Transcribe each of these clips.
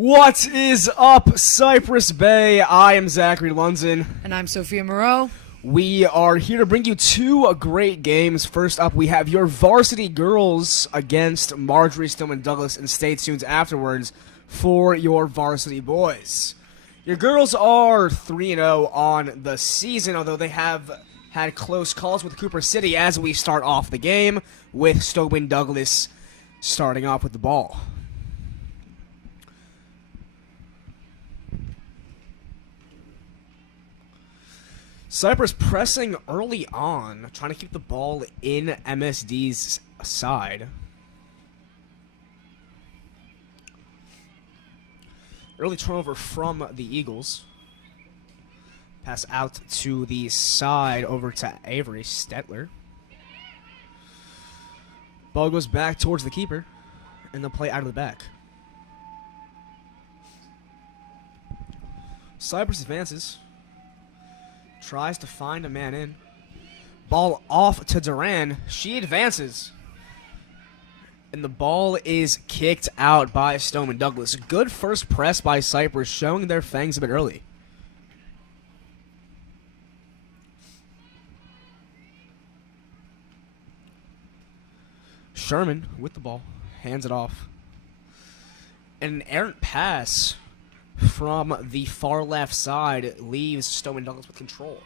What is up, Cypress Bay? I am Zachary Lunzen. And I'm Sophia Moreau. We are here to bring you two great games. First up, we have your Varsity girls against Marjory, Stoneman, Douglas, and stay tuned afterwards for your Varsity boys. Your girls are 3-0 on the season, although they have had close calls with Cooper City as we start off the game, with Stoneman Douglas starting off with the ball. Cypress pressing early on, trying to keep the ball in MSD's side. Early turnover from the Eagles. Pass out to the side over to Avery Stetler. Ball goes back towards the keeper, and the play out of the back. Cypress advances. Tries to find a man in. Ball off to Duran. She advances. And the ball is kicked out by Stoneman Douglas. Good first press by Cypress, showing their fangs a bit early. Sherman with the ball. Hands it off. And an errant pass from the far left side leaves Stoneman Douglas with control.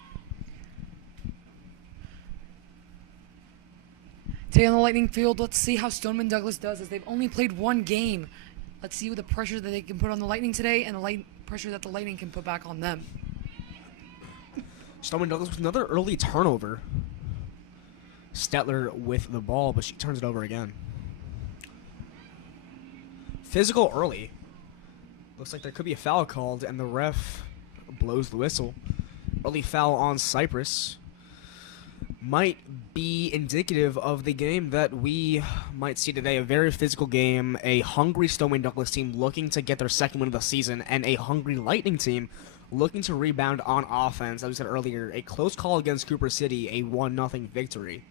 Today on the Lightning field, let's see how Stoneman Douglas does, as they've only played one game. Let's see what the pressure that they can put on the Lightning today and the pressure that the Lightning can put back on them. Stoneman Douglas with another early turnover. Stetler with the ball, but she turns it over again. Physical early. Looks like there could be a foul called, and the ref blows the whistle. Early foul on Cypress. Might be indicative of the game that we might see today. A very physical game. A hungry Stoneman Douglas team looking to get their second win of the season, and a hungry Lightning team looking to rebound on offense. As we said earlier, a close call against Cooper City, a 1-0 victory.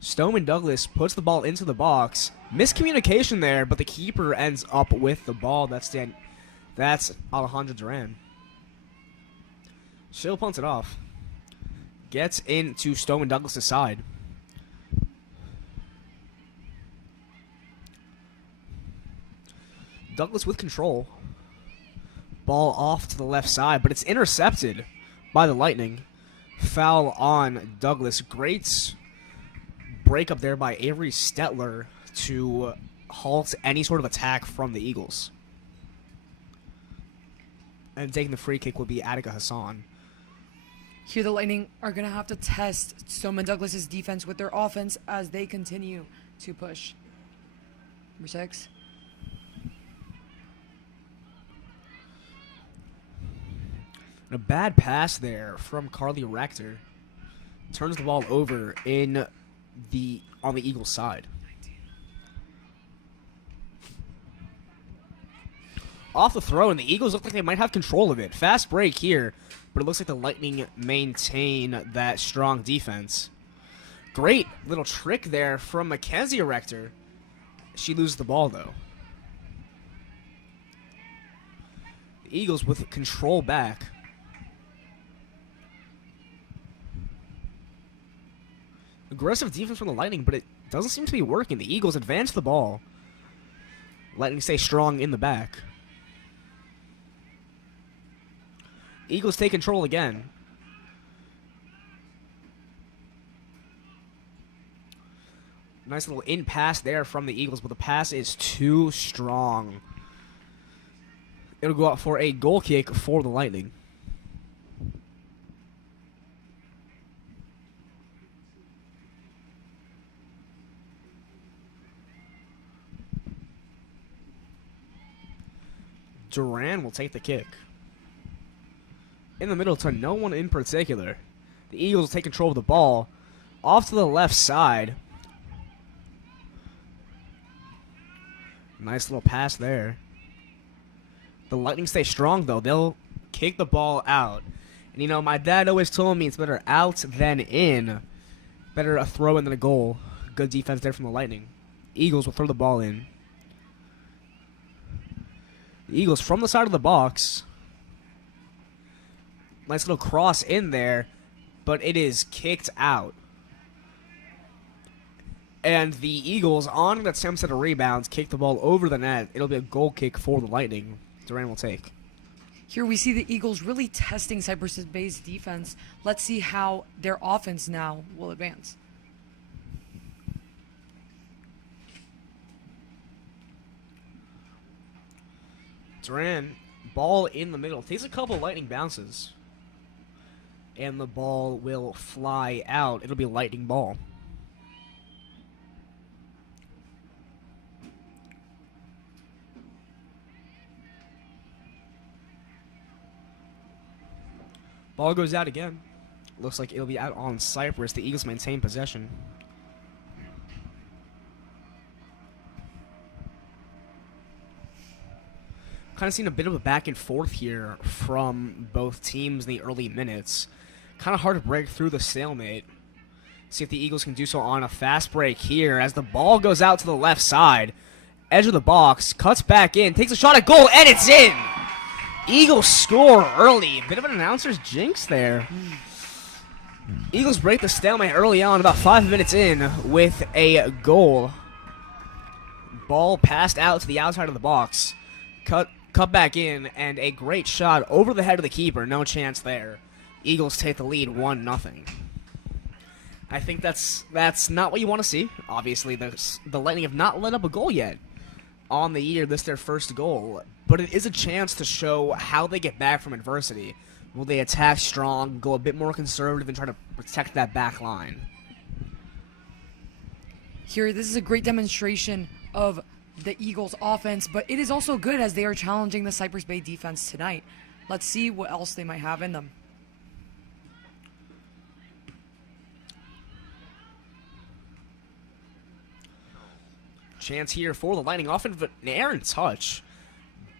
Stoneman Douglas puts the ball into the box. Miscommunication there, but the keeper ends up with the ball. That's Alejandra Duran. She'll punt it off. Gets into Stoneman Douglas' side. Douglas with control. Ball off to the left side, but it's intercepted by the Lightning. Foul on Douglas. Great break up there by Avery Stetler to halt any sort of attack from the Eagles. And taking the free kick will be Attica Hassan. Here the Lightning are going to have to test Stoneman Douglas' defense with their offense as they continue to push. Number 6. A bad pass there from Carly Rector. Turns the ball over on the Eagles side. Off the throw, and the Eagles look like they might have control of it. Fast break here, but it looks like the Lightning maintain that strong defense. Great little trick there from Mackenzie Rector. She loses the ball, though. The Eagles with control back. Aggressive defense from the Lightning, but it doesn't seem to be working. The Eagles advance the ball. Lightning stay strong in the back. Eagles take control again. Nice little in pass there from the Eagles, but the pass is too strong. It'll go out for a goal kick for the Lightning. Duran will take the kick. In the middle to no one in particular. The Eagles take control of the ball. Off to the left side. Nice little pass there. The Lightning stay strong, though. They'll kick the ball out. And, you know, my dad always told me it's better out than in. Better a throw in than a goal. Good defense there from the Lightning. Eagles will throw the ball in. The Eagles from the side of the box. Nice little cross in there, but it is kicked out. And the Eagles, on an attempt at a rebound, kick the ball over the net. It'll be a goal kick for the Lightning. Duran will take. Here we see the Eagles really testing Cypress Bay's defense. Let's see how their offense now will advance. Duran, ball in the middle. Takes a couple Lightning bounces. And the ball will fly out. It'll be a Lightning ball. Ball goes out again. Looks like it'll be out on Cypress. The Eagles maintain possession. Kind of seen a bit of a back and forth here from both teams in the early minutes. Kind of hard to break through the stalemate. See if the Eagles can do so on a fast break here as the ball goes out to the left side. Edge of the box, cuts back in, takes a shot at goal, and it's in! Eagles score early. Bit of an announcer's jinx there. Eagles break the stalemate early on, about 5 minutes in, with a goal. Ball passed out to the outside of the box. Cut back in, and a great shot over the head of the keeper. No chance there. Eagles take the lead 1-0. I think that's not what you want to see. Obviously, the Lightning have not let up a goal yet on the year. This is their first goal. But it is a chance to show how they get back from adversity. Will they attack strong, go a bit more conservative, and try to protect that back line? Here, this is a great demonstration of the Eagles' offense, but it is also good as they are challenging the Cypress Bay defense tonight. Let's see what else they might have in them. Chance here for the Lightning. Often an errant touch,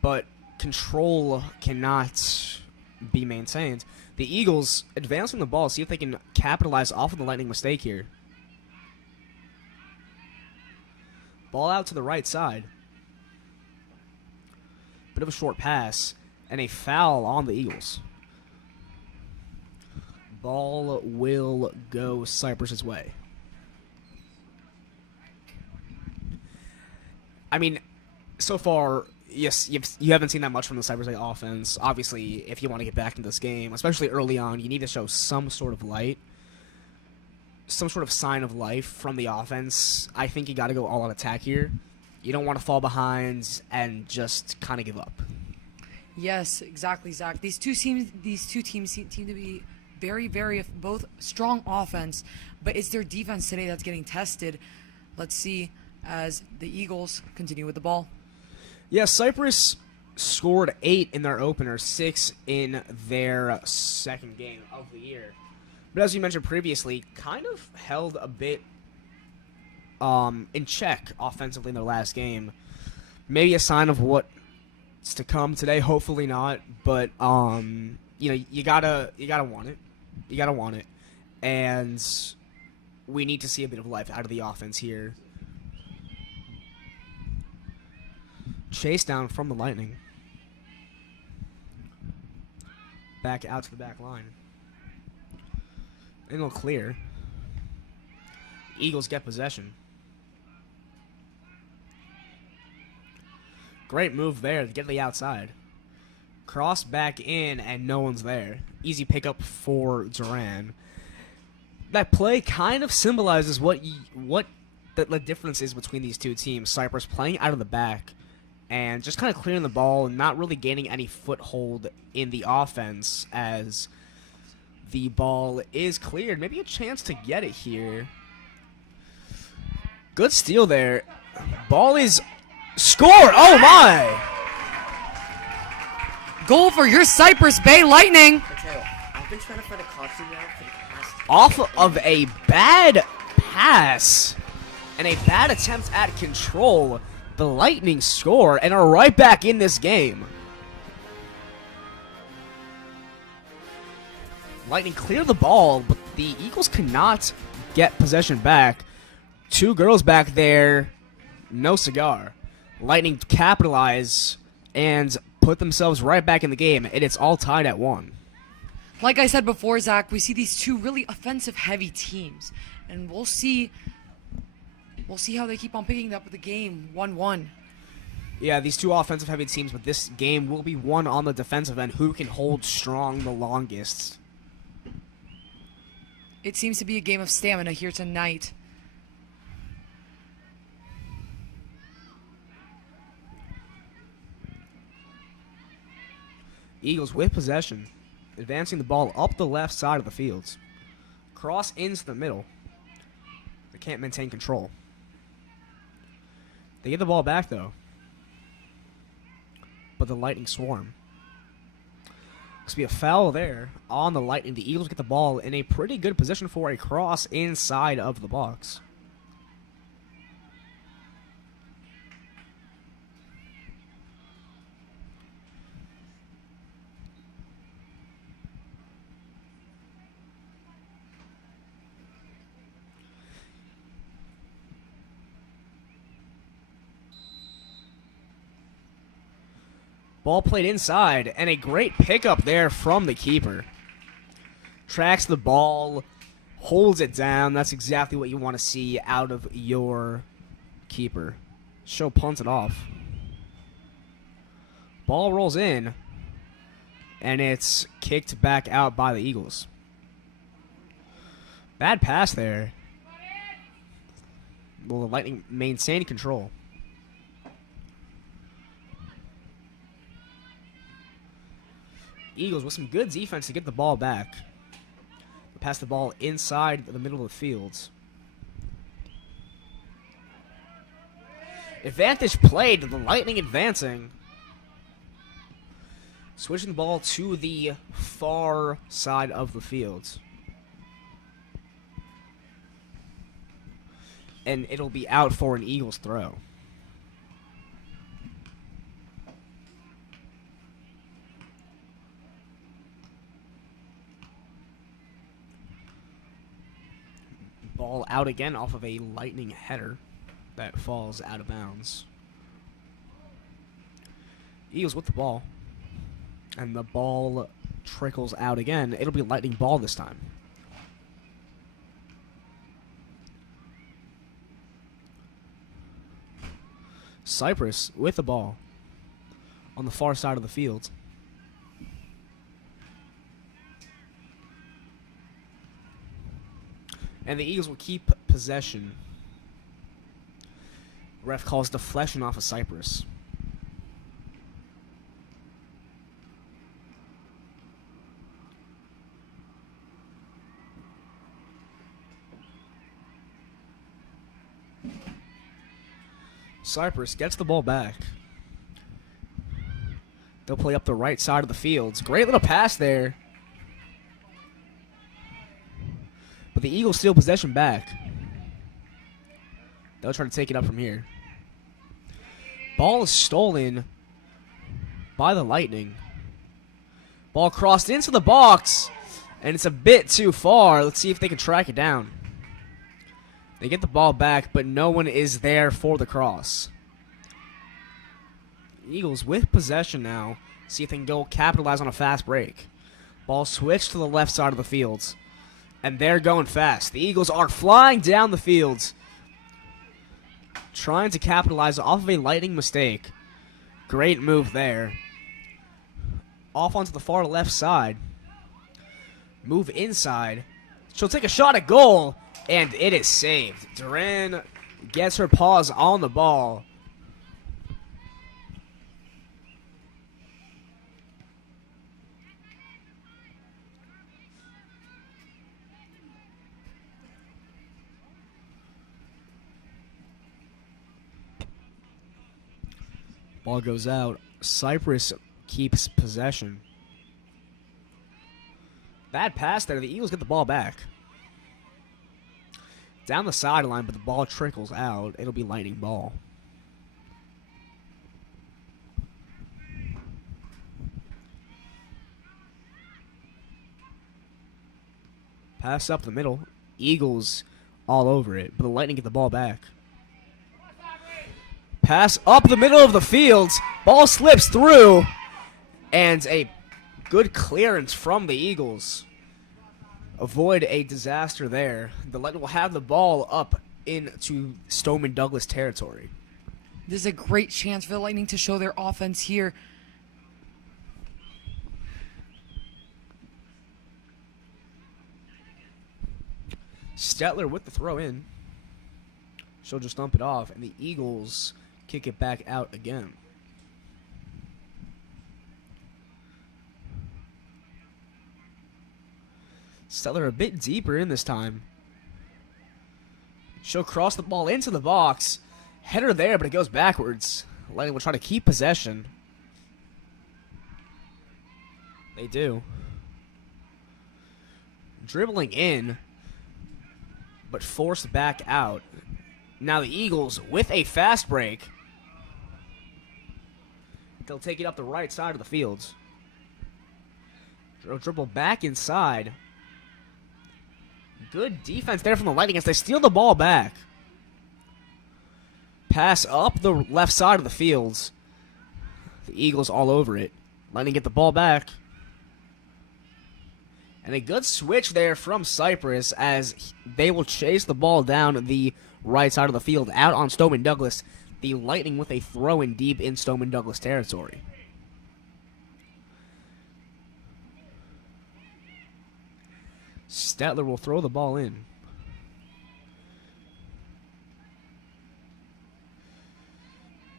but control cannot be maintained. The Eagles advancing the ball, see if they can capitalize off of the Lightning mistake here. Ball out to the right side. Bit of a short pass, and a foul on the Eagles. Ball will go Cypress's way. I mean, so far, yes, you haven't seen that much from the Cypress Bay offense. Obviously, if you want to get back into this game, especially early on, you need to show some sort of light, some sort of sign of life from the offense. I think you got to go all-out attack here. You don't want to fall behind and just kind of give up. Yes, exactly, Zach. These two teams seem to be very, very both strong offense, but it's their defense today that's getting tested. Let's see as the Eagles continue with the ball. Yeah, Cypress scored 8 in their opener, 6 in their second game of the year. But as you mentioned previously, kind of held a bit in check offensively in their last game. Maybe a sign of what's to come today. Hopefully not, but you gotta want it. You gotta want it, and we need to see a bit of life out of the offense here. Chase down from the Lightning. Back out to the back line. And it'll clear. Eagles get possession. Great move there to get to the outside. Cross back in, and no one's there. Easy pickup for Duran. That play kind of symbolizes what the difference is between these two teams. Cypress playing out of the back and just kind of clearing the ball and not really gaining any foothold in the offense as the ball is cleared. Maybe a chance to get it here. Good steal there. Ball is scored. Oh, my. Goal for your Cypress Bay Lightning. I've been trying to find a costume now for the past... Off of a bad pass and a bad attempt at control, the Lightning score and are right back in this game. Lightning clear the ball, but the Eagles cannot get possession back. Two girls back there, no cigar. Lightning capitalize and put themselves right back in the game, and it's all tied at 1. Like I said before, Zach, we see these two really offensive-heavy teams, and we'll see how they keep on picking up the game 1-1. Yeah, these two offensive-heavy teams, but this game will be won on the defensive end. Who can hold strong the longest? It seems to be a game of stamina here tonight. Eagles with possession, advancing the ball up the left side of the field. Cross into the middle. They can't maintain control. They get the ball back, though. But the Lightning swarm. There's be a foul there on the Lightning. The Eagles get the ball in a pretty good position for a cross inside of the box. Ball played inside, and a great pickup there from the keeper. Tracks the ball, holds it down. That's exactly what you want to see out of your keeper. Show punts it off. Ball rolls in, and it's kicked back out by the Eagles. Bad pass there. Will the Lightning maintain control? Eagles with some good defense to get the ball back. They pass the ball inside the middle of the field. Advantage played, the Lightning advancing. Switching the ball to the far side of the field. And it'll be out for an Eagles throw. Ball out again off of a Lightning header that falls out of bounds. Eagles with the ball. And the ball trickles out again. It'll be Lightning ball this time. Cypress with the ball on the far side of the field. And the Eagles will keep possession. Ref calls deflection off of Cypress. Cypress gets the ball back. They'll play up the right side of the field. Great little pass there. But the Eagles steal possession back. They'll try to take it up from here. Ball is stolen by the Lightning. Ball crossed into the box, and it's a bit too far. Let's see if they can track it down. They get the ball back, but no one is there for the cross. Eagles with possession now. See if they can go capitalize on a fast break. Ball switched to the left side of the field. And they're going fast. The Eagles are flying down the field, trying to capitalize off of a Lightning mistake. Great move there. Off onto the far left side. Move inside. She'll take a shot at goal, and it is saved. Duran gets her paws on the ball. Ball goes out. Cypress keeps possession. Bad pass there. The Eagles get the ball back. Down the sideline, but the ball trickles out. It'll be Lightning ball. Pass up the middle. Eagles all over it, but the Lightning get the ball back. Pass up the middle of the field. Ball slips through. And a good clearance from the Eagles. Avoid a disaster there. The Lightning will have the ball up into Stoneman Douglas territory. This is a great chance for the Lightning to show their offense here. Stetler with the throw in. She'll just dump it off, and the Eagles kick it back out again. Stetler a bit deeper in this time. She'll cross the ball into the box. Header there, but it goes backwards. Lightning will try to keep possession. They do. Dribbling in, but forced back out. Now the Eagles with a fast break. They'll take it up the right side of the field. They'll dribble back inside. Good defense there from the Lightning as they steal the ball back. Pass up the left side of the field. The Eagles all over it. Lightning get the ball back. And a good switch there from Cypress as they will chase the ball down the right side of the field out on Stoneman Douglas. The Lightning with a throw-in deep in Stoneman Douglas territory. Stetler will throw the ball in.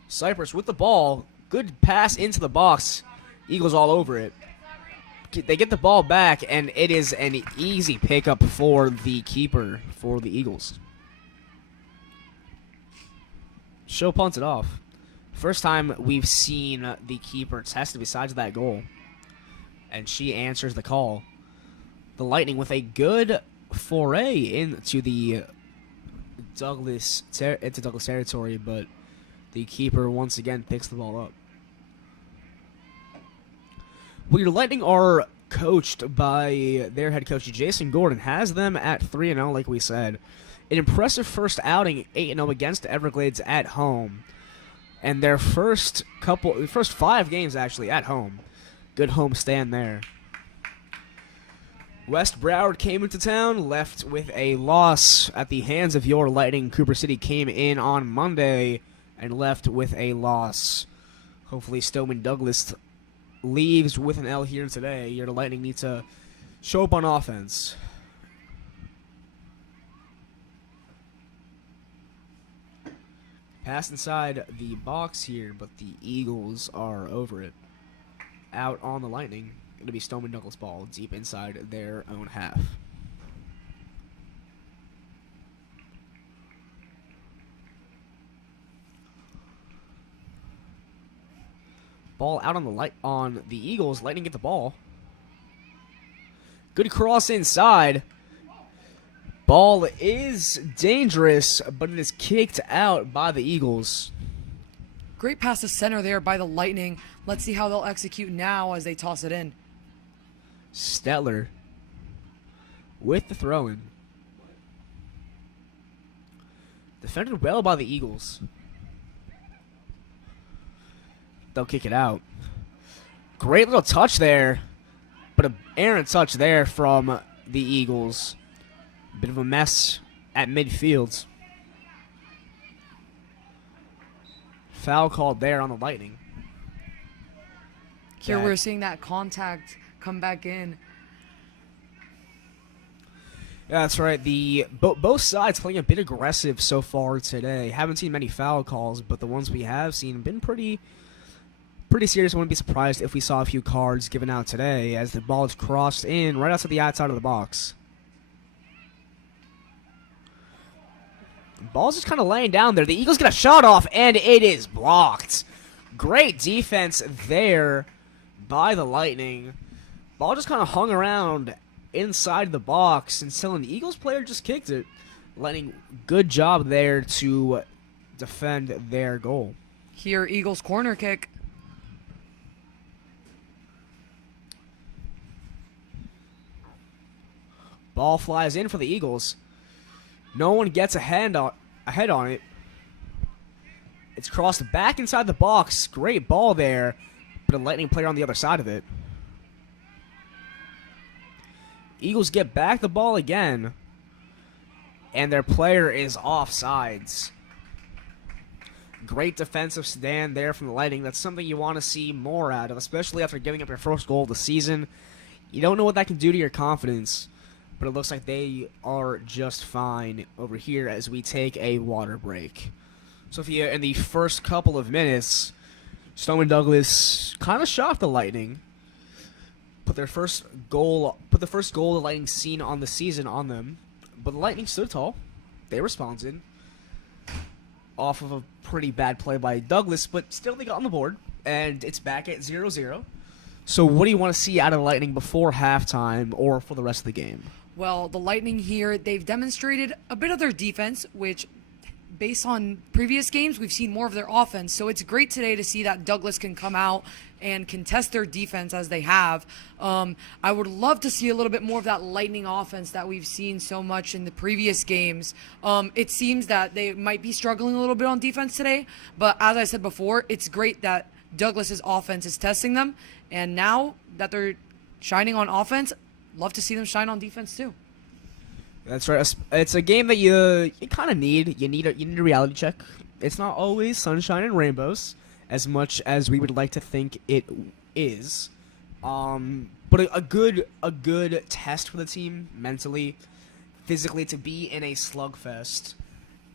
Cypress with the ball. Good pass into the box. Eagles all over it. They get the ball back, and it is an easy pickup for the keeper for the Eagles. She'll punt it off. First time we've seen the keeper tested besides that goal. And she answers the call. The Lightning with a good foray into the Douglas territory, but the keeper once again picks the ball up. Well, your Lightning are coached by their head coach, Jason Gordon, has them at 3-0, like we said. An impressive first outing, 8-0 against Everglades at home. And their first 5 games, actually, at home. Good home stand there. West Broward came into town, left with a loss at the hands of your Lightning. Cooper City came in on Monday and left with a loss. Hopefully Stoneman Douglas leaves with an L here today. Your Lightning need to show up on offense. Pass inside the box here, but the Eagles are over it. Out on the Lightning. Going to be Stoneman Douglas ball deep inside their own half. Ball out on the Eagles. Lightning get the ball. Good cross inside. Ball is dangerous, but it is kicked out by the Eagles. Great pass to center there by the Lightning. Let's see how they'll execute now as they toss it in. Stetler with the throw-in. Defended well by the Eagles. They'll kick it out. Great little touch there, but an errant touch there from the Eagles. Bit of a mess at midfield. Foul called there on the Lightning. Here we're seeing that contact come back in. Yeah, that's right. Both sides playing a bit aggressive so far today. Haven't seen many foul calls, but the ones we have seen have been pretty serious. I wouldn't be surprised if we saw a few cards given out today as the ball is crossed in right outside the outside of the box. Ball's just kind of laying down there. The Eagles get a shot off, and it is blocked. Great defense there by the Lightning. Ball just kind of hung around inside the box until an Eagles player just kicked it. Lightning, good job there to defend their goal. Here, Eagles corner kick. Ball flies in for the Eagles. No one gets a head on it. It's crossed back inside the box. Great ball there, but a Lightning player on the other side of it. Eagles get back the ball again, and their player is offsides. Great defensive stand there from the Lightning. That's something you want to see more out of, especially after giving up your first goal of the season. You don't know what that can do to your confidence, but it looks like they are just fine over here as we take a water break. So if you in the first couple of minutes, Stoneman Douglas kind of shocked the Lightning. Put the first goal the Lightning seen on the season on them, but the Lightning stood tall. They responded off of a pretty bad play by Douglas, but still they got on the board, and it's back at 0-0. So what do you want to see out of the Lightning before halftime or for the rest of the game? Well, the Lightning here, they've demonstrated a bit of their defense, which based on previous games, we've seen more of their offense. So it's great today to see that Douglas can come out and contest their defense as they have. I would love to see a little bit more of that Lightning offense that we've seen so much in the previous games. It seems that they might be struggling a little bit on defense today, but as I said before, it's great that Douglas's offense is testing them, and now that they're shining on offense, love to see them shine on defense too. That's right. It's a game that you kind of need. You need a reality check. It's not always sunshine and rainbows as much as we would like to think it is. But a good test for the team mentally, physically, to be in a slugfest.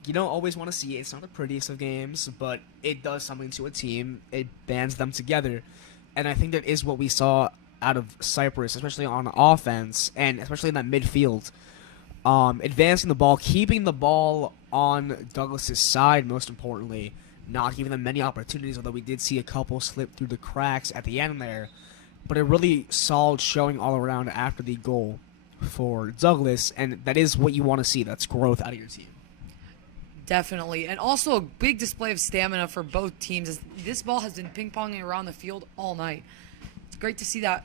You don't always want to see it. It's not the prettiest of games, but it does something to a team. It bands them together, and I think that is what we saw out of Cypress, especially on offense and especially in that midfield. Advancing the ball, keeping the ball on Douglas's side, most importantly, not giving them many opportunities, although we did see a couple slip through the cracks at the end there. But a really solid showing all around after the goal for Douglas, and that is what you want to see. That's growth out of your team. Definitely. And also a big display of stamina for both teams, as this ball has been ping-ponging around the field all night. It's great to see that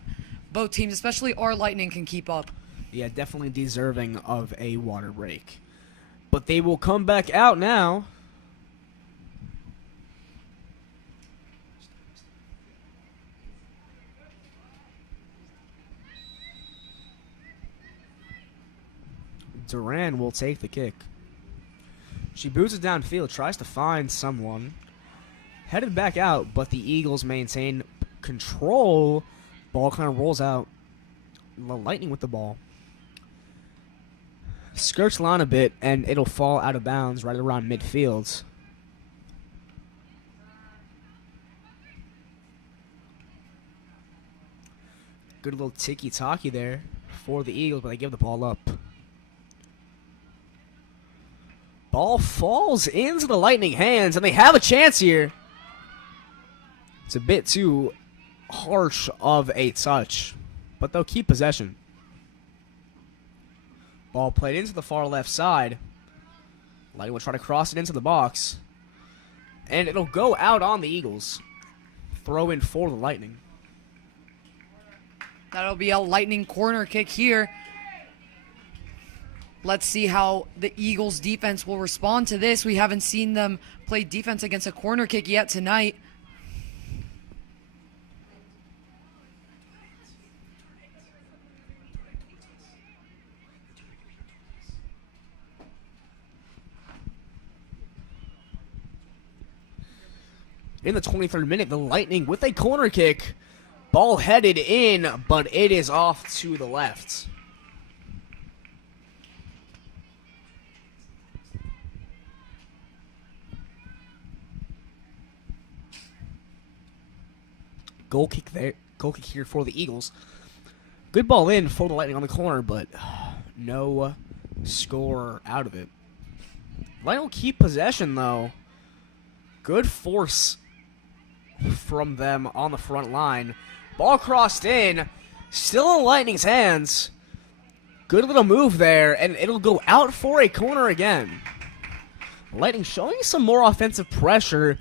both teams, especially our Lightning, can keep up. Yeah, definitely deserving of a water break. But they will come back out now. Duran will take the kick. She boots it downfield, tries to find someone. Headed back out, but the Eagles maintain control. Ball kind of rolls out. The Lightning with the ball. Skirts the line a bit, and it'll fall out of bounds right around midfield. Good little ticky-tacky there for the Eagles, but they give the ball up. Ball falls into the Lightning hands, and they have a chance here. It's a bit too harsh of a touch, but they'll keep possession. Ball played into the far left side. Lightning will try to cross it into the box, and it'll go out on the Eagles. Throw in for the Lightning. That'll be a Lightning corner kick here. Let's see how the Eagles' defense will respond to this. We haven't seen them play defense against a corner kick yet tonight. In the 23rd minute, the Lightning with a corner kick. Ball headed in, but it is off to the left. Goal kick there. Goal kick here for the Eagles. Good ball in for the Lightning on the corner, but no score out of it. Lightning will keep possession, though. Good force from them on the front line. Ball crossed in. Still in Lightning's hands. Good little move there, and it'll go out for a corner again. Lightning showing some more offensive pressure.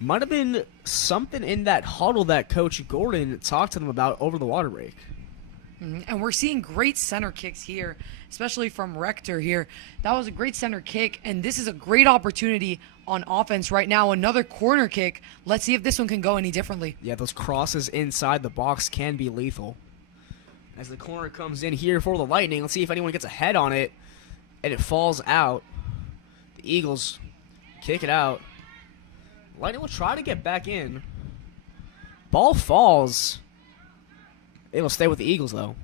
Might have been something in that huddle that Coach Gordon talked to them about over the water break. And we're seeing great center kicks here, especially from Rector here. That was a great center kick, and this is a great opportunity on offense right now. Another corner kick. Let's see if this one can go any differently. Yeah, those crosses inside the box can be lethal. As the corner comes in here for the Lightning, let's see if anyone gets a head on it, and it falls out. The Eagles kick it out. Lightning will try to get back in. Ball falls. It will stay with the Eagles, though.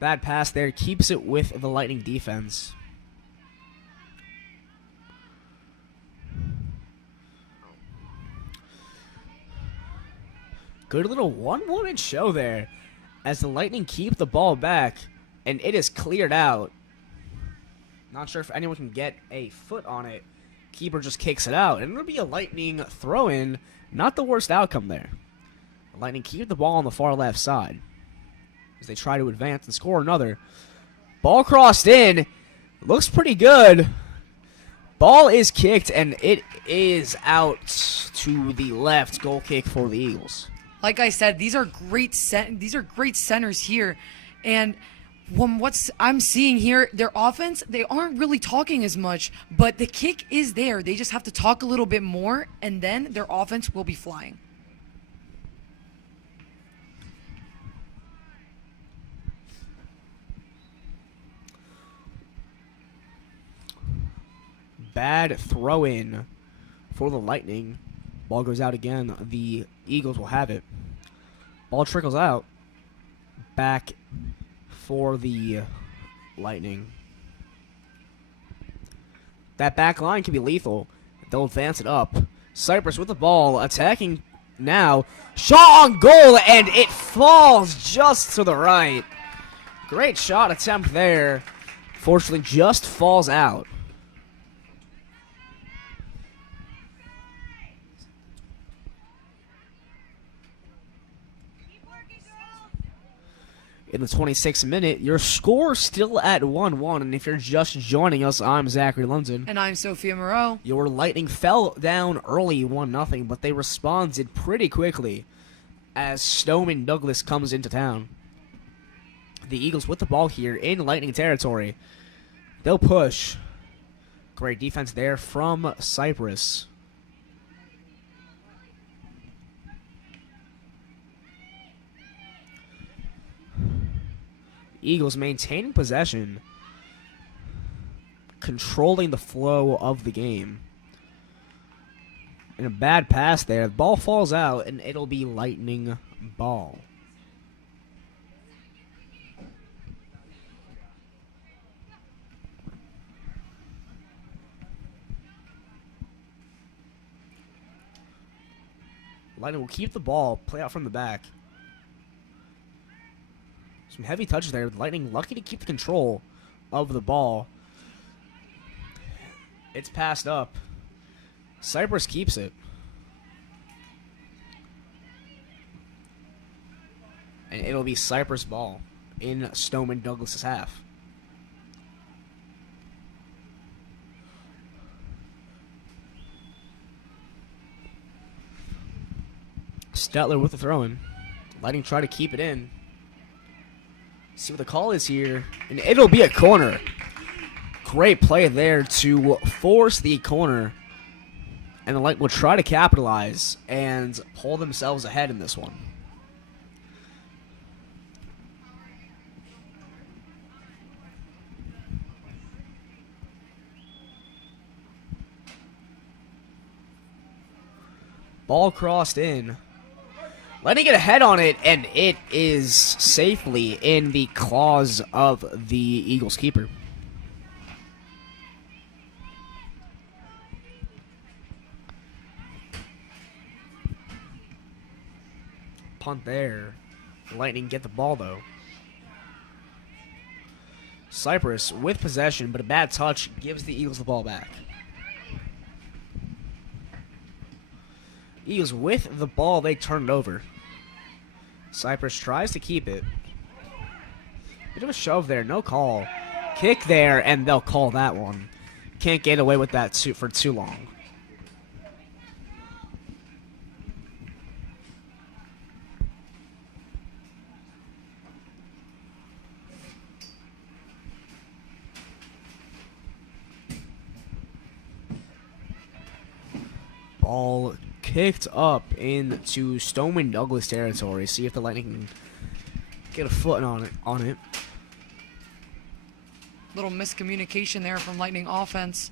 Bad pass there. Keeps it with the Lightning defense. Good little one-woman show there. As the Lightning keep the ball back. And it is cleared out. Not sure if anyone can get a foot on it. Keeper just kicks it out. And it'll be a Lightning throw-in. Not the worst outcome there. Lightning keep the ball on the far left side as they try to advance and score another. Ball crossed in. Looks pretty good. Ball is kicked, and it is out to the left. Goal kick for the Eagles. Like I said, these are great centers here. And from what I'm seeing here, their offense, they aren't really talking as much, but the kick is there. They just have to talk a little bit more, and then their offense will be flying. Bad throw-in for the Lightning. Ball goes out again. The Eagles will have it. Ball trickles out. Back for the Lightning. That back line can be lethal. They'll advance it up. Cypress with the ball. Attacking now. Shot on goal, and it falls just to the right. Great shot attempt there. Fortunately, just falls out. In the 26th minute, your score still at 1-1, and if you're just joining us, I'm Zachary London. And I'm Sophia Moreau. Your Lightning fell down early 1-0, but they responded pretty quickly as Stoneman Douglas comes into town. The Eagles with the ball here in Lightning territory. They'll push. Great defense there from Cypress. Eagles maintaining possession, controlling the flow of the game. And a bad pass there. The ball falls out, and it'll be Lightning ball. Lightning will keep the ball, play out from the back. Some heavy touches there. Lightning lucky to keep the control of the ball. It's passed up. Cypress keeps it. And it'll be Cypress ball in Stoneman Douglas's half. Stetler with the throw-in. Lightning try to keep it in. See what the call is here, and it'll be a corner. Great play there to force the corner, and the Lightning will try to capitalize and pull themselves ahead in this one. Ball crossed in. Lightning get a head on it, and it is safely in the claws of the Eagles keeper. Punt there. Lightning get the ball, though. Cypress with possession, but a bad touch gives the Eagles the ball back. Eagles with the ball, they turn it over. Cypress tries to keep it. Bit of a shove there, no call. Kick there, and they'll call that one. Can't get away with that for too long. Ball kicked up into Stoneman Douglas territory. See if the Lightning can get a foot on it. Little miscommunication there from Lightning offense.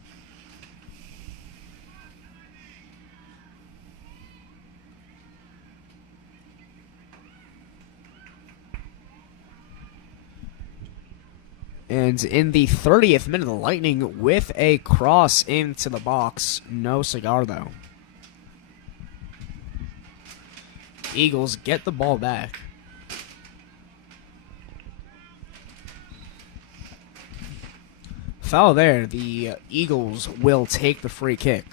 And in the 30th minute, the Lightning with a cross into the box. No cigar, though. Eagles get the ball back. Foul there. The Eagles will take the free kick.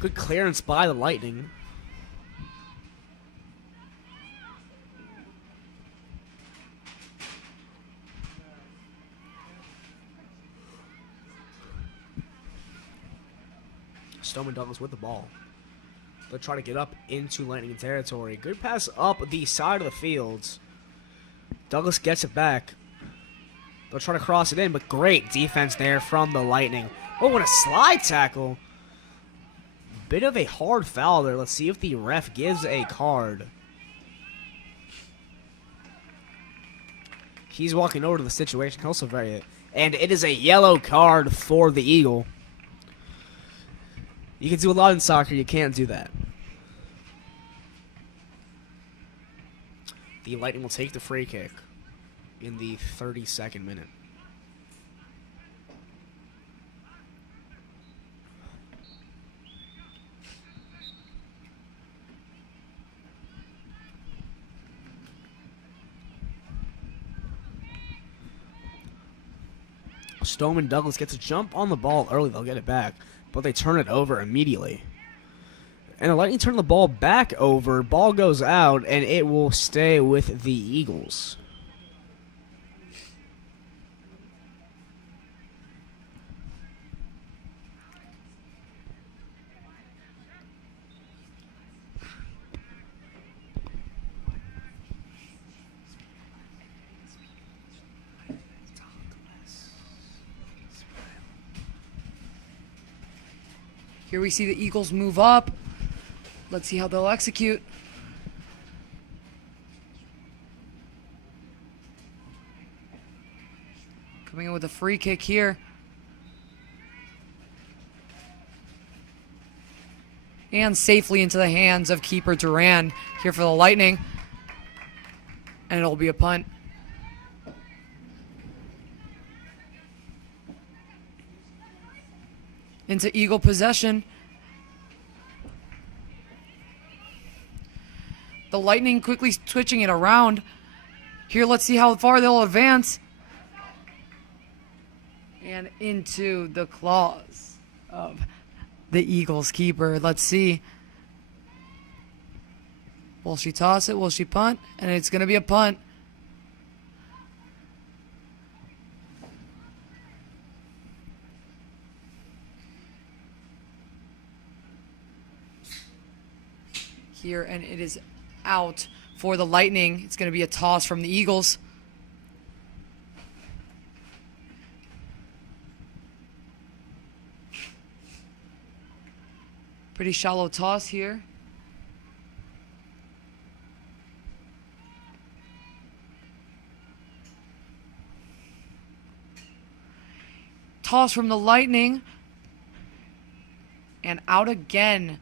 Good clearance by the Lightning. Stoneman Douglas with the ball. They'll try to get up into Lightning territory. Good pass up the side of the field. Douglas gets it back. They'll try to cross it in, but great defense there from the Lightning. Oh, what a slide tackle. Bit of a hard foul there. Let's see if the ref gives a card. He's walking over to the situation. He'll survey it. And it is a yellow card for the Eagle. You can do a lot in soccer. You can't do that. The Lightning will take the free kick in the 32nd minute. Stoneman Douglas gets a jump on the ball early. They'll get it back, but they turn it over immediately. And the Lightning turn the ball back over. Ball goes out, and it will stay with the Eagles. Here we see the Eagles move up. Let's see how they'll execute. Coming in with a free kick here. And safely into the hands of keeper Duran here for the Lightning. And it'll be a punt. Into Eagle possession. The Lightning quickly switching it around. Here, let's see how far they'll advance. And into the claws of the Eagles keeper. Let's see. Will she toss it? Will she punt? And it's going to be a punt. Here, and it is out for the Lightning. It's going to be a toss from the Eagles. Pretty shallow toss here. Toss from the Lightning. And out again.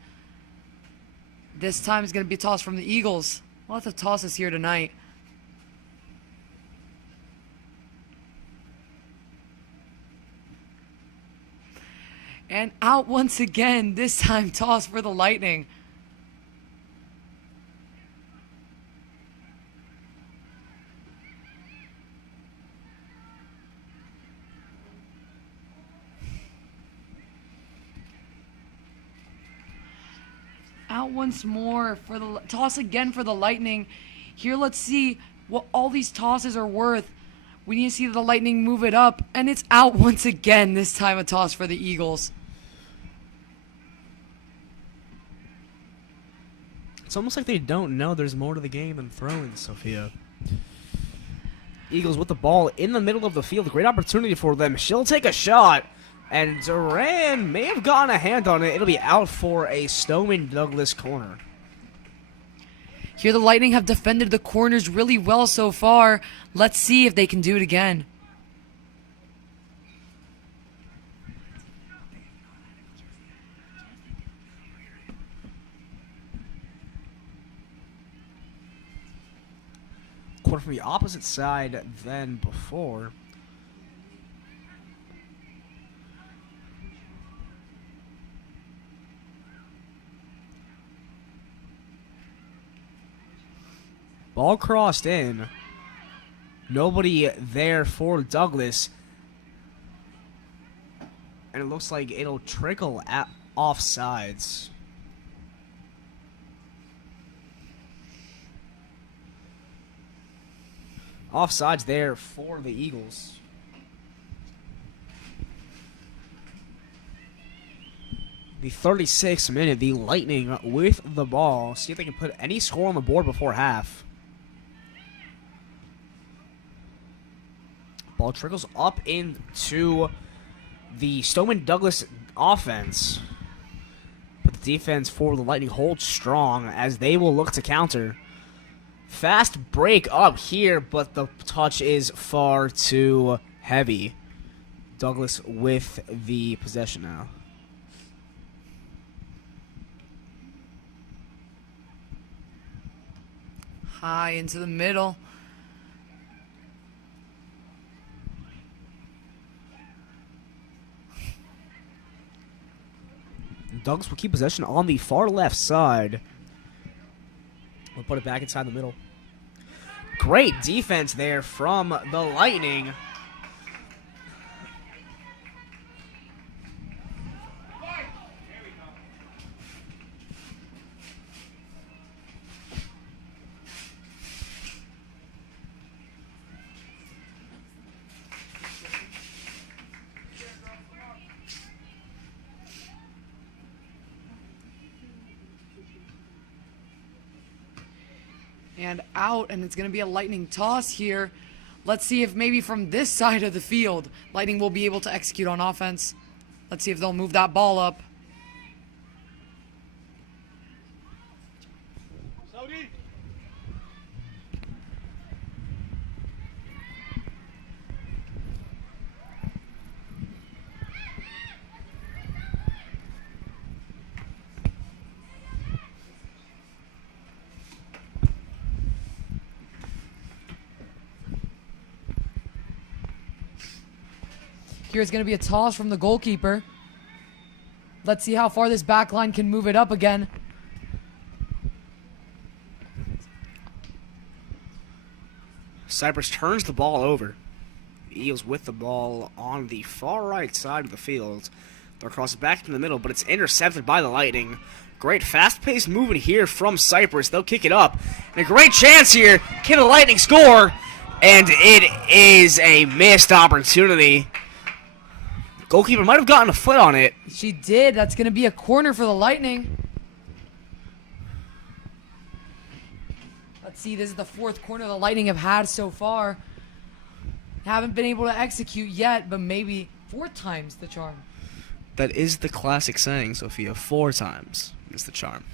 This time it's going to be a toss from the Eagles. Lots of tosses here tonight. And out once again. This time toss for the Lightning. Out once more for the toss again for the Lightning. Here, let's see what all these tosses are worth. We need to see the Lightning move it up, and it's out once again. This time a toss for the Eagles. It's almost like they don't know there's more to the game than throwing, Sophia. Eagles with the ball in the middle of the field. Great opportunity for them. She'll take a shot. And Duran may have gotten a hand on it. It'll be out for a Stoneman Douglas corner. Here the Lightning have defended the corners really well so far. Let's see if they can do it again. Corner from the opposite side than before. Ball crossed in. Nobody there for Douglas. And it looks like it'll trickle at offsides. Offsides there for the Eagles. The 36th minute, the Lightning with the ball. See if they can put any score on the board before half. Ball trickles up into the Stoneman Douglas offense. But the defense for the Lightning holds strong as they will look to counter. Fast break up here, but the touch is far too heavy. Douglas with the possession now. High into the middle. Douglas will keep possession on the far left side. We'll put it back inside the middle. Great defense there from the Lightning. And out, and it's going to be a Lightning toss here. Let's see if maybe from this side of the field, Lightning will be able to execute on offense. Let's see if they'll move that ball up. Here's going to be a toss from the goalkeeper. Let's see how far this back line can move it up again. Cypress turns the ball over. The Eagles with the ball on the far right side of the field. They'll cross it back in the middle, but it's intercepted by the Lightning. Great fast-paced movement here from Cypress. They'll kick it up. And a great chance here. Can the Lightning score? And it is a missed opportunity. Goalkeeper might have gotten a foot on it. She did. That's going to be a corner for the Lightning. Let's see. This is the fourth corner the Lightning have had so far. Haven't been able to execute yet, but maybe 4 times the charm. That is the classic saying, Sophia. 4 times is the charm.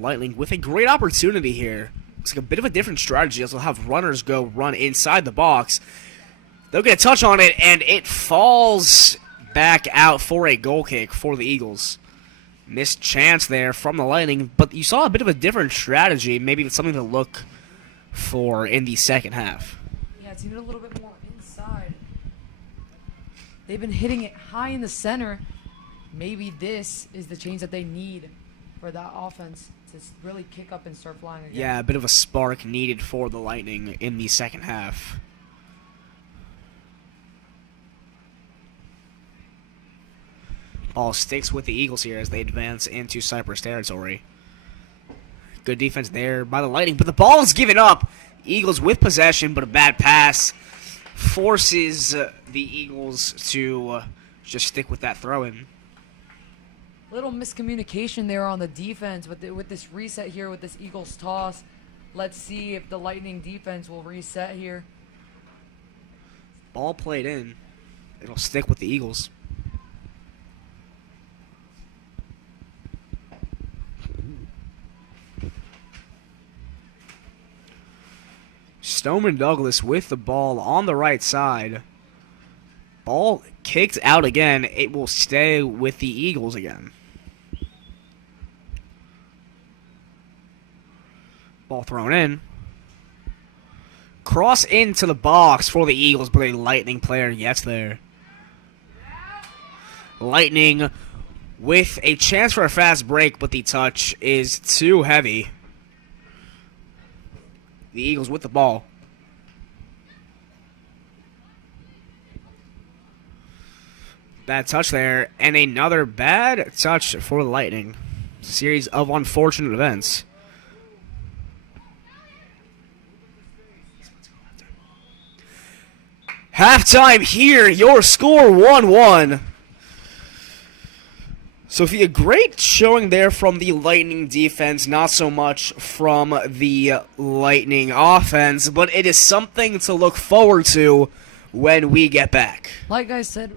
Lightning with a great opportunity here. Looks like a bit of a different strategy as they'll have runners go run inside the box. They'll get a touch on it, and it falls back out for a goal kick for the Eagles. Missed chance there from the Lightning, but you saw a bit of a different strategy, maybe something to look for in the second half. Yeah, it's even a little bit more inside. They've been hitting it high in the center. Maybe this is the change that they need for that offense to really kick up and start flying again. Yeah, a bit of a spark needed for the Lightning in the second half. Ball sticks with the Eagles here as they advance into Cypress territory. Good defense there by the Lightning, but the ball is given up. Eagles with possession, but a bad pass. forces the Eagles to just stick with that throw-in. Little miscommunication there on the defense with this reset here with this Eagles toss. Let's see if the Lightning defense will reset here. Ball played in. It'll stick with the Eagles. Stoneman Douglas with the ball on the right side. Ball kicked out again. It will stay with the Eagles again. Ball thrown in. Cross into the box for the Eagles, but a Lightning player gets there. Lightning with a chance for a fast break, but the touch is too heavy. The Eagles with the ball. Bad touch there, and another bad touch for the Lightning. Series of unfortunate events. Halftime here, your score 1-1. Sophia, great showing there from the Lightning defense, not so much from the Lightning offense, but it is something to look forward to when we get back. Like I said,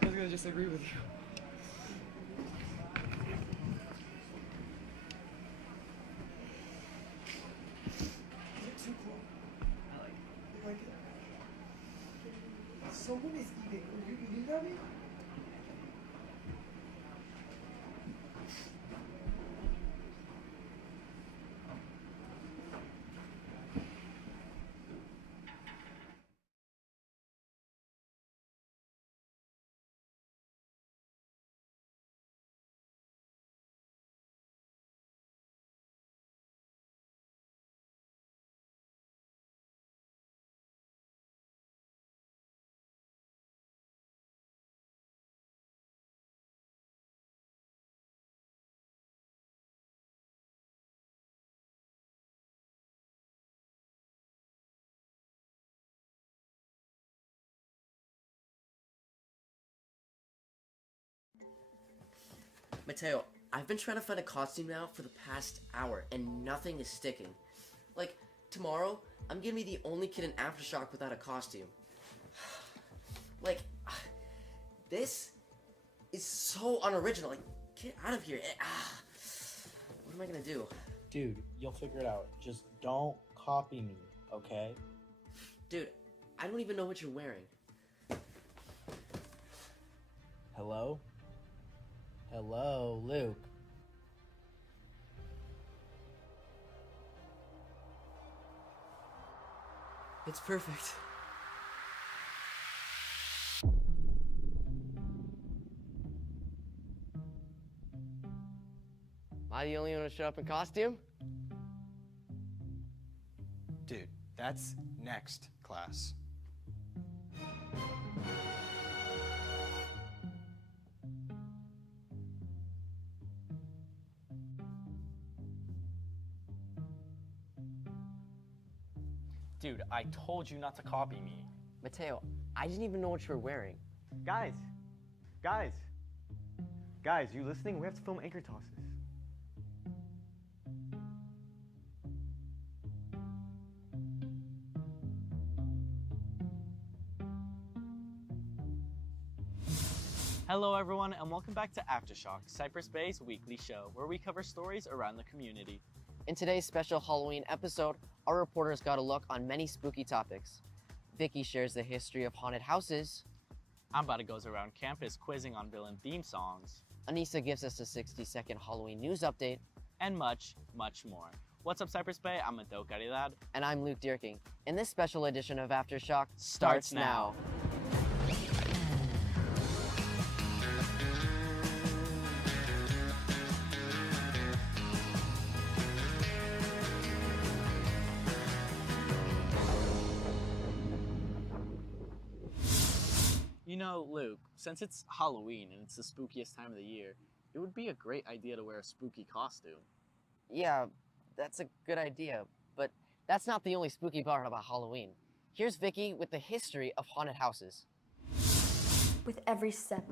I was gonna just agree with you. Someone is eating. You eating, Daddy? Mateo, I've been trying to find a costume now for the past hour, and nothing is sticking. Like, tomorrow, I'm gonna be the only kid in Aftershock without a costume. Like, this is so unoriginal. Like, get out of here. What am I gonna do? Dude, you'll figure it out. Just don't copy me, okay? Dude, I don't even know what you're wearing. Hello? Hello, Luke. It's perfect. Am I the only one to show up in costume? Dude, that's next class. Dude, I told you not to copy me. Mateo, I didn't even know what you were wearing. Guys, you listening? We have to film anchor tosses. Hello everyone and welcome back to Aftershock, Cypress Bay's weekly show where we cover stories around the community. In today's special Halloween episode, our reporters got a look on many spooky topics. Vicky shares the history of haunted houses. Ambata goes around campus quizzing on villain theme songs. Anissa gives us a 60-second Halloween news update. And much, much more. What's up Cypress Bay? I'm Mateo Caridad. And I'm Luke Dierking. And this special edition of Aftershock Starts now. Luke, since it's Halloween and it's the spookiest time of the year, it would be a great idea to wear a spooky costume. Yeah, that's a good idea, but that's not the only spooky part about Halloween. Here's Vicky with the history of haunted houses. With every step,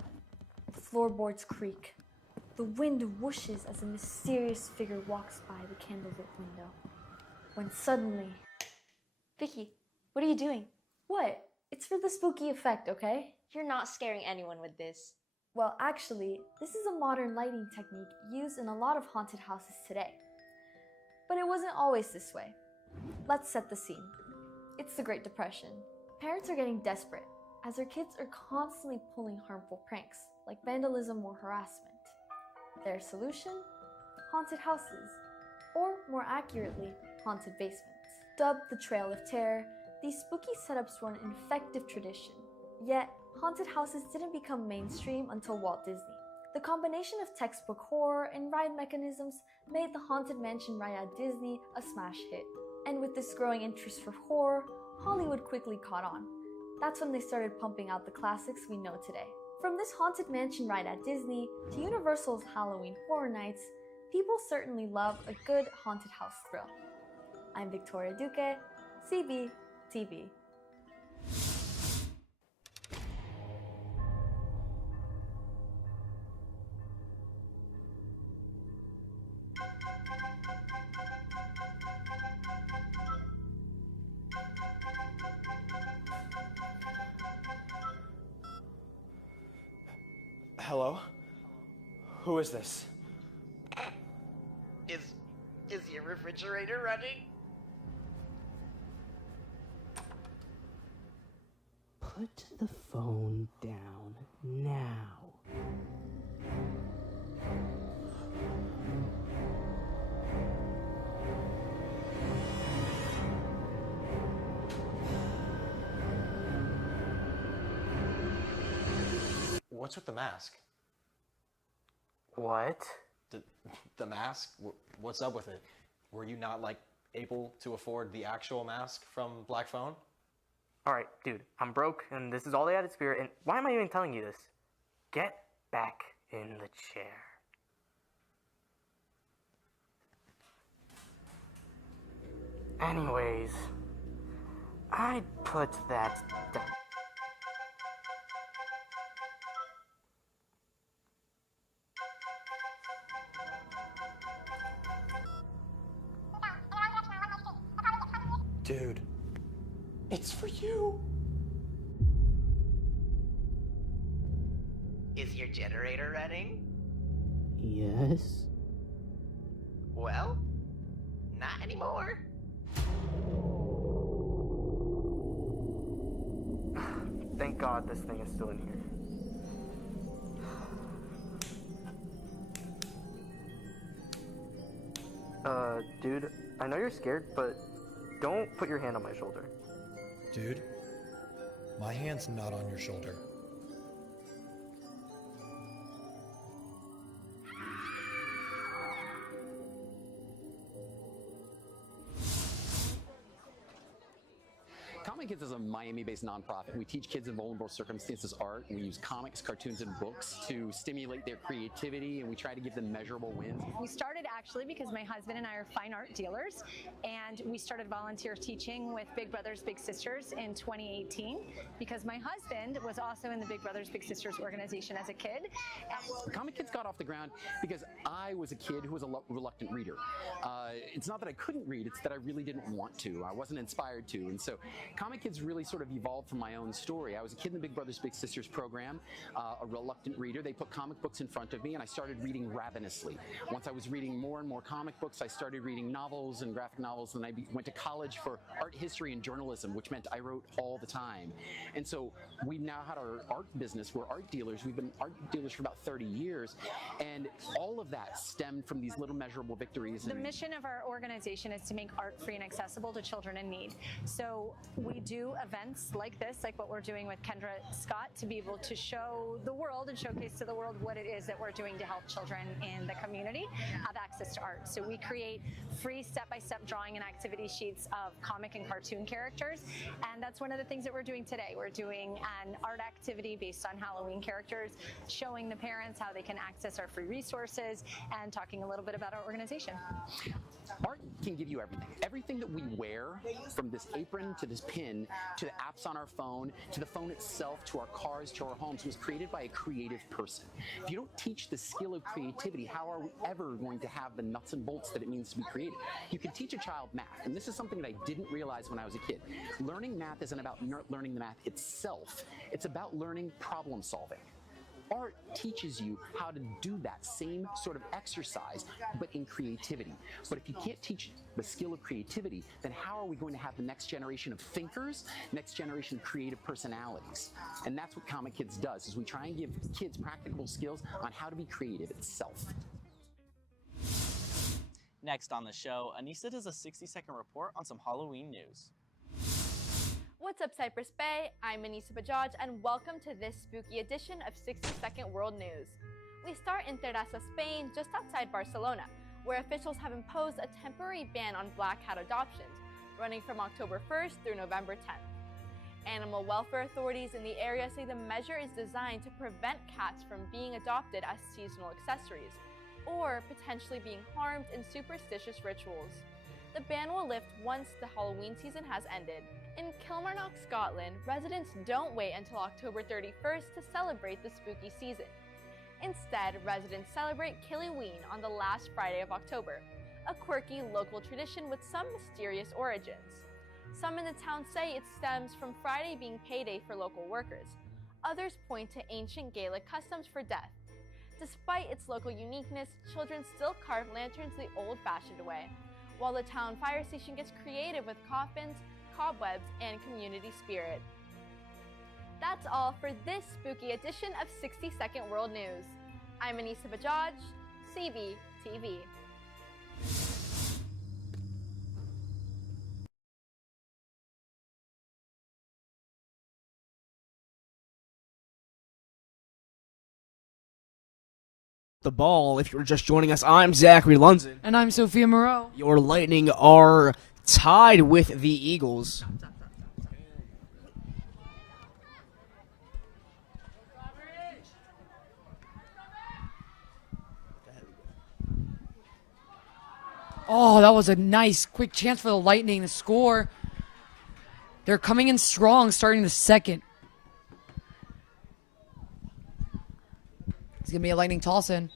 the floorboards creak. The wind whooshes as a mysterious figure walks by the candlelit window. When suddenly... Vicky, what are you doing? What? It's for the spooky effect, okay? You're not scaring anyone with this. Well, actually, this is a modern lighting technique used in a lot of haunted houses today. But it wasn't always this way. Let's set the scene. It's the Great Depression. Parents are getting desperate, as their kids are constantly pulling harmful pranks, like vandalism or harassment. Their solution? Haunted houses, or more accurately, haunted basements. Dubbed the Trail of Terror, these spooky setups were an effective tradition. Yet, haunted houses didn't become mainstream until Walt Disney. The combination of textbook horror and ride mechanisms made the Haunted Mansion ride at Disney a smash hit. And with this growing interest for horror, Hollywood quickly caught on. That's when they started pumping out the classics we know today. From this Haunted Mansion ride at Disney to Universal's Halloween Horror Nights, people certainly love a good haunted house thrill. I'm Victoria Duque, CB TV. Hello? Who is this? Is your refrigerator running? Put the phone down now. What's with the mask? What? The mask? What's up with it? Were you not, like, able to afford the actual mask from Black Phone? Alright, dude, I'm broke, and this is all they had to spare, and why am I even telling you this? Get back in the chair. Anyways, I'd put that down. Dude, it's for you. Is your generator running? Yes? Well, not anymore. Thank God this thing is still in here. Dude, I know you're scared, but don't put your hand on my shoulder. Dude, my hand's not on your shoulder. Comic Kids is a Miami-based nonprofit. We teach kids in vulnerable circumstances art. We use comics, cartoons, and books to stimulate their creativity, and we try to give them measurable wins. We started actually because my husband and I are fine art dealers, and we started volunteer teaching with Big Brothers Big Sisters in 2018 because my husband was also in the Big Brothers Big Sisters organization as a kid. Comic Kids got off the ground because I was a kid who was a reluctant reader. It's not that I couldn't read, it's that I really didn't want to. I wasn't inspired to, and so Comic Kids really sort of evolved from my own story. I was a kid in the Big Brothers Big Sisters program, a reluctant reader. They put comic books in front of me, and I started reading ravenously. Once I was reading more and more comic books, I started reading novels and graphic novels, and I went to college for art history and journalism, which meant I wrote all the time. And so we now had our art business. We're art dealers. We've been art dealers for about 30 years, and all of that stemmed from these little measurable victories. The mission of our organization is to make art free and accessible to children in need. So we do events like this, like what we're doing with Kendra Scott, to be able to show the world and showcase to the world what it is that we're doing to help children in the community have access access to art. So we create free step-by-step drawing and activity sheets of comic and cartoon characters, and that's one of the things that we're doing today. We're doing an art activity based on Halloween characters, showing the parents how they can access our free resources, and talking a little bit about our organization. Art can give you everything. Everything that we wear, from this apron to this pin, to the apps on our phone, to the phone itself, to our cars, to our homes, was created by a creative person. If you don't teach the skill of creativity, how are we ever going to have the nuts and bolts that it means to be creative? You can teach a child math, and this is something that I didn't realize when I was a kid. Learning math isn't about learning the math itself. It's about learning problem solving. Art teaches you how to do that same sort of exercise, but in creativity. But if you can't teach the skill of creativity, then how are we going to have the next generation of thinkers, next generation of creative personalities? And that's what Comic Kids does, is we try and give kids practical skills on how to be creative itself. Next on the show, Anissa does a 60-second report on some Halloween news. What's up, Cypress Bay? I'm Anissa Bajaj, and welcome to this spooky edition of 60-Second World News. We start in Terrassa, Spain, just outside Barcelona, where officials have imposed a temporary ban on black cat adoptions, running from October 1st through November 10th. Animal welfare authorities in the area say the measure is designed to prevent cats from being adopted as seasonal accessories, or potentially being harmed in superstitious rituals. The ban will lift once the Halloween season has ended. In Kilmarnock, Scotland, residents don't wait until October 31st to celebrate the spooky season. Instead, residents celebrate Killyween on the last Friday of October, a quirky local tradition with some mysterious origins. Some in the town say it stems from Friday being payday for local workers. Others point to ancient Gaelic customs for death. Despite its local uniqueness, children still carve lanterns the old-fashioned way, while the town fire station gets creative with coffins, cobwebs, and community spirit. That's all for this spooky edition of 60-Second World News. I'm Anissa Bajaj, CB-TV. The ball, if you're just joining us, I'm Zachary Lunzen. And I'm Sophia Moreau. Your Lightning are tied with the Eagles. Oh, that was a nice, quick chance for the Lightning to score. They're coming in strong, starting the second. It's going to be a Lightning toss-in.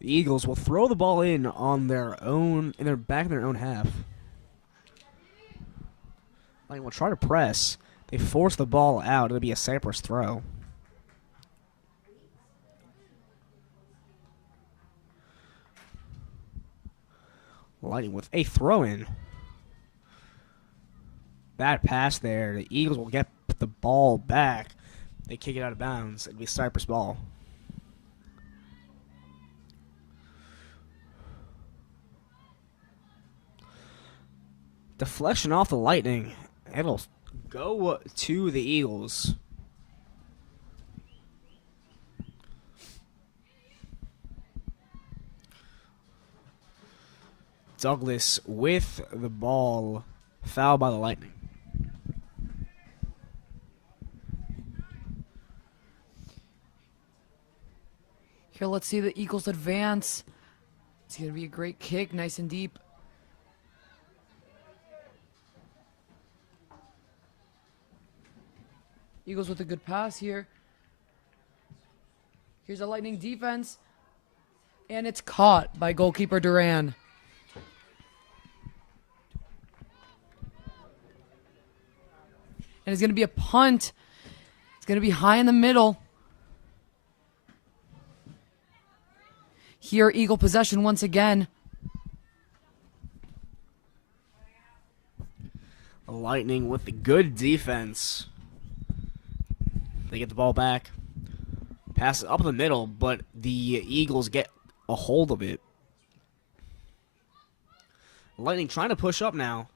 The Eagles will throw the ball in on their own, in their back of their own half. Lightning will try to press. They force the ball out. It'll be a Cypress throw. Lightning with a throw-in. Bad pass there. The Eagles will get the ball back. They kick it out of bounds. It'll be Cypress ball. Deflection off the Lightning. It'll go to the Eagles. Douglas with the ball, fouled by the Lightning. Here, let's see the Eagles advance. It's going to be a great kick, nice and deep. Eagles with a good pass here. Here's a Lightning defense. And it's caught by goalkeeper Duran. And it's going to be a punt. It's going to be high in the middle. Here, Eagle possession once again. The Lightning with the good defense. They get the ball back. Pass it up the middle, but the Eagles get a hold of it. Lightning trying to push up now.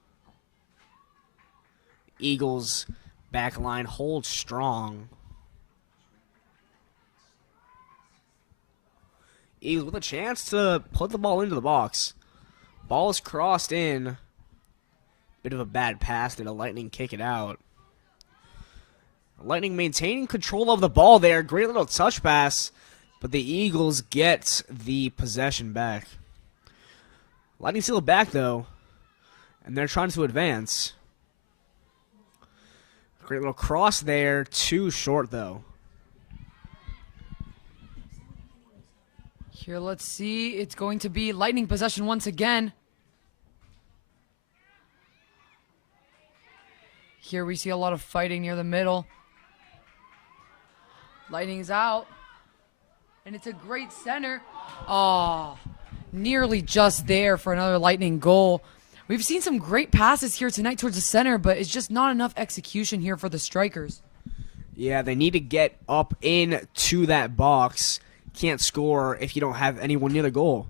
Eagles back line holds strong. Eagles with a chance to put the ball into the box. Ball is crossed in. Bit of a bad pass. Did a Lightning kick it out? Lightning maintaining control of the ball there. Great little touch pass. But the Eagles get the possession back. Lightning still back, though. And they're trying to advance. Great little cross there. Too short, though. Here, let's see. It's going to be Lightning possession once again. Here we see a lot of fighting near the middle. Lightning's out. And it's a great center. Oh, nearly just there for another Lightning goal. We've seen some great passes here tonight towards the center, but it's just not enough execution here for the Strikers. Yeah, they need to get up into that box. Can't score if you don't have anyone near the goal.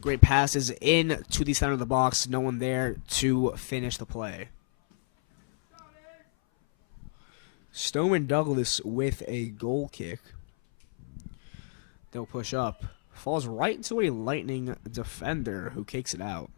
Great passes in to the center of the box. No one there to finish the play. Stoneman Douglas with a goal kick. They'll push up. Falls right into a Lightning defender who kicks it out.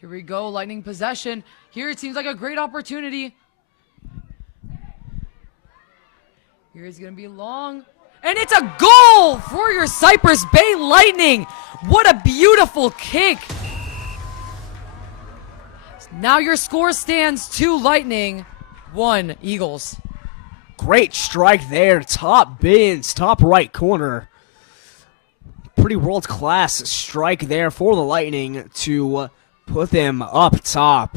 Here we go, Lightning possession. Here it seems like a great opportunity. Here it's going to be long. And it's a goal for your Cypress Bay Lightning. What a beautiful kick. Now your score stands 2 Lightning, 1 Eagles. Great strike there. Top bins, top right corner. Pretty world-class strike there for the Lightning to put them up top.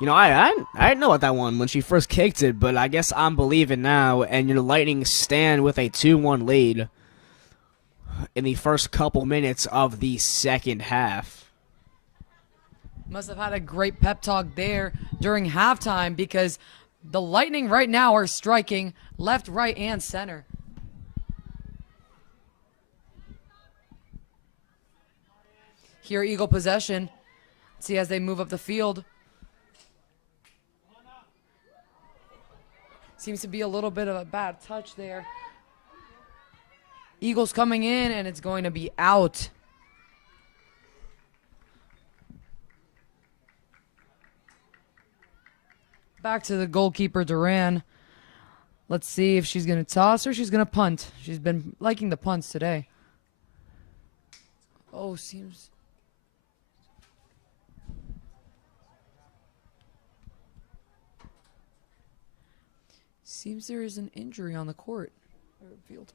You know, I didn't know about that one when she first kicked it, but I guess I'm believing now. And your Lightning stand with a 2-1 lead in the first couple minutes of the second half. Must have had a great pep talk there during halftime because the Lightning right now are striking left, right, and center. Here, Eagle possession. See as they move up the field. Seems to be a little bit of a bad touch there. Eagles coming in, and it's going to be out. Back to the goalkeeper, Duran. Let's see if she's going to toss or she's going to punt. She's been liking the punts today. Oh, seems... Seems there is an injury on the court. Or field.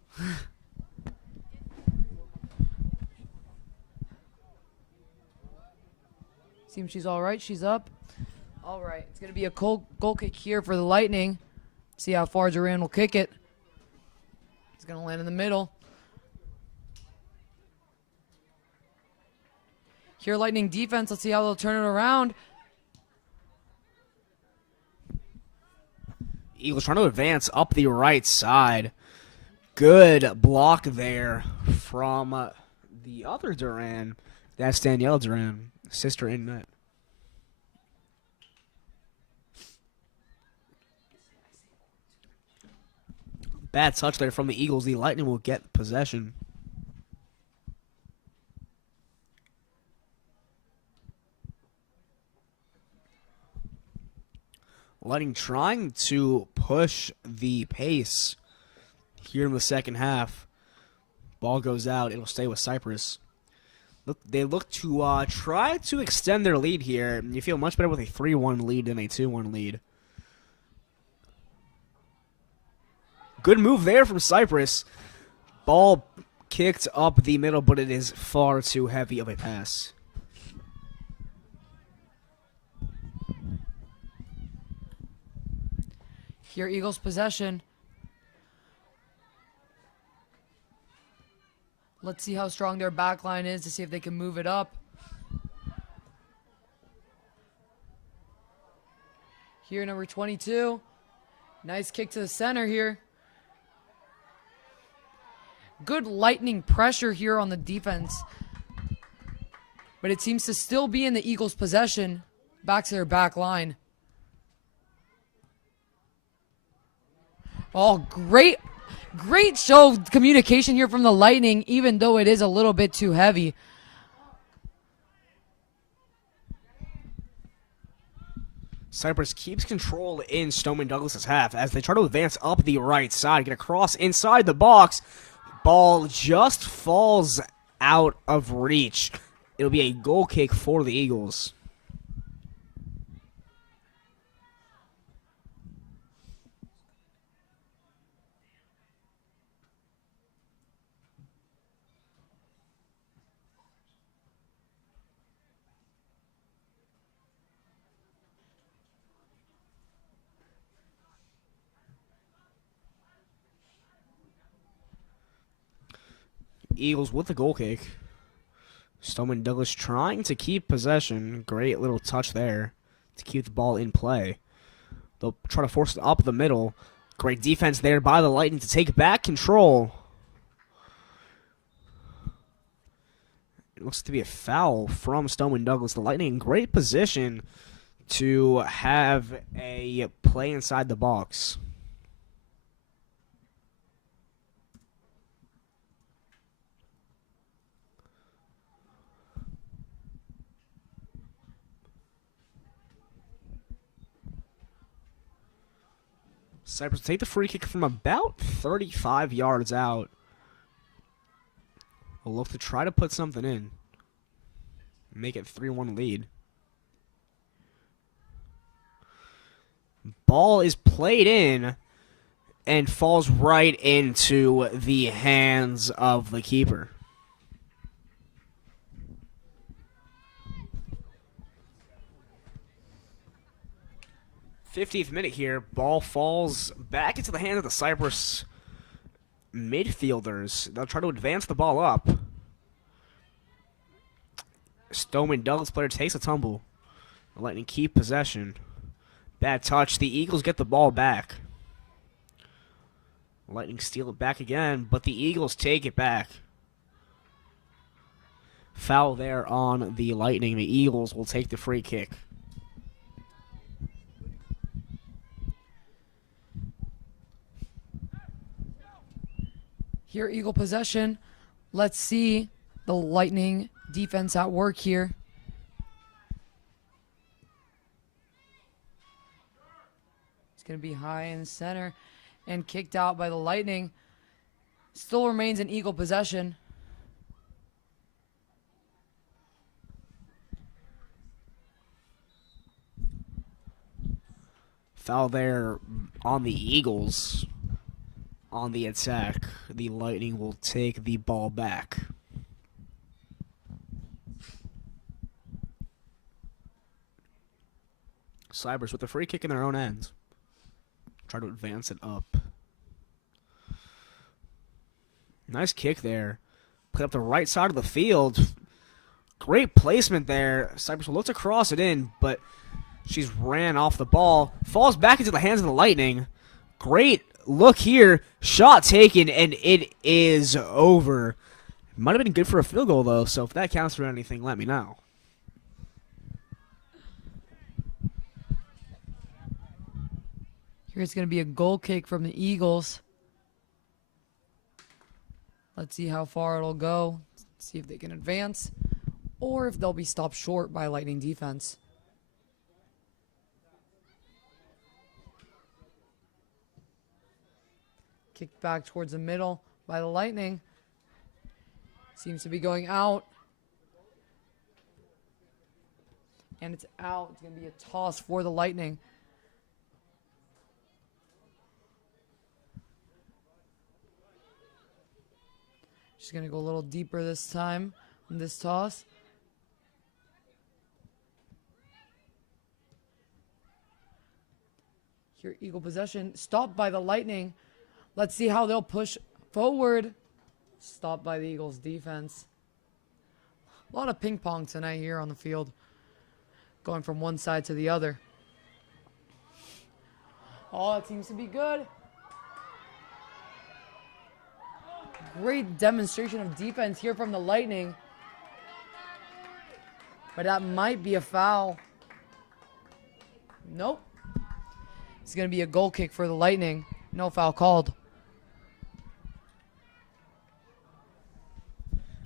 Seems she's all right. She's up. All right. It's going to be a goal kick here for the Lightning. See how far Duran will kick it. It's going to land in the middle. Here, Lightning defense. Let's see how they'll turn it around. Eagles trying to advance up the right side. Good block there from the other Duran. That's Danielle Duran, sister in net. Bad touch there from the Eagles. The Lightning will get possession. Lightning trying to push the pace here in the second half. Ball goes out. It'll stay with Cypress. They look to try to extend their lead here. You feel much better with a 3-1 lead than a 2-1 lead. Good move there from Cypress. Ball kicked up the middle, but it is far too heavy of a pass. Here, Eagles possession. Let's see how strong their back line is to see if they can move it up. Here, number 22. Nice kick to the center here. Good Lightning pressure here on the defense. But it seems to still be in the Eagles' possession. Back to their back line. Oh, great show of communication here from the Lightning, even though it is a little bit too heavy. Cypress keeps control in Stoneman Douglas's half as they try to advance up the right side, get across inside the box. Ball just falls out of reach. It'll be a goal kick for the Eagles. Eagles with the goal kick. Stoneman Douglas trying to keep possession. Great little touch there to keep the ball in play. They'll try to force it up the middle. Great defense there by the Lightning to take back control. It looks to be a foul from Stoneman Douglas. The Lightning in great position to have a play inside the box. Cypress take the free kick from about 35 yards out. We'll look to try to put something in. Make it 3-1 lead. Ball is played in and falls right into the hands of the keeper. 50th minute here. Ball falls back into the hands of the Cypress midfielders. They'll try to advance the ball up. Stoneman Douglas player takes a tumble. The Lightning keep possession. Bad touch. The Eagles get the ball back. The Lightning steal it back again, but the Eagles take it back. Foul there on the Lightning. The Eagles will take the free kick. Here, Eagle possession. Let's see the Lightning defense at work here. It's going to be high in the center and kicked out by the Lightning. Still remains in Eagle possession. Foul there on the Eagles. On the attack, the Lightning will take the ball back. Cypress with the free kick in their own end. Try to advance it up. Nice kick there. Put up the right side of the field. Great placement there. Cypress will look to cross it in, but she's ran off the ball. Falls back into the hands of the Lightning. Great look here. Shot taken, and it is over. Might have been good for a field goal, though, so if that counts for anything, let me know. Here's going to be a goal kick from the Eagles. Let's see how far it'll go. See if they can advance or if they'll be stopped short by Lightning defense. Kicked back towards the middle by the Lightning. Seems to be going out. And it's out. It's going to be a toss for the Lightning. She's going to go a little deeper this time on this toss. Here, Eagle possession. Stopped by the Lightning. Let's see how they'll push forward. Stopped by the Eagles defense. A lot of ping pong tonight here on the field. Going from one side to the other. Oh, it seems to be good. Great demonstration of defense here from the Lightning. But that might be a foul. Nope. It's going to be a goal kick for the Lightning. No foul called.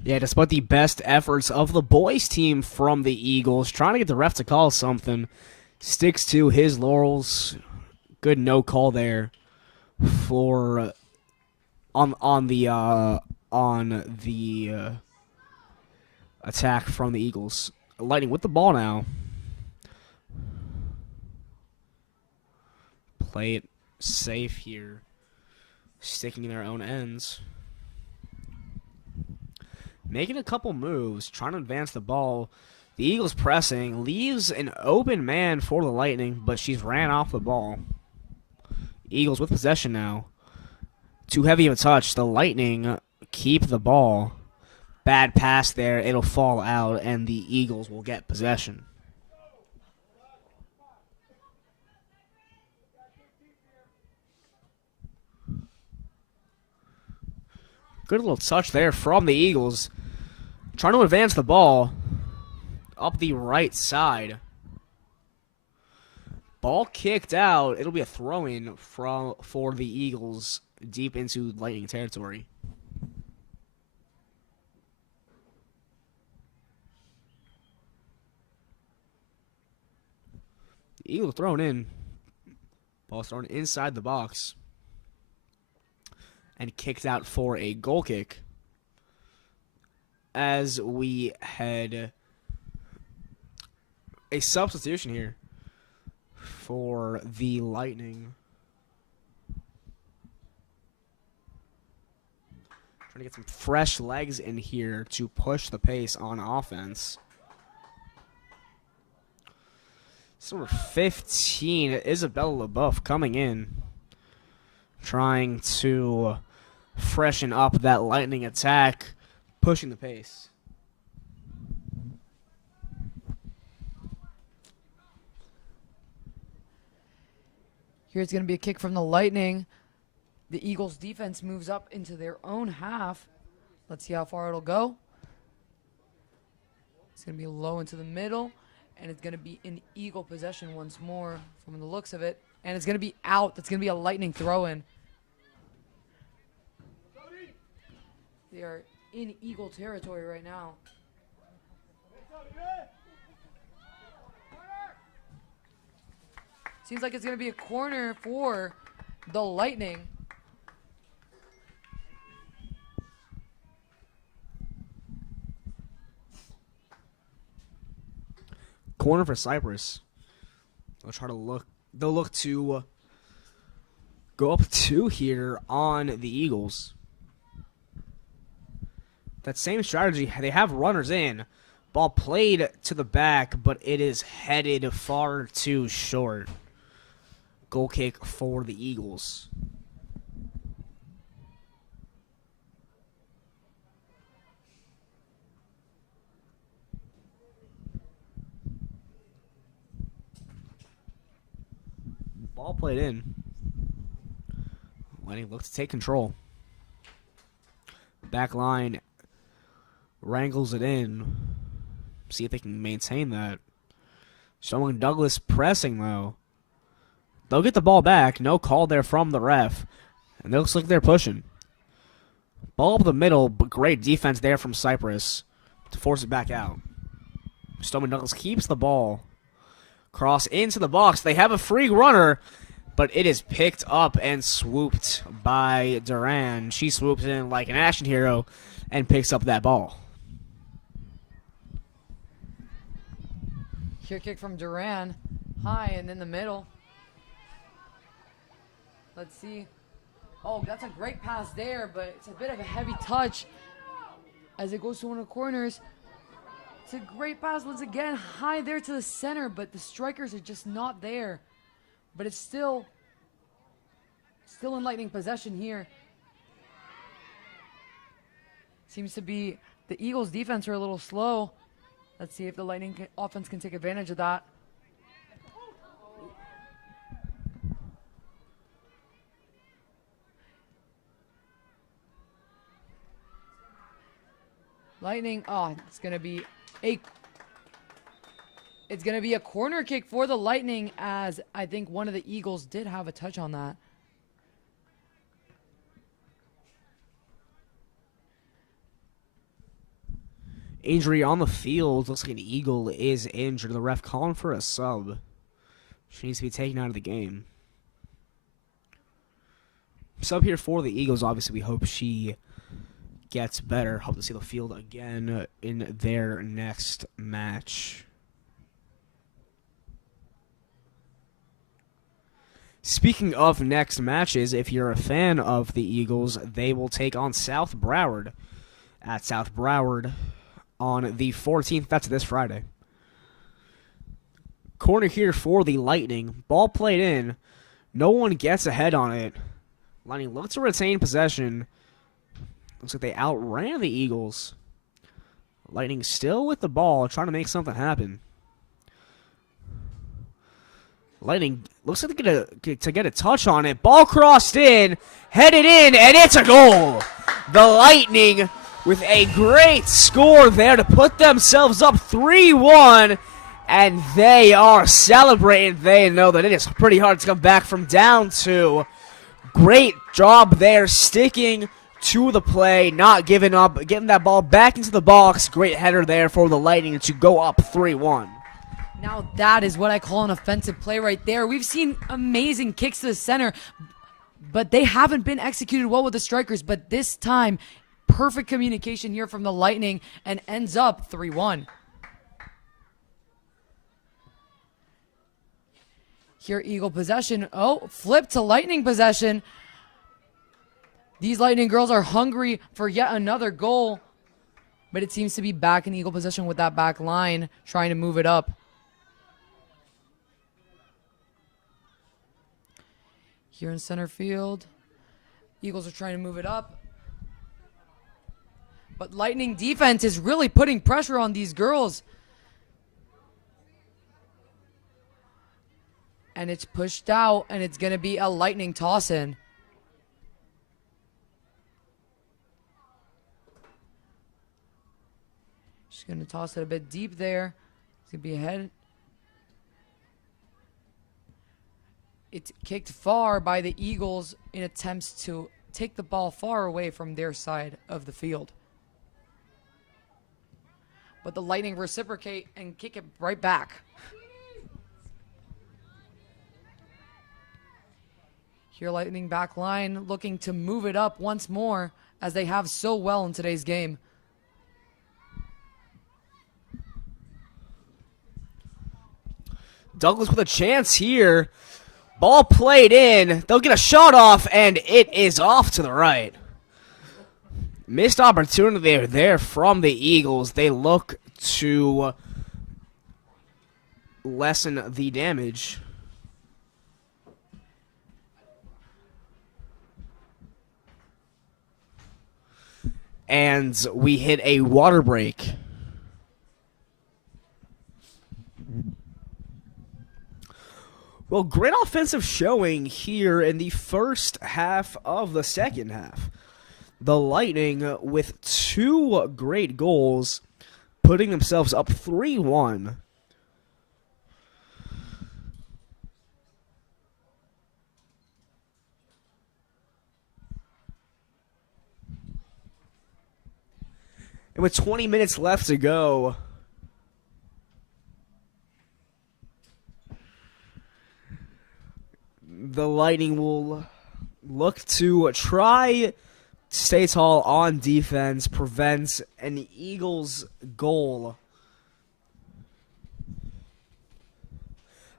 Yeah, despite the best efforts of the boys team from the Eagles, trying to get the ref to call something, sticks to his laurels. Good no call there for on the attack from the Eagles. Lightning with the ball now. Play it safe here, sticking in their own ends. Making a couple moves, trying to advance the ball. The Eagles pressing, leaves an open man for the Lightning, but she's ran off the ball. Eagles with possession now. Too heavy of a touch. The Lightning keep the ball. Bad pass there. It'll fall out, and the Eagles will get possession. Good little touch there from the Eagles. Trying to advance the ball up the right side. Ball kicked out. It'll be a throw-in for the Eagles deep into Lightning territory. The Eagles thrown in. Ball's thrown inside the box. And kicked out for a goal kick. As we had a substitution here for the Lightning. Trying to get some fresh legs in here to push the pace on offense. Number 15, Isabella LaBeouf coming in. Trying to freshen up that Lightning attack. Pushing the pace. Here's going to be a kick from the Lightning. The Eagles defense moves up into their own half. Let's see how far it'll go. It's going to be low into the middle. And it's going to be in Eagle possession once more from the looks of it. And it's going to be out. That's going to be a Lightning throw-in. They are in Eagle territory right now. Seems like it's going to be a corner for the Lightning. Corner for Cypress. They'll look to go up 2 here on the Eagles. That same strategy, they have runners in. Ball played to the back, but it is headed far too short. Goal kick for the Eagles. Ball played in. Lightning looks to take control. Back line wrangles it in. See if they can maintain that. Showing Douglas pressing, though. They'll get the ball back. No call there from the ref. And it looks like they're pushing. Ball up the middle, but great defense there from Cypress to force it back out. Stoneman Douglas keeps the ball. Cross into the box. They have a free runner, but it is picked up and swooped by Duran. She swoops in like an action hero and picks up that ball. Here kick from Duran. High and in the middle. Let's see. Oh, that's a great pass there, but it's a bit of a heavy touch as it goes to one of the corners. It's a great pass once again. High there to the center, but the strikers are just not there. But it's still in Lightning possession here. Seems to be the Eagles' defense are a little slow. Let's see if the Lightning offense can take advantage of that. Lightning. Oh, it's gonna be a corner kick for the Lightning, as I think one of the Eagles did have a touch on that. Injury on the field. Looks like an Eagle is injured. The ref calling for a sub. She needs to be taken out of the game. Sub here for the Eagles. Obviously, we hope she gets better. Hope to see the field again in their next match. Speaking of next matches, if you're a fan of the Eagles, they will take on South Broward at South Broward on the 14th. That's this Friday. Corner here for the Lightning. Ball played in. No one gets ahead on it. Lightning looks to retain possession. Looks like they outran the Eagles. Lightning still with the ball, trying to make something happen. Lightning looks like they're going to get a touch on it. Ball crossed in, headed in, and it's a goal. The Lightning with a great score there to put themselves up 3-1, and they are celebrating. They know that it is pretty hard to come back from down two. Great job there, sticking to the play, not giving up, getting that ball back into the box. Great header there for the Lightning to go up 3-1. Now that is what I call an offensive play right there. We've seen amazing kicks to the center, but they haven't been executed well with the strikers. But this time, perfect communication here from the Lightning, and ends up 3-1. Here, Eagle possession. Oh, flip to Lightning possession. These Lightning girls are hungry for yet another goal, but it seems to be back in Eagle possession with that back line, trying to move it up. Here in center field, Eagles are trying to move it up. But Lightning defense is really putting pressure on these girls. And it's pushed out, and it's going to be a Lightning toss-in. She's going to toss it a bit deep there. It's going to be ahead. It's kicked far by the Eagles in attempts to take the ball far away from their side of the field. But the Lightning reciprocate and kick it right back. Here, Lightning back line looking to move it up once more, as they have so well in today's game. Douglas with a chance here. Ball played in. They'll get a shot off, and it is off to the right. Missed opportunity there from the Eagles. They look to lessen the damage. And we hit a water break. Well, great offensive showing here in the first half of the second half. The Lightning with 2 great goals, putting themselves up 3-1. And with 20 minutes left to go, the Lightning will look to try to stay tall on defense, prevent an Eagles goal.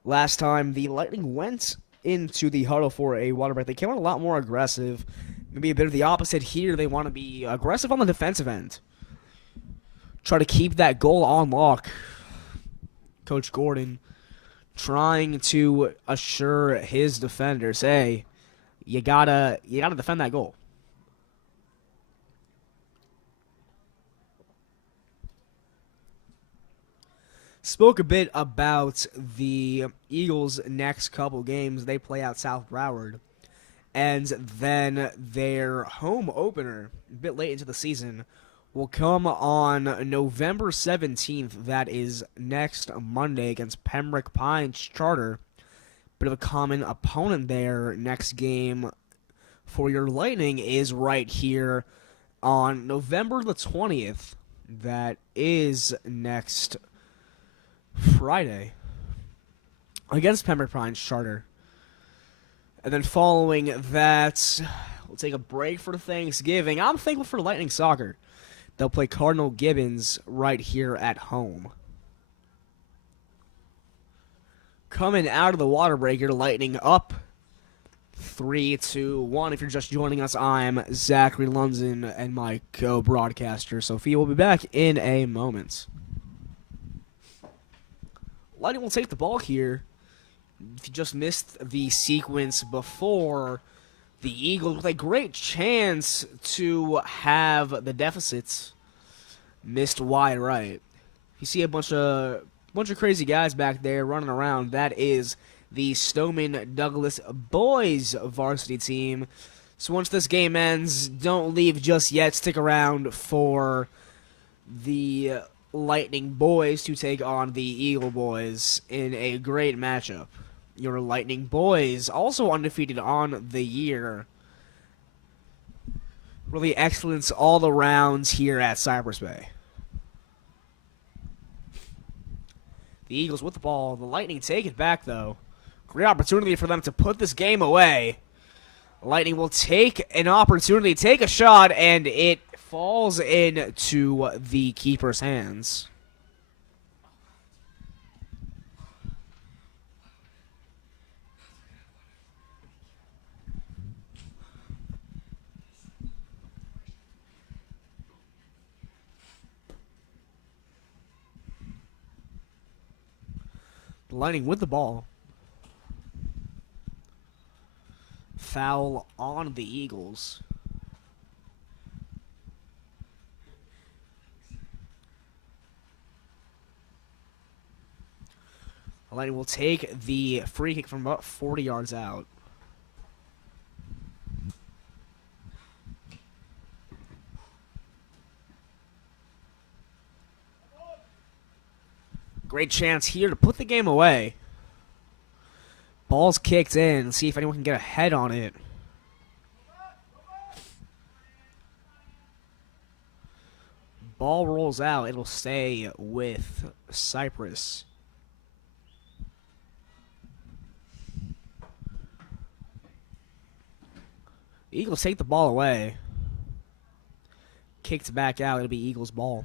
Last time, the Lightning went into the huddle for a water break. They came out a lot more aggressive. Maybe a bit of the opposite here. They want to be aggressive on the defensive end. Try to keep that goal on lock. Coach Gordon trying to assure his defenders, hey, you gotta defend that goal. Spoke a bit about the Eagles' next couple games. They play out South Broward, and then their home opener, a bit late into the season, will come on November 17th. That is next Monday against Pembroke Pines Charter. Bit of a common opponent there. Next game for your Lightning is right here on November the 20th. That is next Friday against Pembroke Pines Charter. And then following that, we'll take a break for Thanksgiving. I'm thankful for Lightning Soccer. They'll play Cardinal Gibbons right here at home. Coming out of the water break, your Lightning up 3-1. If you're just joining us, I'm Zachary Lunzen and my co-broadcaster, Sophia, will be back in a moment. Lightning will take the ball here. If you just missed the sequence before, the Eagles with a great chance to have the deficits missed wide right. You see a bunch of crazy guys back there running around. That is the Stoneman Douglas boys varsity team. So once this game ends, don't leave just yet. Stick around for the Lightning boys to take on the Eagle boys in a great matchup. Your Lightning boys also undefeated on the year. Really excellence all around here at Cypress Bay. The Eagles with the ball. The Lightning take it back, though. Great opportunity for them to put this game away. The Lightning will take an opportunity, take a shot, and it falls into the keeper's hands. The Lightning with the ball. Foul on the Eagles. The Lightning will take the free kick from about 40 yards out. Great chance here to put the game away. Ball's kicked in. Let's see if anyone can get a head on it. Ball rolls out. It'll stay with Cypress. The Eagles take the ball away. Kicked back out. It'll be Eagles' ball.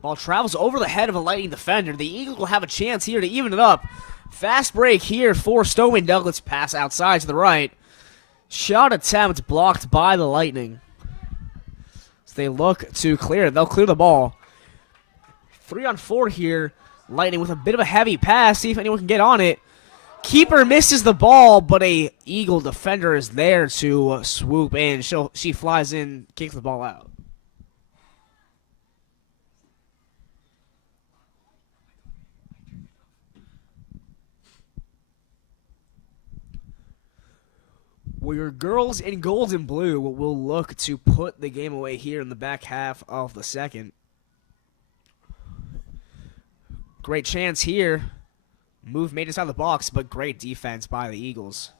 Ball travels over the head of a Lightning defender. The Eagles will have a chance here to even it up. Fast break here for Stoneman Douglas. Pass outside to the right. Shot attempt blocked by the Lightning. So they look to clear it. They'll clear the ball. 3-on-4 here. Lightning with a bit of a heavy pass. See if anyone can get on it. Keeper misses the ball, but a Eagle defender is there to swoop in. She flies in, kicks the ball out. Well, your girls in gold and blue will look to put the game away here in the back half of the second. Great chance here. Move made inside the box, but great defense by the Eagles.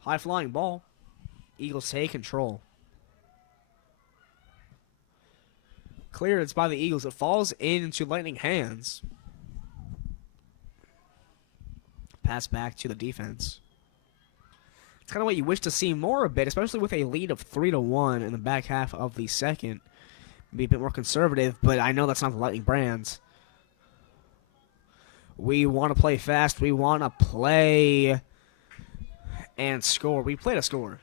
High flying ball. Eagles take control. Clearance by the Eagles. It falls into Lightning hands. Pass back to the defense. It's kind of what you wish to see more a bit, especially with a lead of 3-1 in the back half of the second. Be a bit more conservative, but I know that's not the Lightning brand. We want to play fast. We want to play and score. We play to score.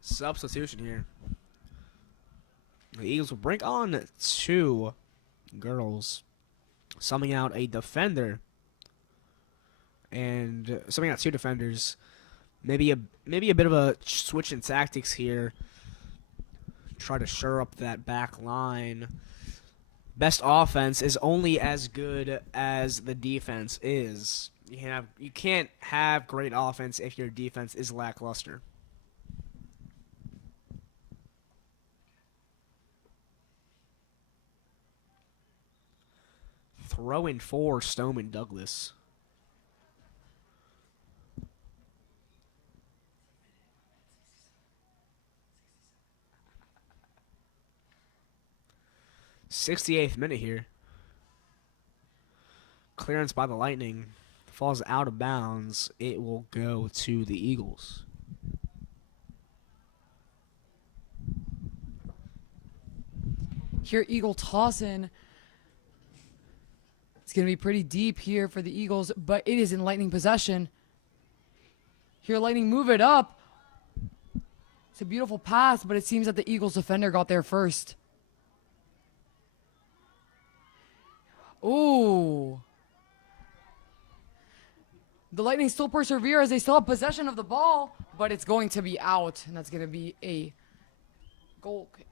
Substitution here. The Eagles will bring on two girls. Summing out a defender. And summing out two defenders. Maybe a bit of a switch in tactics here. Try to shore up that back line. Best offense is only as good as the defense is. You can't have great offense if your defense is lackluster. Throw in for Stoneman Douglas. '68th minute here. Clearance by the Lightning. Falls out of bounds. It will go to the Eagles. Here, Eagle toss-in. It's going to be pretty deep here for the Eagles, but it is in Lightning possession. Here, Lightning move it up. It's a beautiful pass, but it seems that the Eagles defender got there first. Ooh. The Lightning still persevere as they still have possession of the ball, but it's going to be out, and that's going to be a goal kick.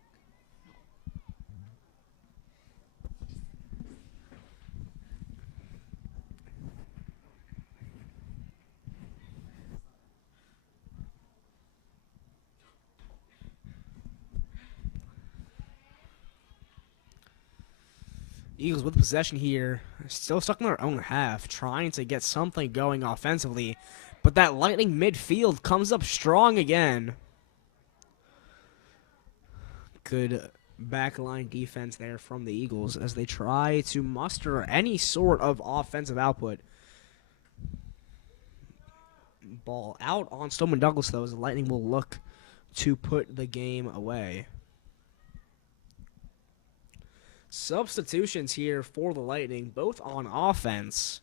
Eagles with possession here, still stuck in their own half, trying to get something going offensively. But that Lightning midfield comes up strong again. Good backline defense there from the Eagles as they try to muster any sort of offensive output. Ball out on Stoneman Douglas, though, as the Lightning will look to put the game away. Substitutions here for the Lightning, both on offense.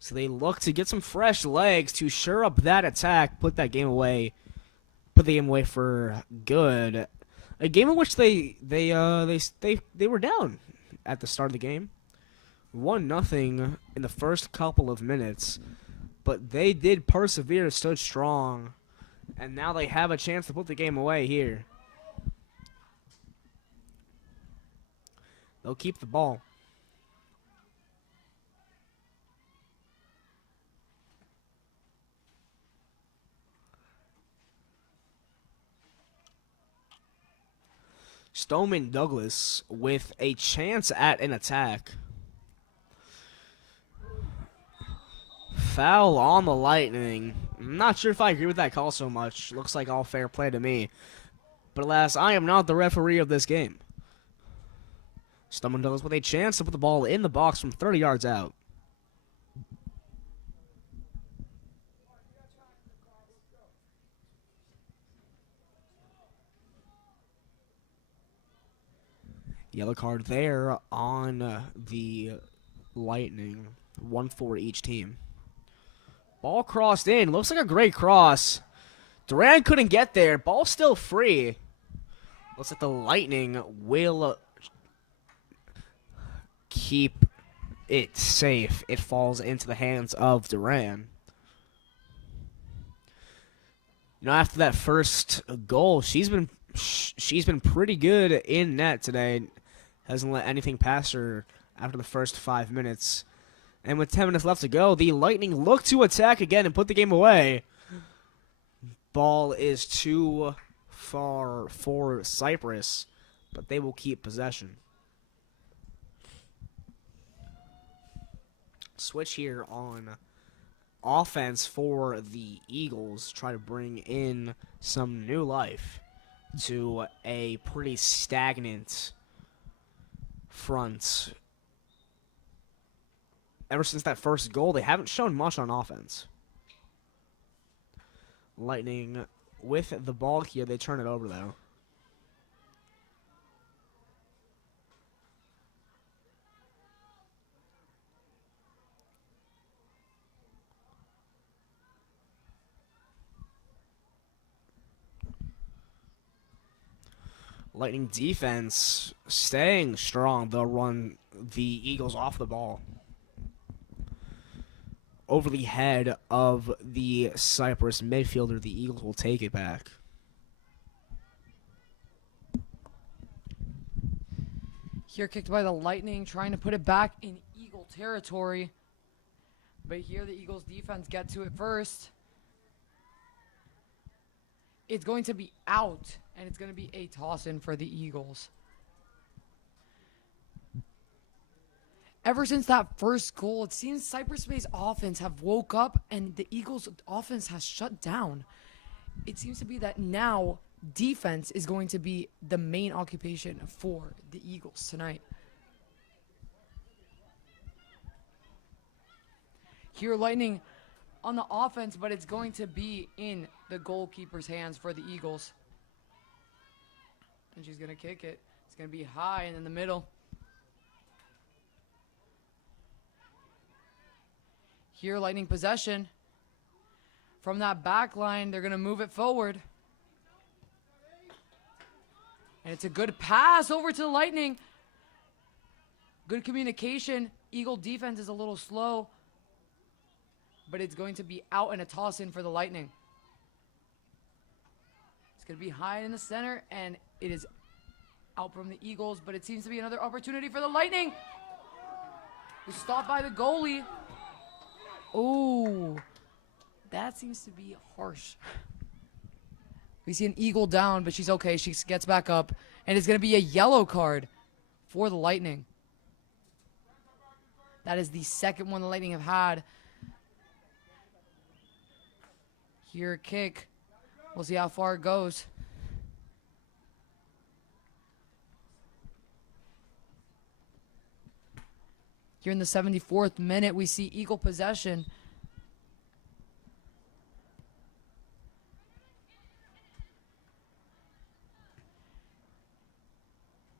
So they look to get some fresh legs to shore up that attack, put the game away for good. A game in which they were down at the start of the game, 1-0 in the first couple of minutes, but they did persevere, stood strong, and now they have a chance to put the game away here. They'll keep the ball. Stoneman Douglas with a chance at an attack. Foul on the Lightning. I'm not sure if I agree with that call so much. Looks like all fair play to me. But alas, I am not the referee of this game. Stoneman Douglas with a chance to put the ball in the box from 30 yards out. Yellow card there on the Lightning. 1 for each team. Ball crossed in. Looks like a great cross. Durant couldn't get there. Ball still free. Looks like the Lightning will keep it safe. It falls into the hands of Duran. You know, after that first goal, she's been pretty good in net today. Hasn't let anything pass her after the first 5 minutes. And with 10 minutes left to go, the Lightning look to attack again and put the game away. Ball is too far for Cypress, but they will keep possession. Switch here on offense for the Eagles. Try to bring in some new life to a pretty stagnant front. Ever since that first goal, they haven't shown much on offense. Lightning with the ball here. They turn it over, though. Lightning defense staying strong. They'll run the Eagles off the ball. Over the head of the Cypress midfielder, the Eagles will take it back. Here kicked by the Lightning, trying to put it back in Eagle territory. But here the Eagles defense get to it first. It's going to be out, and it's going to be a toss-in for the Eagles. Ever since that first goal, it seems Cypress Bay's offense have woke up and the Eagles' offense has shut down. It seems to be that now defense is going to be the main occupation for the Eagles tonight. Here, Lightning on the offense, but it's going to be in the goalkeeper's hands for the Eagles. And she's going to kick it. It's going to be high and in the middle. Here, Lightning possession. From that back line, they're going to move it forward. And it's a good pass over to the Lightning. Good communication. Eagle defense is a little slow. But it's going to be out and a toss-in for the Lightning. It's going to be high in the center, and it is out from the Eagles, but it seems to be another opportunity for the Lightning. It's stopped by the goalie. Oh, that seems to be harsh. We see an Eagle down, but she's okay. She gets back up, and it's going to be a yellow card for the Lightning. That is the second one the Lightning have had. Here, a kick. We'll see how far it goes. Here in the 74th minute, we see Eagle possession.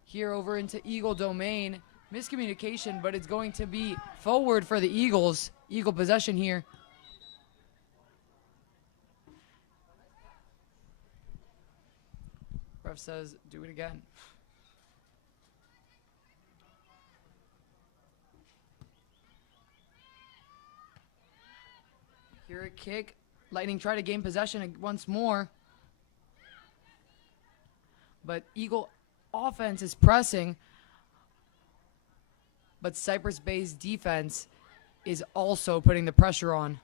Here over into Eagle domain. Miscommunication, but it's going to be forward for the Eagles. Eagle possession here. Ref says, do it again. Here a kick. Lightning try to gain possession once more. But Eagle offense is pressing. But Cypress Bay's defense is also putting the pressure on.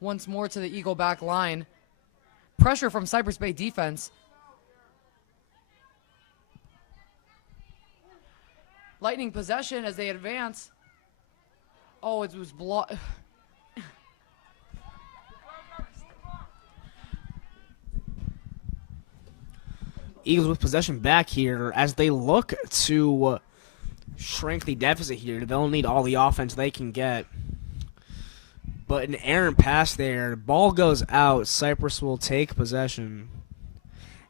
Once more to the Eagle back line. Pressure from Cypress Bay defense. Lightning possession as they advance. Oh, it was blocked. Eagles with possession back here as they look to shrink the deficit here. They'll need all the offense they can get. But an errant pass there. Ball goes out. Cypress will take possession.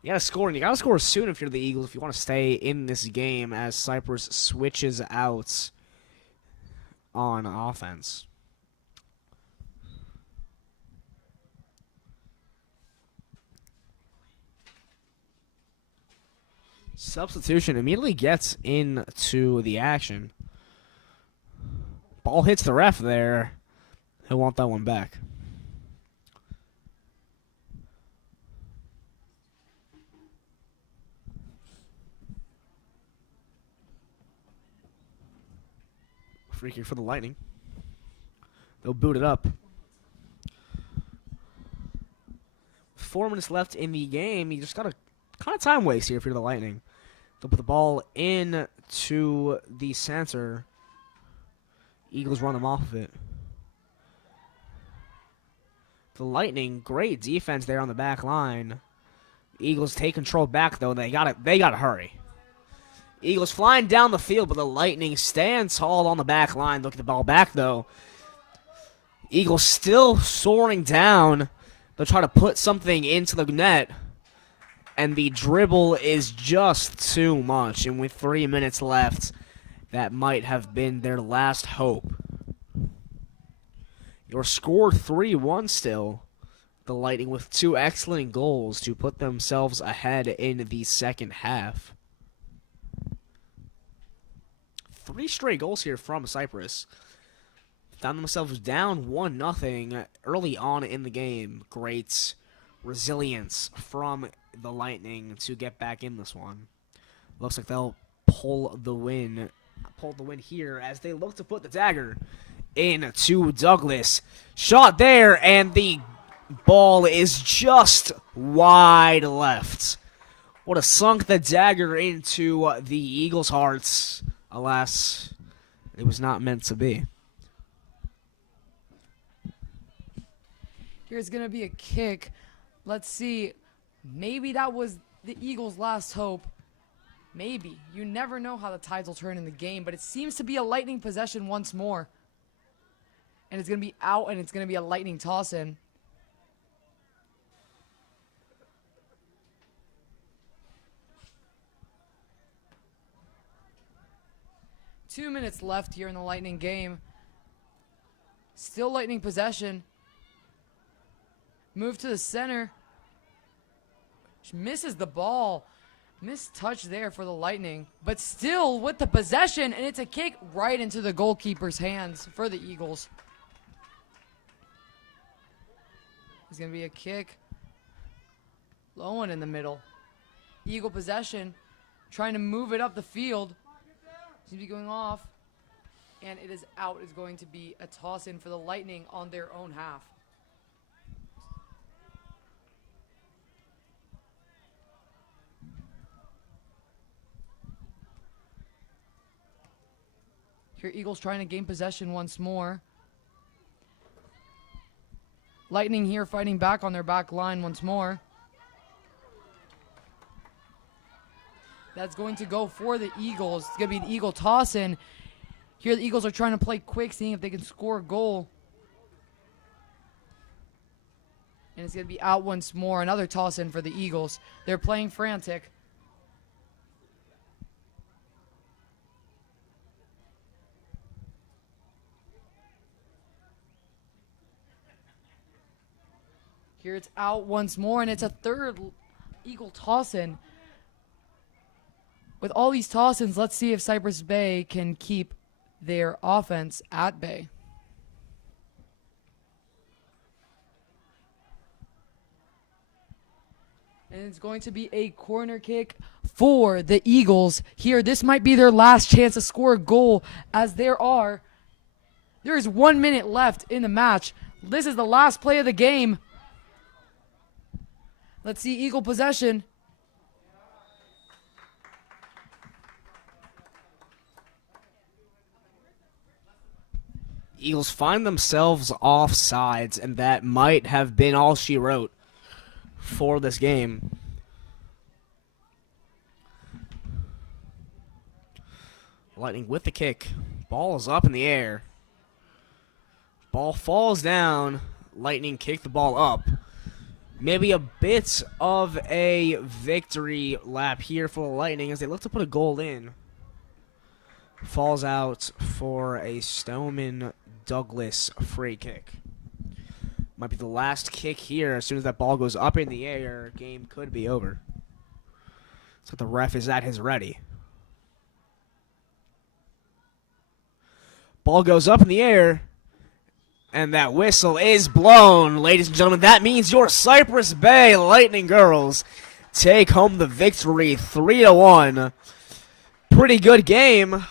You gotta score, and you gotta score soon if you're the Eagles if you want to stay in this game as Cypress switches out on offense. Substitution immediately gets into the action. Ball hits the ref there. He'll want that one back. Free kick for the Lightning. They'll boot it up. 4 minutes left in the game. You just got a kind of time waste here if you're the Lightning. They'll put the ball in to the center. Eagles run them off of it. The Lightning, great defense there on the back line. Eagles take control back though. They gotta hurry. Eagles flying down the field, but the Lightning stand tall on the back line. Look at the ball back though. Eagles still soaring down. They'll try to put something into the net. And the dribble is just too much. And with 3 minutes left, that might have been their last hope. Your score 3-1 still. The Lightning with 2 excellent goals to put themselves ahead in the second half. 3 straight goals here from Cypress. Found themselves down 1-0 early on in the game. Great resilience from the Lightning to get back in this one. Looks like they'll pull the win pulled the win here as they look to put the dagger into Douglas. Shot there, and the ball is just wide left. Would have sunk the dagger into the Eagles' hearts. Alas, it was not meant to be. Here's going to be a kick. Let's see. Maybe that was the Eagles' last hope. Maybe. You never know how the tides will turn in the game, but it seems to be a Lightning possession once more. And it's going to be out, and it's going to be a Lightning toss-in. Two minutes left here in the Lightning game. Still Lightning possession. Move to the center. She misses the ball. Missed touch there for the Lightning. But still with the possession, and it's a kick right into the goalkeeper's hands for the Eagles. It's going to be a kick. Low one in the middle. Eagle possession. Trying to move it up the field. Seems to be going off. And it is out. It's going to be a toss-in for the Lightning on their own half. Here, Eagles trying to gain possession once more. Lightning here fighting back on their back line once more. That's going to go for the Eagles. It's going to be an Eagle toss-in. Here the Eagles are trying to play quick, seeing if they can score a goal. And it's going to be out once more. Another toss-in for the Eagles. They're playing frantic. Here it's out once more, and it's a third Eagle toss-in. With all these toss-ins, let's see if Cypress Bay can keep their offense at bay. And it's going to be a corner kick for the Eagles. Here, this might be their last chance to score a goal, as there is 1 minute left in the match. This is the last play of the game. Let's see Eagle possession. Eagles find themselves offsides, and that might have been all she wrote for this game. Lightning with the kick. Ball is up in the air. Ball falls down. Lightning kick the ball up. Maybe a bit of a victory lap here for the Lightning as they look to put a goal in. Falls out for a Stoneman Douglas free kick. Might be the last kick here. As soon as that ball goes up in the air, game could be over. So the ref is at his ready. Ball goes up in the air. And that whistle is blown, ladies and gentlemen. That means your Cypress Bay Lightning girls take home the victory 3-1. Pretty good game.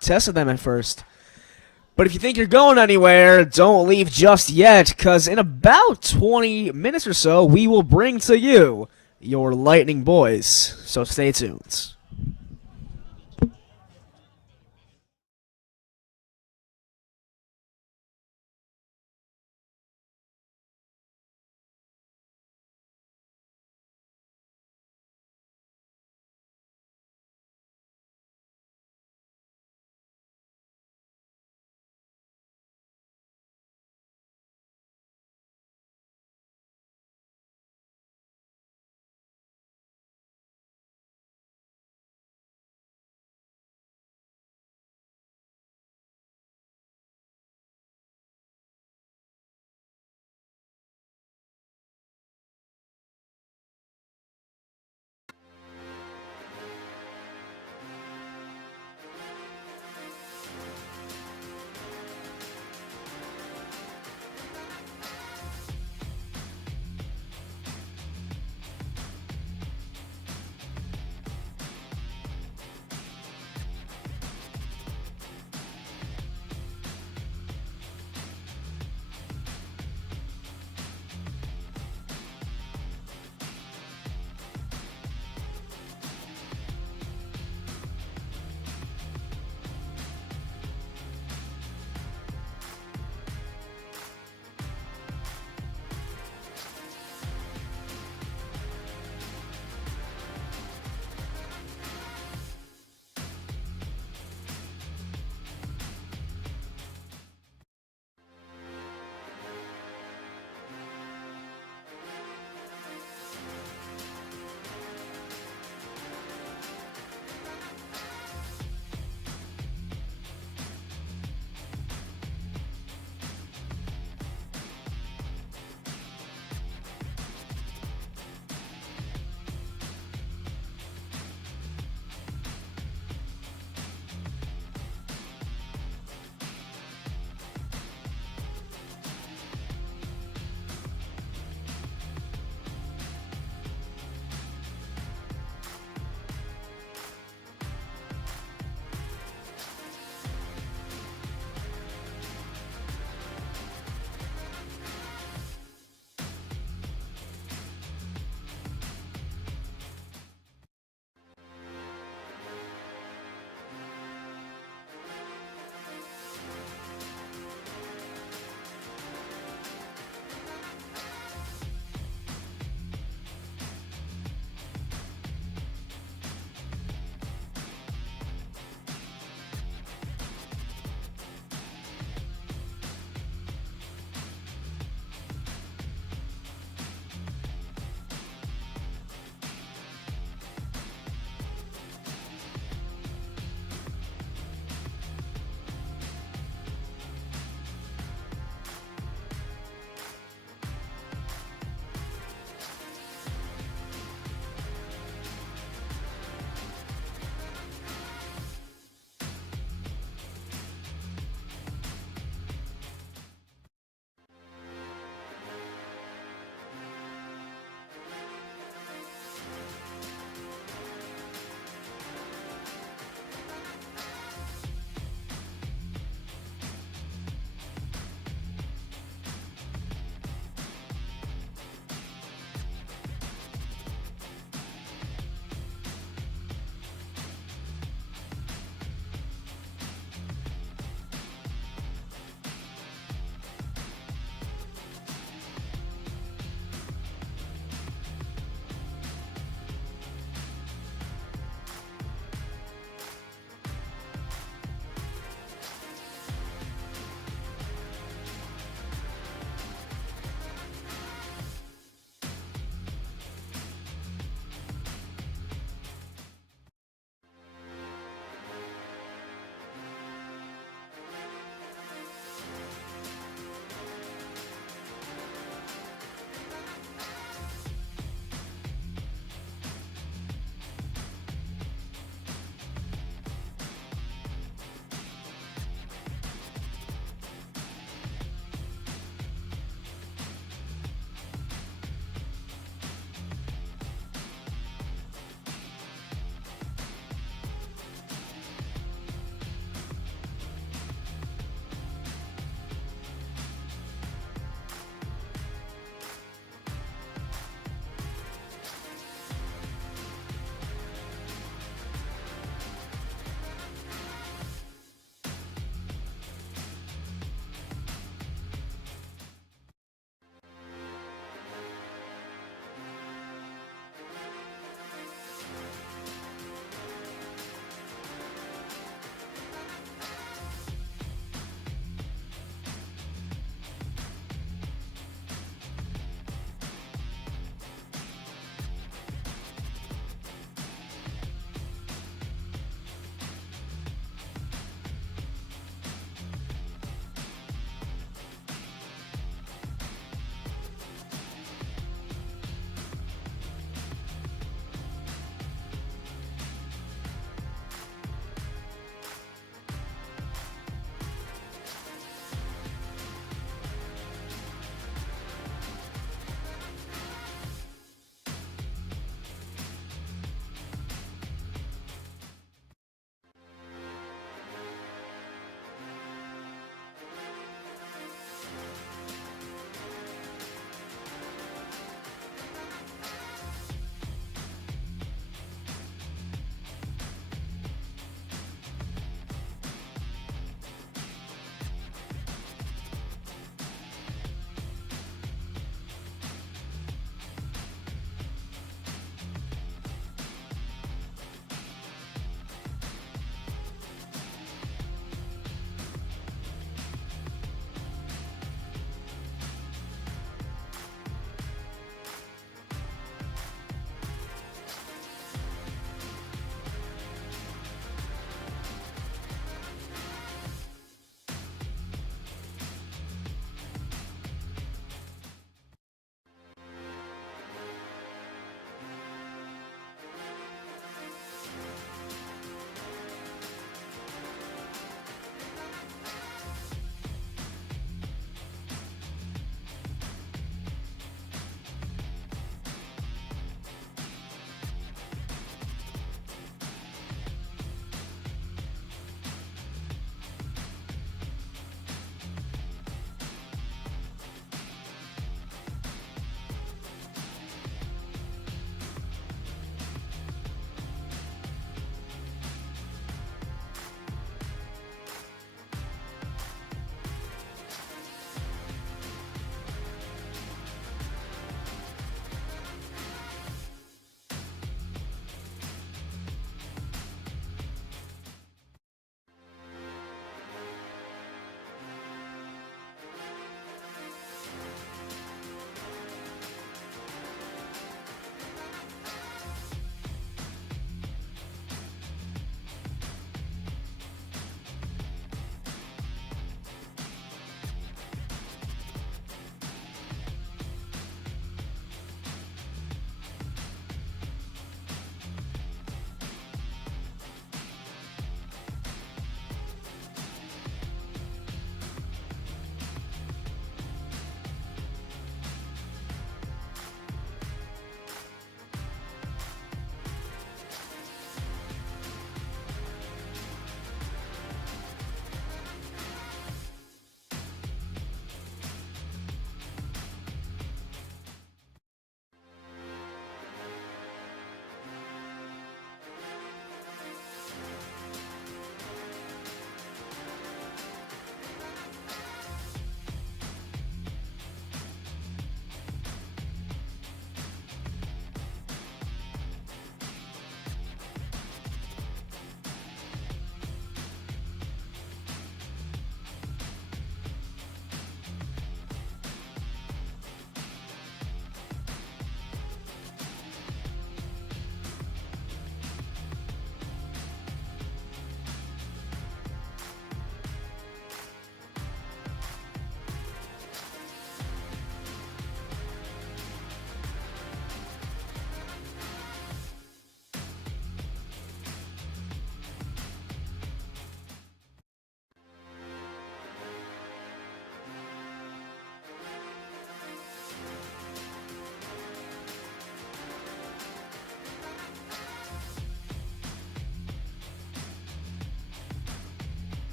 Tested them at first. But if you think you're going anywhere, don't leave just yet, because in about 20 minutes or so, we will bring to you your Lightning boys. So stay tuned.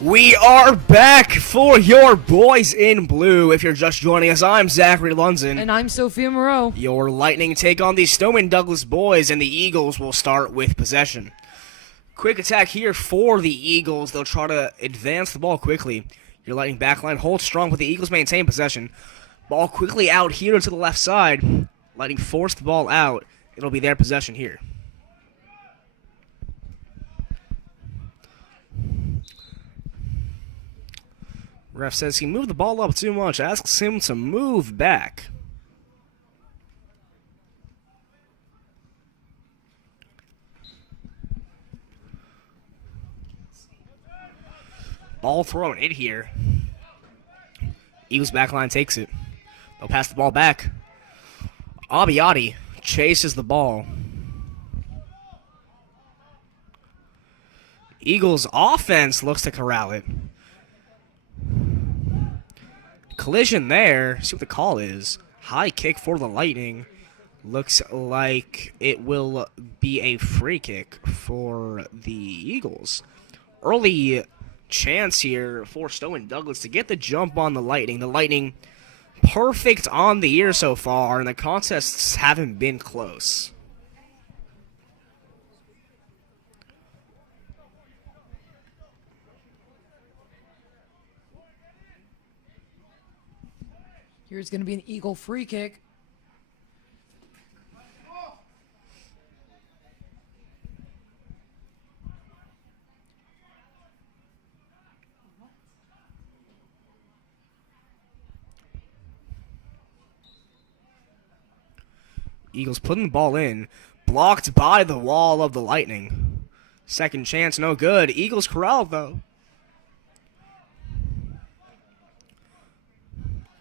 We are back for your boys in blue. If you're just joining us, I'm Zachary Lundzen. And I'm Sophia Moreau. Your Lightning take on the Stoneman Douglas boys, and the Eagles will start with possession. Quick attack here for the Eagles. They'll try to advance the ball quickly. Your Lightning backline holds strong, but the Eagles maintain possession. Ball quickly out here to the left side. Lightning force the ball out. It'll be their possession here. Ref says he moved the ball up too much, asks him to move back. Ball thrown in here. Eagles backline takes it. They'll pass the ball back. Abbiati chases the ball. Eagles offense looks to corral it. Collision there. See what the call is. High kick for the Lightning. Looks like it will be a free kick for the Eagles. Early chance here for Stoneman Douglas to get the jump on the Lightning. The Lightning perfect on the year so far, and the contests haven't been close. Here's going to be an Eagle free kick. Eagles putting the ball in. Blocked by the wall of the Lightning. Second chance, no good. Eagles corralled, though.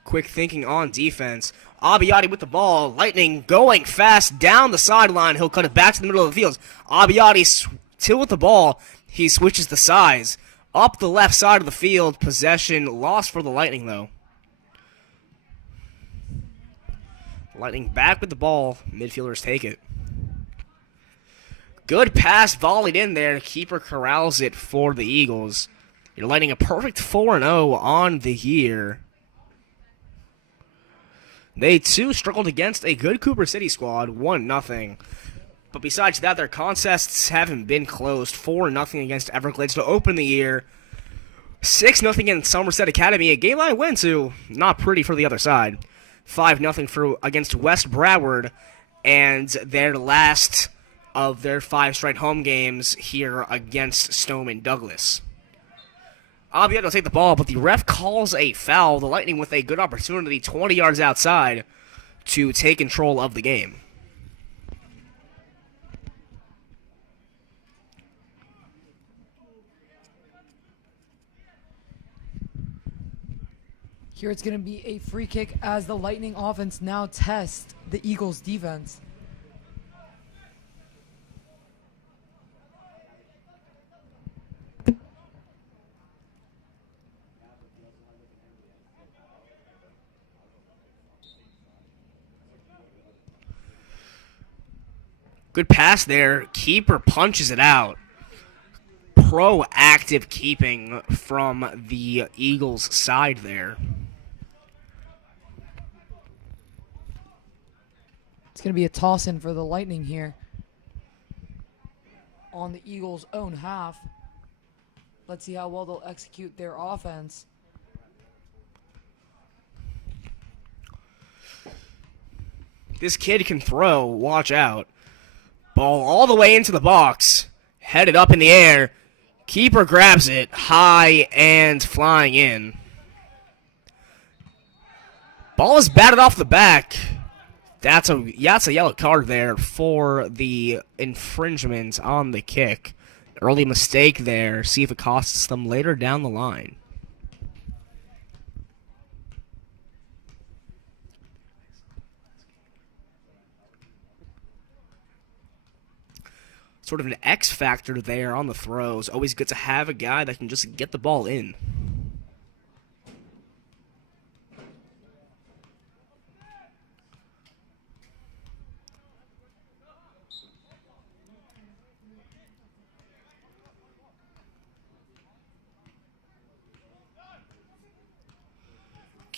Quick thinking on defense. Abbiati with the ball. Lightning going fast down the sideline. He'll cut it back to the middle of the field. Abbiati still with the ball. He switches the sides. Up the left side of the field. Possession lost for the Lightning, though. Lightning back with the ball. Midfielders take it. Good pass volleyed in there. Keeper corrals it for the Eagles. You're Lightning a perfect 4-0 on the year. They, too, struggled against a good Cooper City squad, 1-0. But besides that, their contests haven't been closed. 4-0 against Everglades to open the year. 6-0 against Somerset Academy, a game I went to. Not pretty for the other side. 5-0 against West Broward, and their last of their 5 straight home games here against Stoneman Douglas. Abbiati will take the ball, but the ref calls a foul. The Lightning with a good opportunity 20 yards outside to take control of the game. Here it's going to be a free kick as the Lightning offense now tests the Eagles defense. Good pass there. Keeper punches it out. Proactive keeping from the Eagles' side there. It's going to be a toss-in for the Lightning here on the Eagles' own half. Let's see how well they'll execute their offense. This kid can throw. Watch out. Ball all the way into the box. Headed up in the air. Keeper grabs it. High and flying in. Ball is batted off the back. That's a yellow card there for the infringement on the kick. Early mistake there. See if it costs them later down the line. Sort of an X factor there on the throws. Always good to have a guy that can just get the ball in.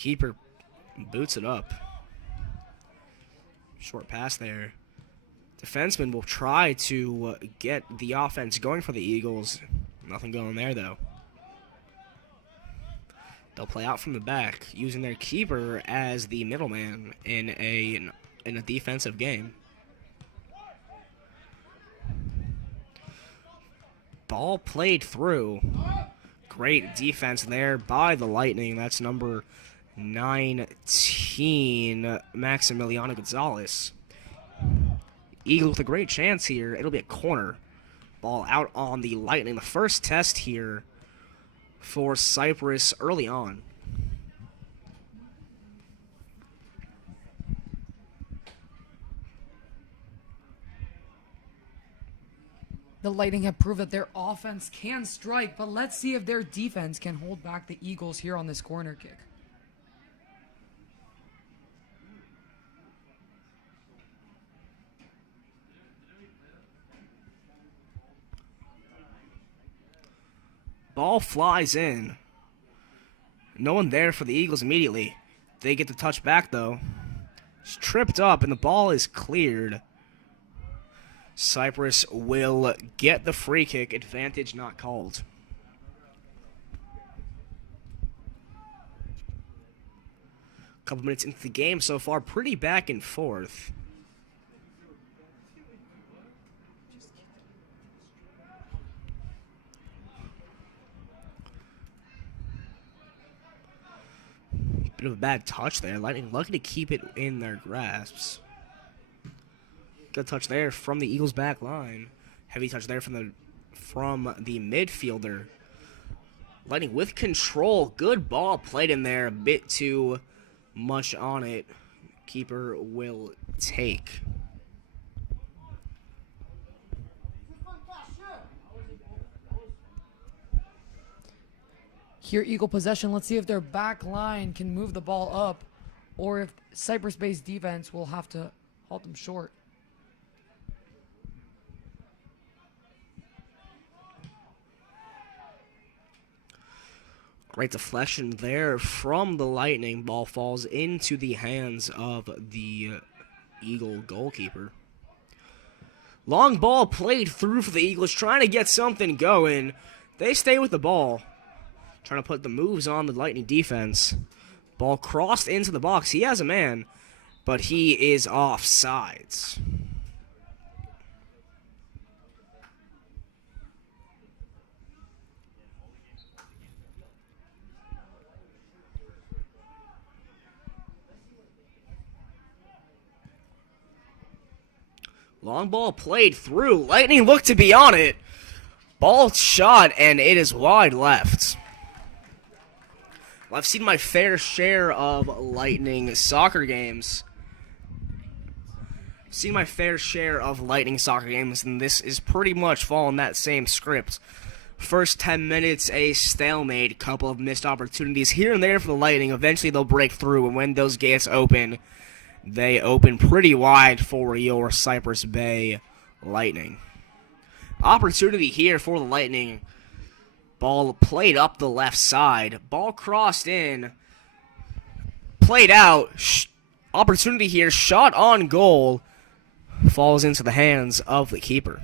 Keeper boots it up. Short pass there. Defenseman will try to get the offense going for the Eagles. Nothing going there, though. They'll play out from the back, using their keeper as the middleman in a defensive game. Ball played through. Great defense there by the Lightning. That's number 19, Maximiliano Gonzalez. Eagles with a great chance here. It'll be a corner. Ball out on the Lightning. The first test here for Cypress early on. The Lightning have proved that their offense can strike, but let's see if their defense can hold back the Eagles here on this corner kick. Ball flies in. No one there for the Eagles immediately. They get the touch back, though. It's tripped up, and the ball is cleared. Cypress will get the free kick. Advantage not called. Couple minutes into the game so far. Pretty back and forth. Bit of a bad touch there. Lightning lucky to keep it in their grasps. Good touch there from the Eagles' back line. Heavy touch there from the midfielder. Lightning with control. Good ball played in there. A bit too much on it. Keeper will take. Here, Eagle possession. Let's see if their back line can move the ball up, or if Cypress Bay's defense will have to halt them short. Great deflection there from the Lightning. Ball falls into the hands of the Eagle goalkeeper. Long ball played through for the Eagles, trying to get something going. They stay with the ball, trying to put the moves on the Lightning defense. Ball crossed into the box. He has a man, but he is offsides. Long ball played through. Lightning looked to be on it. Ball shot, and it is wide left. Well, I've seen my fair share of Lightning soccer games. And this is pretty much following that same script. First 10 minutes, a stalemate, couple of missed opportunities here and there for the Lightning. Eventually, they'll break through, and when those gates open, they open pretty wide for your Cypress Bay Lightning. Opportunity here for the Lightning. Ball played up the left side. Ball crossed in. Played out. Opportunity here. Shot on goal. Falls into the hands of the keeper.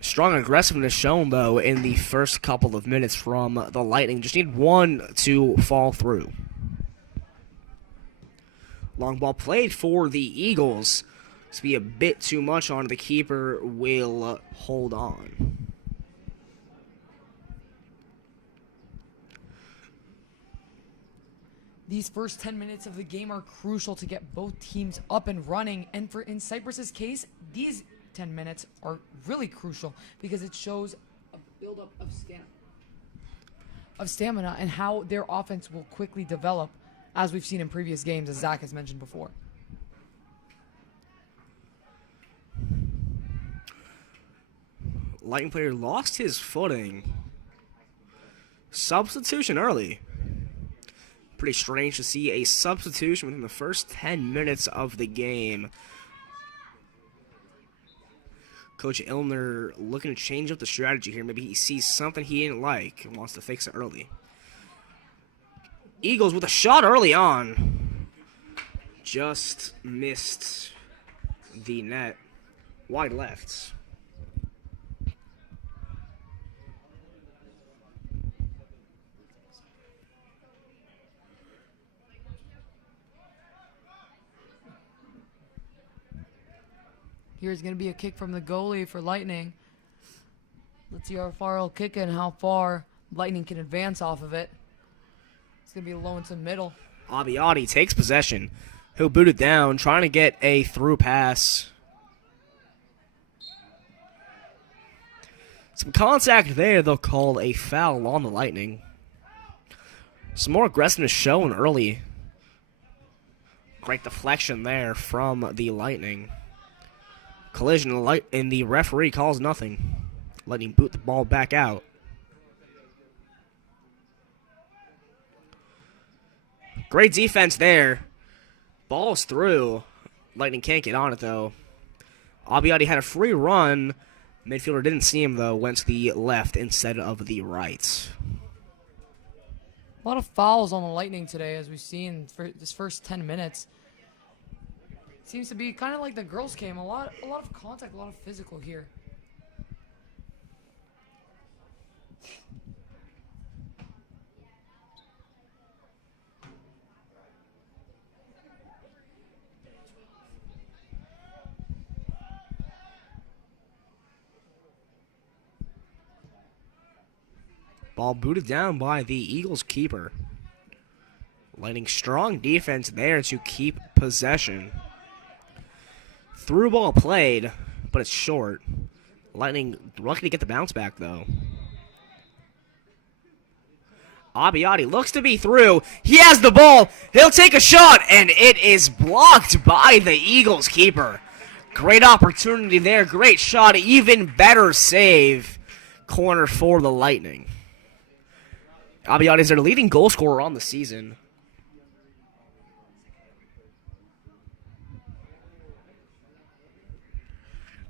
Strong aggressiveness shown, though, in the first couple of minutes from the Lightning. Just need one to fall through. Long ball played for the Eagles. This will be a bit too much on. The keeper will hold on. These first 10 minutes of the game are crucial to get both teams up and running. And in Cypress's case, these 10 minutes are really crucial because it shows a buildup of stamina and how their offense will quickly develop, as we've seen in previous games, as Zach has mentioned before. Lightning player lost his footing. Substitution early. Pretty strange to see a substitution within the first 10 minutes of the game. Coach Illner looking to change up the strategy here. Maybe he sees something he didn't like and wants to fix it early. Eagles with a shot early on. Just missed the net. Wide left. Here's going to be a kick from the goalie for Lightning. Let's see how far he'll kick it and how far Lightning can advance off of it. It's going to be low into the middle. Abbiati takes possession. He'll boot it down, trying to get a through pass. Some contact there, they'll call a foul on the Lightning. Some more aggressiveness shown early. Great deflection there from the Lightning. Collision, and the referee calls nothing. Lightning boot the ball back out. Great defense there. Ball's through. Lightning can't get on it, though. Abbiati had a free run. Midfielder didn't see him, though. Went to the left instead of the right. A lot of fouls on the Lightning today, as we've seen for this first 10 minutes. Seems to be kind of like the girls' game. A lot of contact, a lot of physical here. Ball booted down by the Eagles keeper. Lightning strong defense there to keep possession. Through ball played, but it's short. Lightning lucky to get the bounce back, though. Abbiati looks to be through. He has the ball. He'll take a shot, and it is blocked by the Eagles keeper. Great opportunity there. Great shot. Even better save. Corner for the Lightning. Abbiati is their leading goal scorer on the season.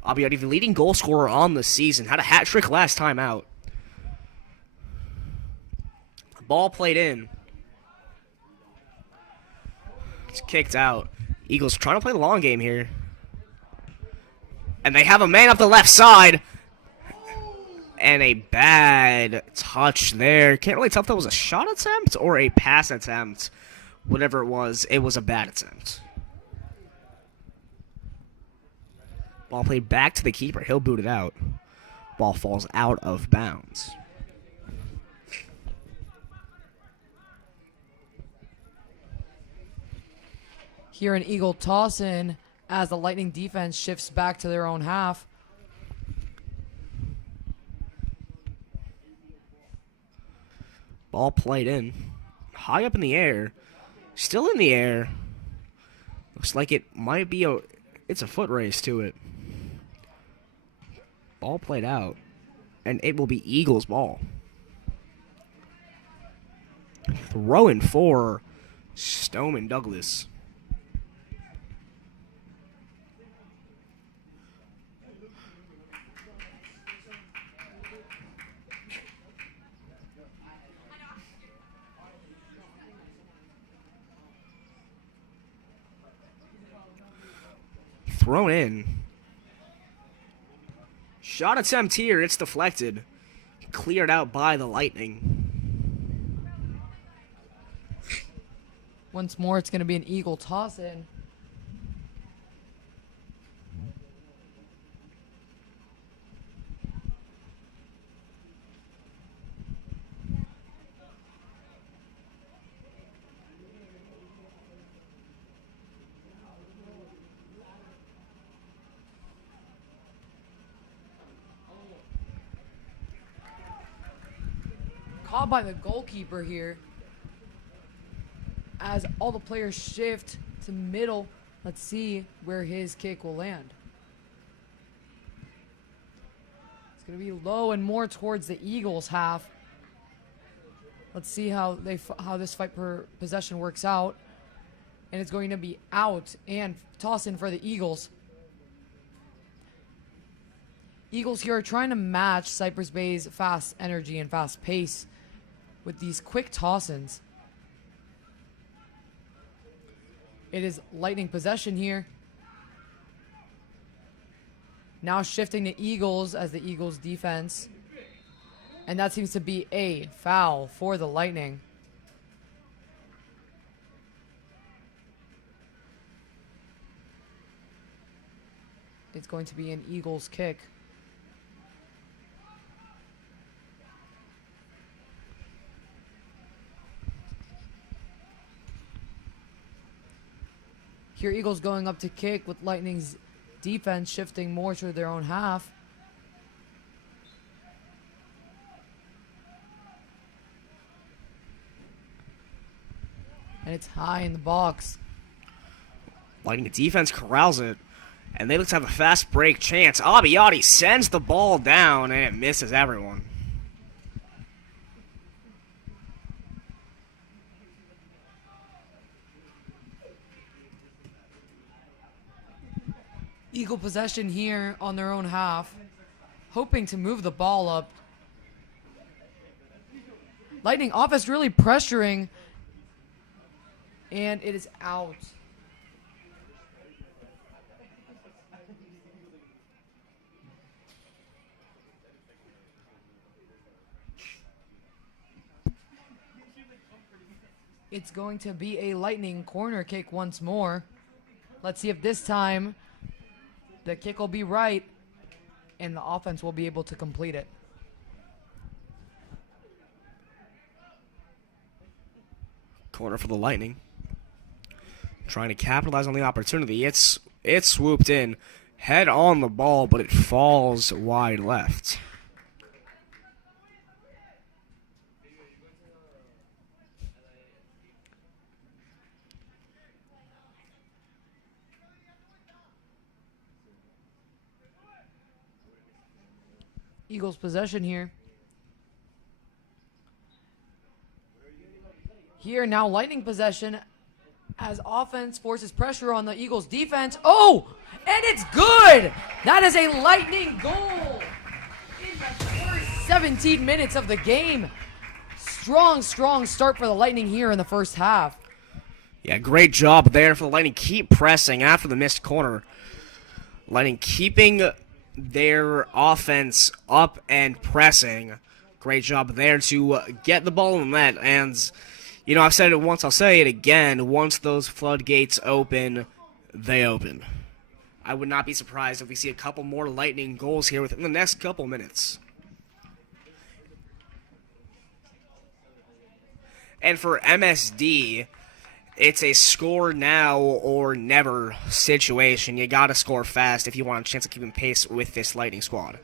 Abbiati, the leading goal scorer on the season, had a hat trick last time out. Ball played in. It's kicked out. Eagles trying to play the long game here. And they have a man up the left side. And a bad touch there. Can't really tell if that was a shot attempt or a pass attempt. Whatever it was a bad attempt. Ball played back to the keeper. He'll boot it out. Ball falls out of bounds. Here an Eagle toss in as the Lightning defense shifts back to their own half. Ball played in. High up in the air. Still in the air. Looks like it might be it's a foot race to it. Ball played out. And it will be Eagles ball. Throwing for Stoneman Douglas. Thrown in. Shot attempt here. It's deflected. Cleared out by the Lightning. Once more, it's going to be an Eagle toss in. Caught by the goalkeeper here. As all the players shift to middle, let's see where his kick will land. It's going to be low and more towards the Eagles' half. Let's see how this fight per possession works out. And it's going to be out and toss in for the Eagles. Eagles here are trying to match Cypress Bay's fast energy and fast pace with these quick toss-ins. It is Lightning possession here. Now shifting to Eagles as the Eagles defense. And that seems to be a foul for the Lightning. It's going to be an Eagles kick. Here Eagles going up to kick with Lightning's defense shifting more to their own half. And it's high in the box. Lightning defense corrals it. And they look to have a fast break chance. Abbiati sends the ball down and it misses everyone. Eagle possession here on their own half. Hoping to move the ball up. Lightning offense really pressuring. And it is out. It's going to be a Lightning corner kick once more. Let's see if this time the kick will be right and the offense will be able to complete it. Corner for the Lightning. Trying to capitalize on the opportunity. It's swooped in. Head on the ball, but it falls wide left. Eagles possession here. Here now Lightning possession as offense forces pressure on the Eagles defense. Oh, and it's good. That is a Lightning goal in the first 17 minutes of the game. Strong start for the Lightning here in the first half. Yeah, great job there for the Lightning. Keep pressing after the missed corner. Lightning keeping their offense up and pressing. Great job there to get the ball in the net. And, you know, I've said it once, I'll say it again. Once those floodgates open, they open. I would not be surprised if we see a couple more Lightning goals here within the next couple minutes. And for MSD, it's a score now or never situation. You gotta score fast if you want a chance of keeping pace with this Lightning squad.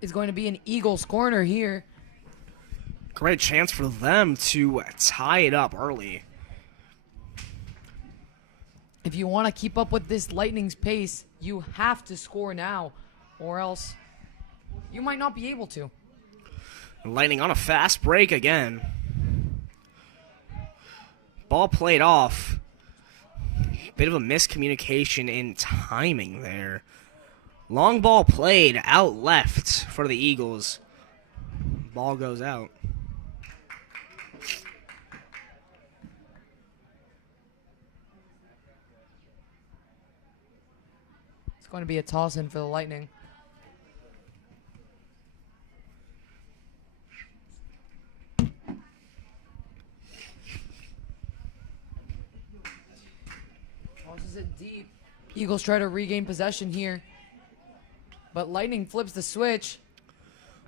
Is going to be an Eagles corner here. Great chance for them to tie it up early. If you want to keep up with this Lightning's pace, you have to score now, or else you might not be able to. Lightning on a fast break again. Ball played off. Bit of a miscommunication in timing there. Long ball played out left for the Eagles. Ball goes out. It's going to be a toss-in for the Lightning. Tosses it deep. Eagles try to regain possession here. But Lightning flips the switch.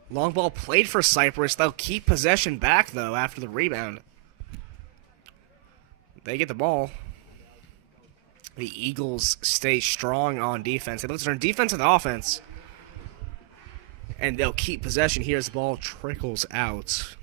Long ball played for Cypress. They'll keep possession back, though, after the rebound. They get the ball. The Eagles stay strong on defense. They look to turn defense into offense. And they'll keep possession here as the ball trickles out.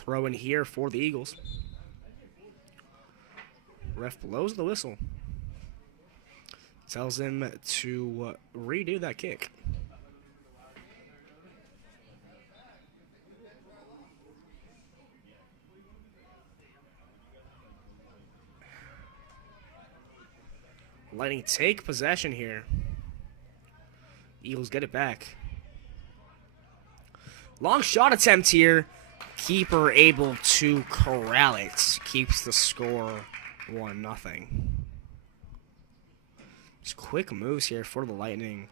throw in here for the Eagles. Ref blows the whistle. Tells him to redo that kick. Lightning take possession here. Eagles get it back. Long shot attempt here. Keeper able to corral it. Keeps the score 1-0. Just quick moves here for the Lightning.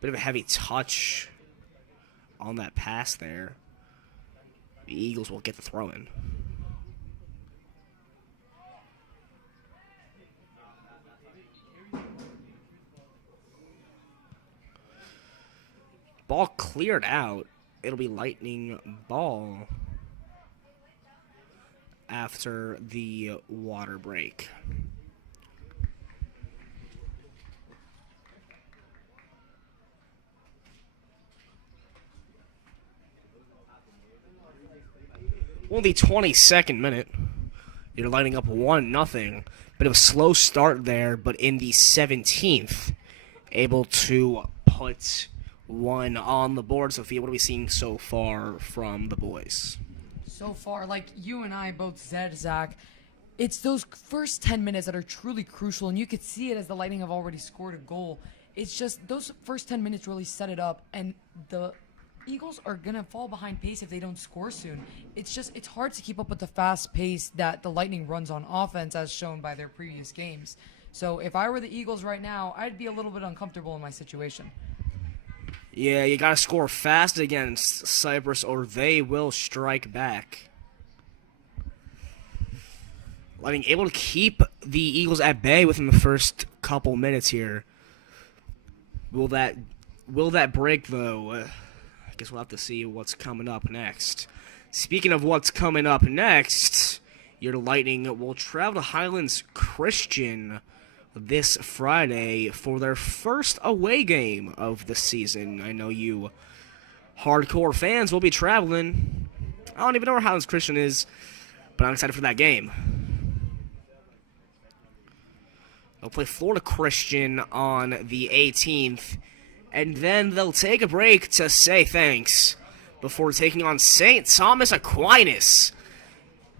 Bit of a heavy touch on that pass there. The Eagles will get the throw in. Ball cleared out. It'll be Lightning ball after the water break. Well, the 22nd minute. You're lighting up 1-0. Bit of a slow start there, but in the 17th, able to put one on the board. Sophia, what are we seeing so far from the boys? So far, like you and I both said, Zach, it's those first 10 minutes that are truly crucial, and you could see it as the Lightning have already scored a goal. It's just those first 10 minutes really set it up, and the Eagles are going to fall behind pace if they don't score soon. It's hard to keep up with the fast pace that the Lightning runs on offense, as shown by their previous games. So if I were the Eagles right now, I'd be a little bit uncomfortable in my situation. Yeah, you gotta score fast against Cypress or they will strike back. Lightning able to keep the Eagles at bay within the first couple minutes here. Will that break, though? I guess we'll have to see what's coming up next. Speaking of what's coming up next, your Lightning will travel to Highlands Christian this Friday for their first away game of the season. I know you hardcore fans will be traveling. I don't even know where Highlands Christian is, but I'm excited for that game. They'll play Florida Christian on the 18th, and then they'll take a break to say thanks before taking on St. Thomas Aquinas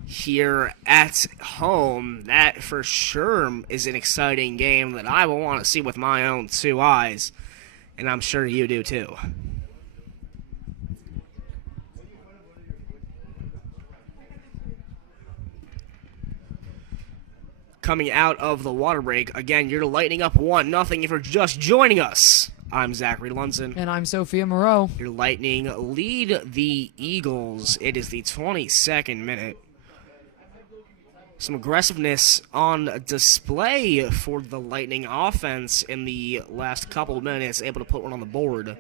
here at home. That for sure is an exciting game that I will want to see with my own two eyes, and I'm sure you do too. Coming out of the water break, again, you're lighting up 1-0 if you're just joining us. I'm Zachary Lunson. And I'm Sophia Moreau. Your Lightning lead the Eagles. It is the 22nd minute. Some aggressiveness on display for the Lightning offense in the last couple of minutes, able to put one on the board.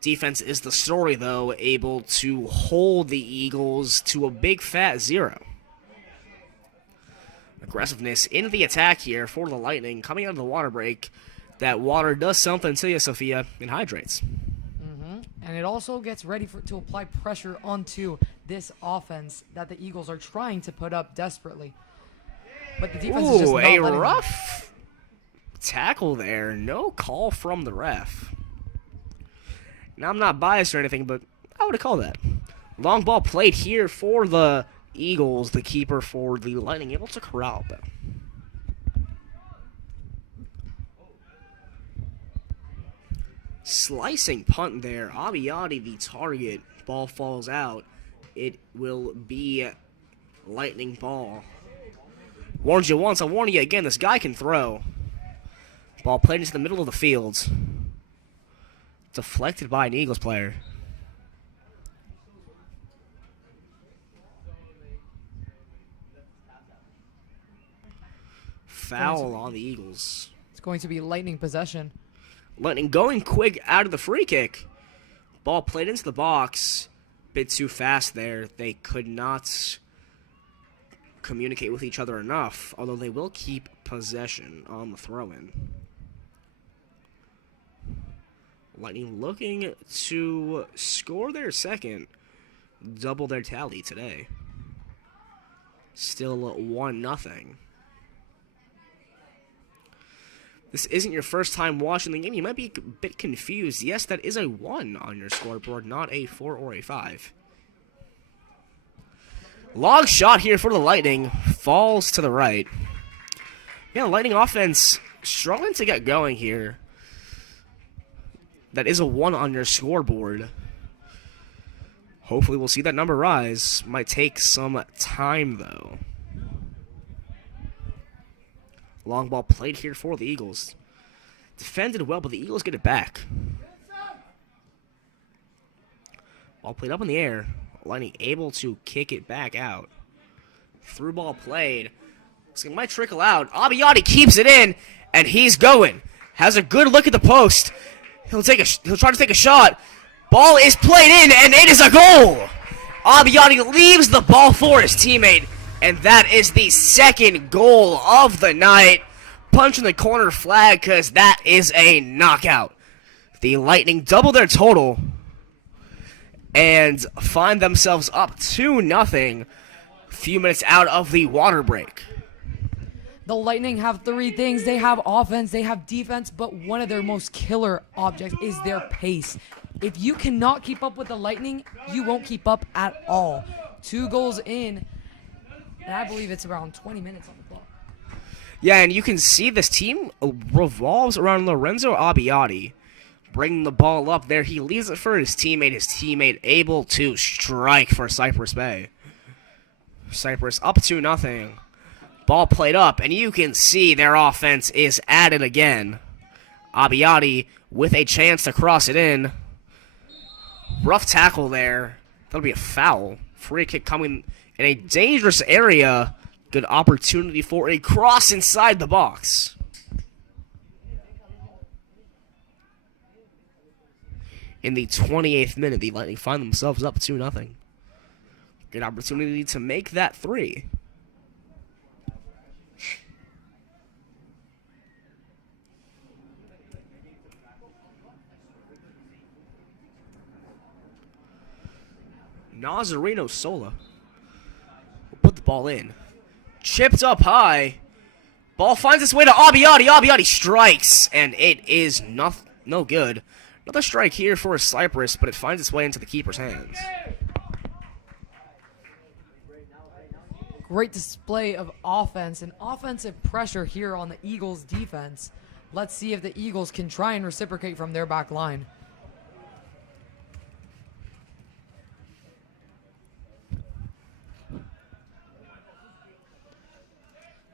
Defense is the story, though, able to hold the Eagles to a big fat 0. Aggressiveness in the attack here for the Lightning coming out of the water break. That water does something to you, Sophia. It hydrates. And it also gets ready to apply pressure onto this offense that the Eagles are trying to put up desperately. But the defense is just not letting them. A rough tackle there. No call from the ref. Now, I'm not biased or anything, but I would have called that. Long ball played here for the Eagles. The keeper for the Lightning able to corral, though. Slicing punt there. Abiyadi, the target. Ball falls out. It will be Lightning ball. Warned you once, I'll warn you again. This guy can throw. Ball played into the middle of the field. Deflected by an Eagles player. Foul on the Eagles. It's going to be Lightning possession. Lightning going quick out of the free kick. Ball played into the box. Bit too fast there. They could not communicate with each other enough, although they will keep possession on the throw-in. Lightning looking to score their second. double their tally today. Still 1-0. This isn't your first time watching the game. You might be a bit confused. Yes, that is a 1 on your scoreboard, not a 4 or a 5. Long shot here for the Lightning. Falls to the right. Yeah, Lightning offense struggling to get going here. That is a 1 on your scoreboard. Hopefully we'll see that number rise. Might take some time, though. Long ball played here for the Eagles. Defended well, but the Eagles get it back. Ball played up in the air. Lightning able to kick it back out. Through ball played. So it might trickle out. Abbiati keeps it in, and he's going. Has a good look at the post. He'll try to take a shot. Ball is played in, and it is a goal. Abbiati leaves the ball for his teammate, and that is the second goal of the night. Punch in the corner flag, because that is a knockout. The Lightning double their total and find themselves up 2-0 a few minutes out of the water break. The Lightning have three things. They have offense, they have defense, but one of their most killer objects is their pace. If you cannot keep up with the Lightning, you won't keep up at all. 2 goals in, and I believe it's around 20 minutes on the clock. Yeah, and you can see this team revolves around Lorenzo Abbiati. Bringing the ball up there, he leaves it for his teammate able to strike for Cypress Bay. Cypress up 2-0. Ball played up, and you can see their offense is at it again. Abbiati with a chance to cross it in. Rough tackle there. That'll be a foul. Free kick coming in a dangerous area. Good opportunity for a cross inside the box. In the 28th minute, the Lightning find themselves up 2-0. Good opportunity to make that 3. Nazareno Sola will put the ball in. Chipped up high. Ball finds its way to Abbiati. Abbiati strikes, and it is no good. Another strike here for Cypress, but it finds its way into the keeper's hands. Great display of offense and offensive pressure here on the Eagles' defense. Let's see if the Eagles can try and reciprocate from their back line.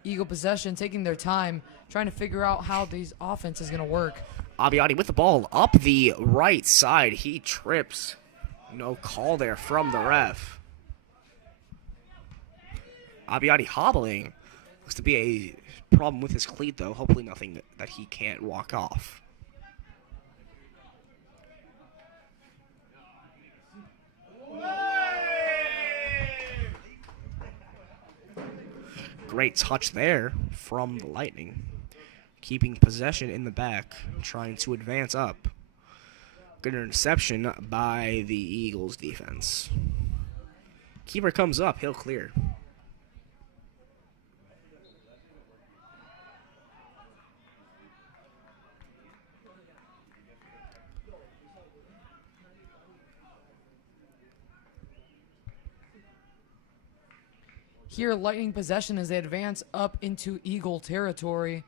Eagle possession, taking their time, trying to figure out how these offense is going to work. Abbiati with the ball up the right side. He trips. No call there from the ref. Abbiati hobbling. Looks to be a problem with his cleat, though. Hopefully nothing that he can't walk off. Great touch there from the Lightning. Keeping possession in the back, trying to advance up. Good interception by the Eagles defense. Keeper comes up, he'll clear. Here, Lightning possession as they advance up into Eagle territory.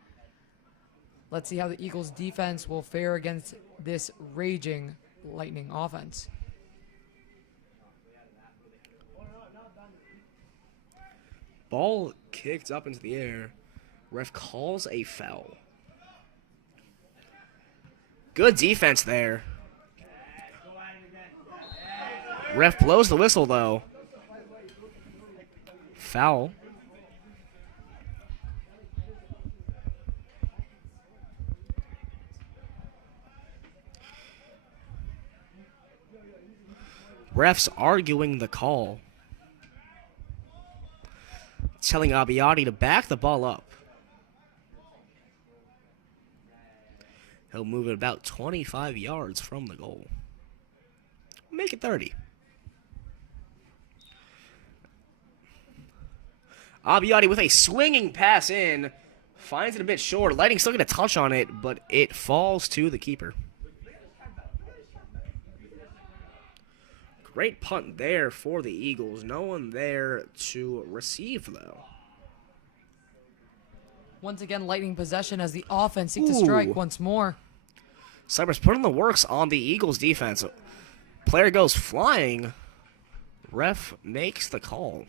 Let's see how the Eagles defense will fare against this raging Lightning offense. Ball kicked up into the air. Ref calls a foul. Good defense there. Ref blows the whistle, though. Foul. Refs arguing the call. Telling Abbiati to back the ball up. He'll move it about 25 yards from the goal. Make it 30. Abiotti with a swinging pass in. Finds it a bit short. Lightning still going to touch on it, but it falls to the keeper. Great punt there for the Eagles. No one there to receive, though. Once again, Lightning possession as the offense seek to strike once more. Cypress putting the works on the Eagles defense. Player goes flying. Ref makes the call.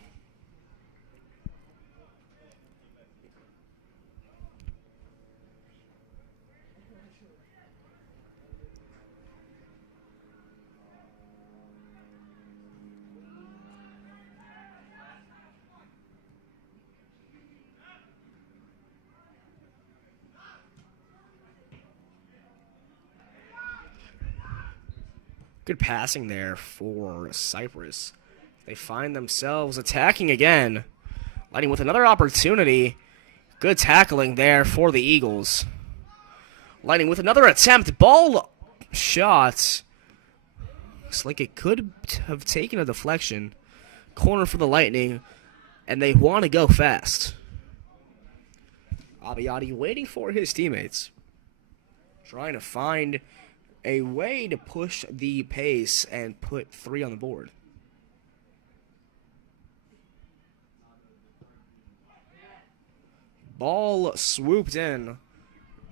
Good passing there for Cypress. They find themselves attacking again. Lightning with another opportunity. Good tackling there for the Eagles. Lightning with another attempt. Ball shot. Looks like it could have taken a deflection. Corner for the Lightning. And they want to go fast. Abiotti waiting for his teammates. Trying to find a way to push the pace and put 3 on the board. Ball swooped in.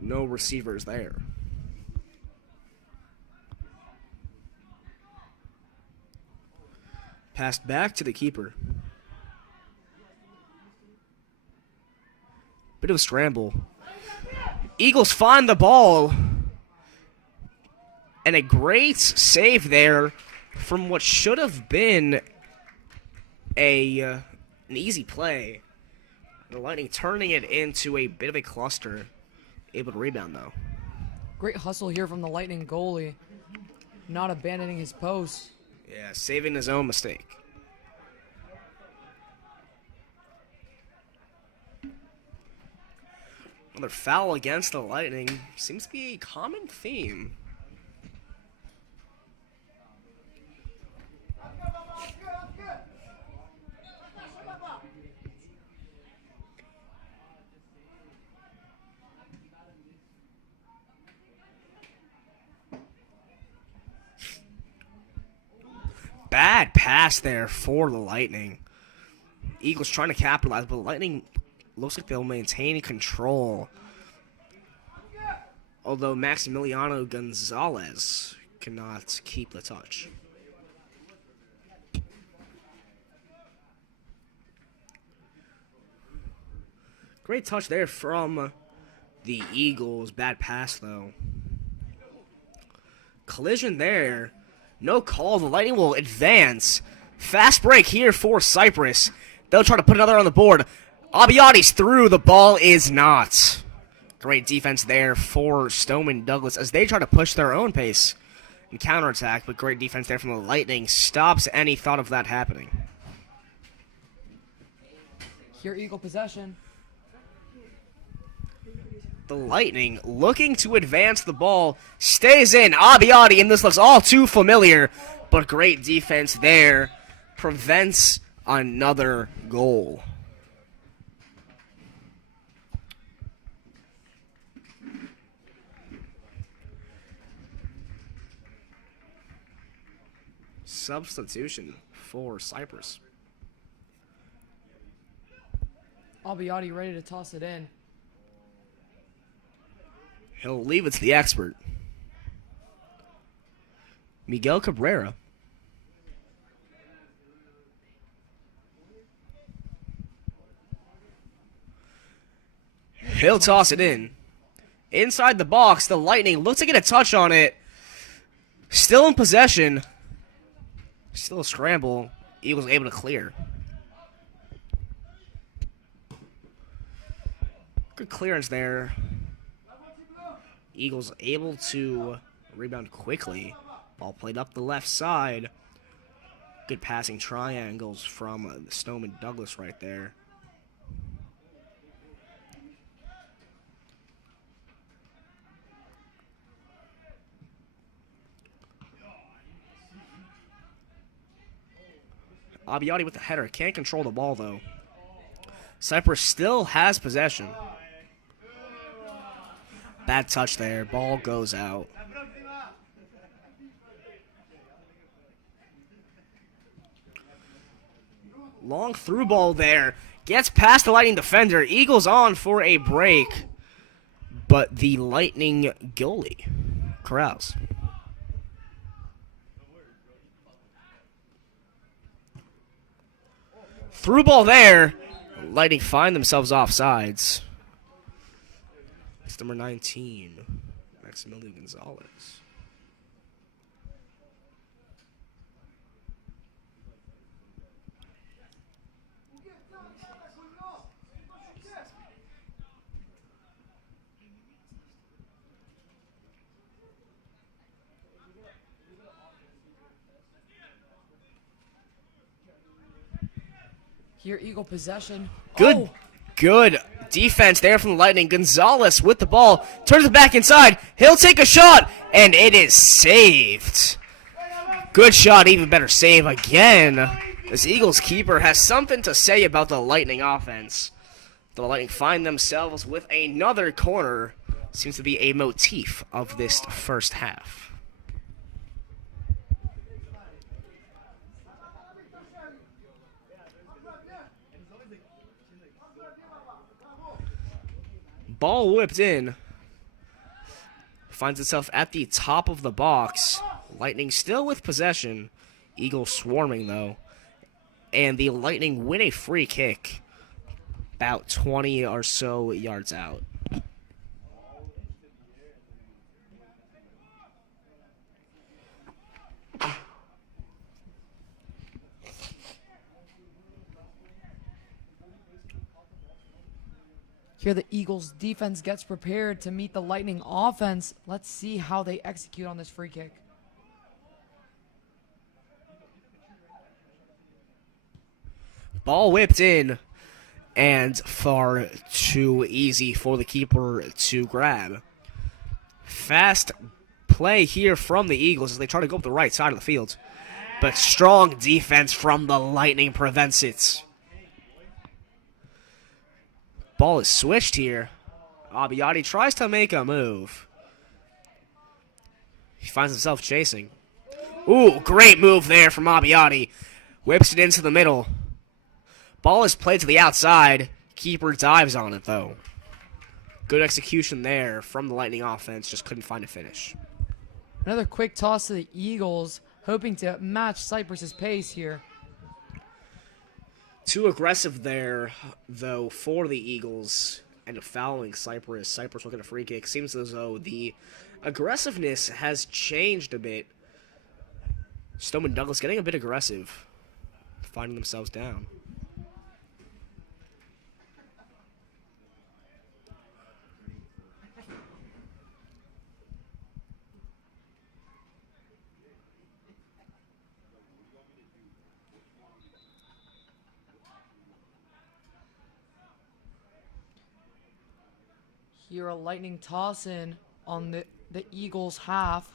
No receivers there. Passed back to the keeper. Bit of a scramble. Eagles find the ball. And a great save there from what should have been an easy play. The Lightning turning it into a bit of a cluster. Able to rebound, though. Great hustle here from the Lightning goalie. Not abandoning his post. Yeah, saving his own mistake. Another foul against the Lightning. Seems to be a common theme. Bad pass there for the Lightning. Eagles trying to capitalize, but the Lightning looks like they'll maintain control. Although Maximiliano Gonzalez cannot keep the touch. Great touch there from the Eagles. Bad pass, though. Collision there. No call. The Lightning will advance. Fast break here for Cypress. They'll try to put another on the board. Abiotti's through. The ball is not. Great defense there for Stoneman Douglas as they try to push their own pace and counterattack, but great defense there from the Lightning stops any thought of that happening. Here, Eagle possession. The Lightning looking to advance the ball. Stays in. Abiotti, and this looks all too familiar. But great defense there. Prevents another goal. Substitution for Cypress. Abiotti ready to toss it in. He'll leave it to the expert. Miguel Cabrera. He'll toss it in. Inside the box, the Lightning looks to get a touch on it. Still in possession. Still a scramble. Eagles able to clear. Good clearance there. Eagles able to rebound quickly. Ball played up the left side. Good passing triangles from Stoneman Douglas right there. Abiotti with the header. Can't control the ball, though. Cypress still has possession. Bad touch there. Ball goes out. Long through ball there. Gets past the Lightning defender. Eagles on for a break. But the Lightning goalie corrals. Through ball there. Lightning find themselves offsides. It's number 19, Maximilian Gonzalez. Here, Eagle possession. Good, Oh! good defense there from the Lightning. Gonzalez with the ball. Turns it back inside. He'll take a shot, and it is saved. Good shot, even better save again. This Eagles keeper has something to say about the Lightning offense. The Lightning find themselves with another corner. Seems to be a motif of this first half. Ball whipped in. Finds itself at the top of the box. Lightning still with possession. Eagles swarming, though. And the Lightning win a free kick. About 20 or so yards out. Here the Eagles defense gets prepared to meet the Lightning offense. Let's see how they execute on this free kick. Ball whipped in, and far too easy for the keeper to grab. Fast play here from the Eagles as they try to go up the right side of the field. But strong defense from the Lightning prevents it. Ball is switched here. Abbiati tries to make a move. He finds himself chasing. Ooh, great move there from Abbiati. Whips it into the middle. Ball is played to the outside. Keeper dives on it, though. Good execution there from the Lightning offense. Just couldn't find a finish. Another quick toss to the Eagles, hoping to match Cypress's pace here. Too aggressive there, though, for the Eagles. And following Cypress. Cypress will get a free kick. Seems as though the aggressiveness has changed a bit. Stoneman Douglas getting a bit aggressive. Finding themselves down. Here a Lightning toss in on the Eagles half.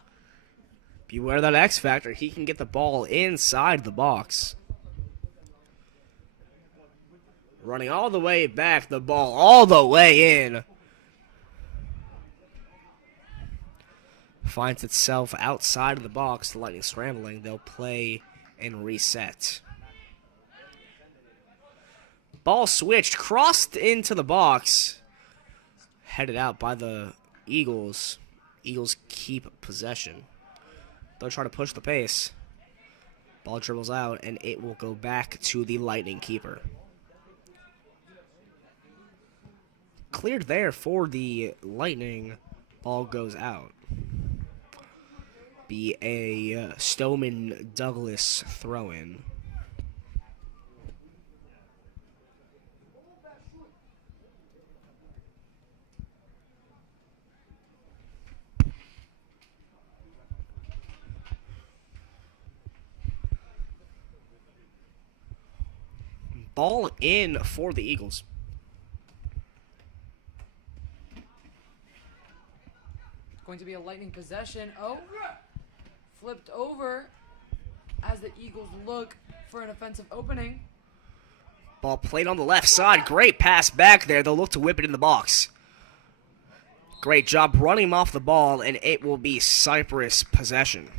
Beware that X Factor. He can get the ball inside the box. Running all the way back, the ball all the way in. Finds itself outside of the box. The Lightning scrambling. They'll play and reset. Ball switched, crossed into the box. Headed out by the Eagles. Eagles keep possession. They'll try to push the pace. Ball dribbles out, and it will go back to the Lightning keeper. Cleared there for the Lightning. Ball goes out. Be a Stoneman Douglas throw-in. Ball in for the Eagles. Going to be a Lightning possession. Oh, flipped over as the Eagles look for an offensive opening. Ball played on the left side. Great pass back there. They'll look to whip it in the box. Great job running him off the ball, and it will be Cypress possession.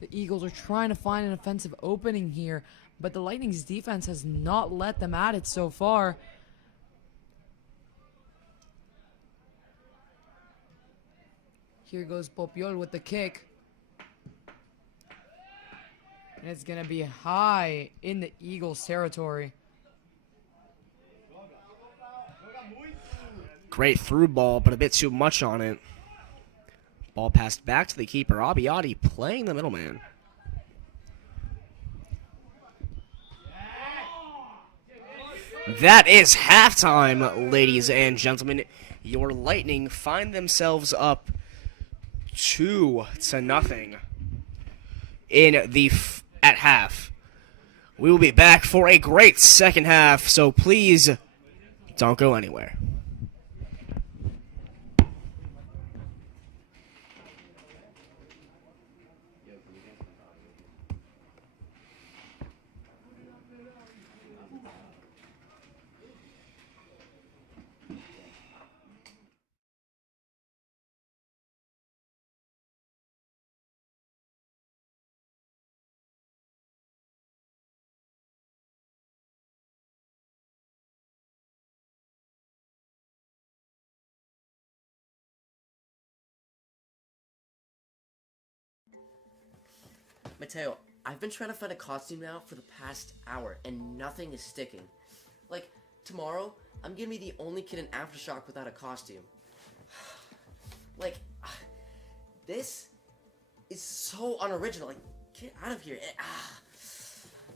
The Eagles are trying to find an offensive opening here, but the Lightning's defense has not let them at it so far. Here goes Popiol with the kick. And it's going to be high in the Eagles' territory. Great through ball, but a bit too much on it. Ball passed back to the keeper. Abbiati playing the middleman. That is halftime, ladies and gentlemen. Your Lightning find themselves up 2-0 in the at half. We will be back for a great second half, so please don't go anywhere. Mateo, I've been trying to find a costume now for the past hour, and nothing is sticking. Like, tomorrow, I'm gonna be the only kid in Aftershock without a costume. Like, this is so unoriginal. Like, get out of here.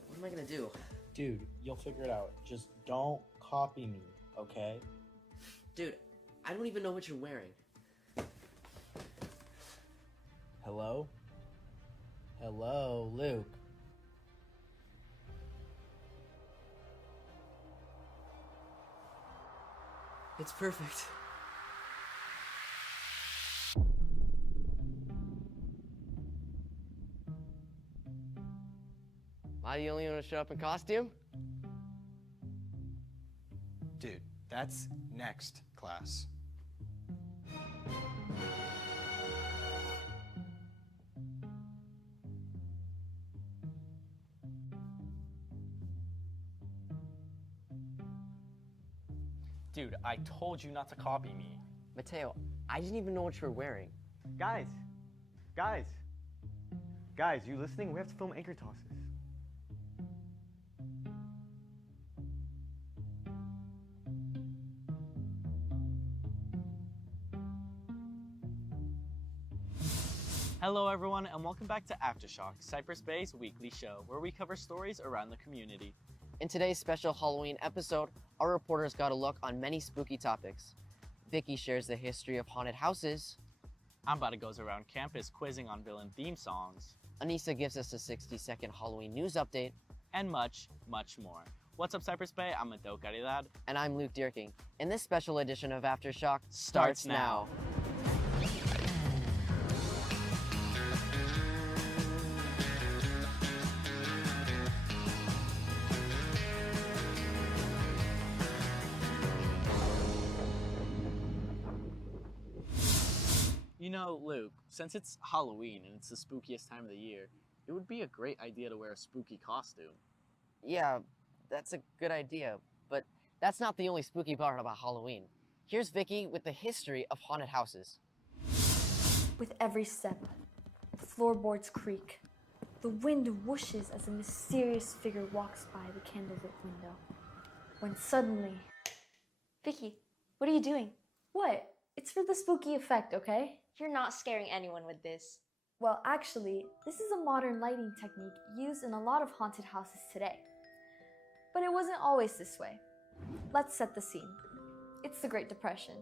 What am I gonna do? Dude, you'll figure it out. Just don't copy me, okay? Dude, I don't even know what you're wearing. Hello? Hello, Luke. It's perfect. Am I the only one to show up in costume? Dude, that's next class. Dude, I told you not to copy me. Mateo, I didn't even know what you were wearing. Guys, you listening? We have to film anchor tosses. Hello everyone, and welcome back to Aftershock, Cypress Bay's weekly show, where we cover stories around the community. In today's special Halloween episode, our reporters got a look on many spooky topics. Vicky shares the history of haunted houses. Ambara goes around campus quizzing on villain theme songs. Anissa gives us a 60-second Halloween news update. And much, much more. What's up, Cypress Bay? I'm Mateo Caridad. And I'm Luke Dierking. And this special edition of Aftershock starts now. You know, Luke, since it's Halloween and it's the spookiest time of the year, it would be a great idea to wear a spooky costume. Yeah, that's a good idea, but that's not the only spooky part about Halloween. Here's Vicky with the history of haunted houses. With every step, the floorboards creak. The wind whooshes as a mysterious figure walks by the candlelit window. When suddenly... Vicky, what are you doing? What? It's for the spooky effect, okay? You're not scaring anyone with this. Well, actually, this is a modern lighting technique used in a lot of haunted houses today. But it wasn't always this way. Let's set the scene. It's the Great Depression.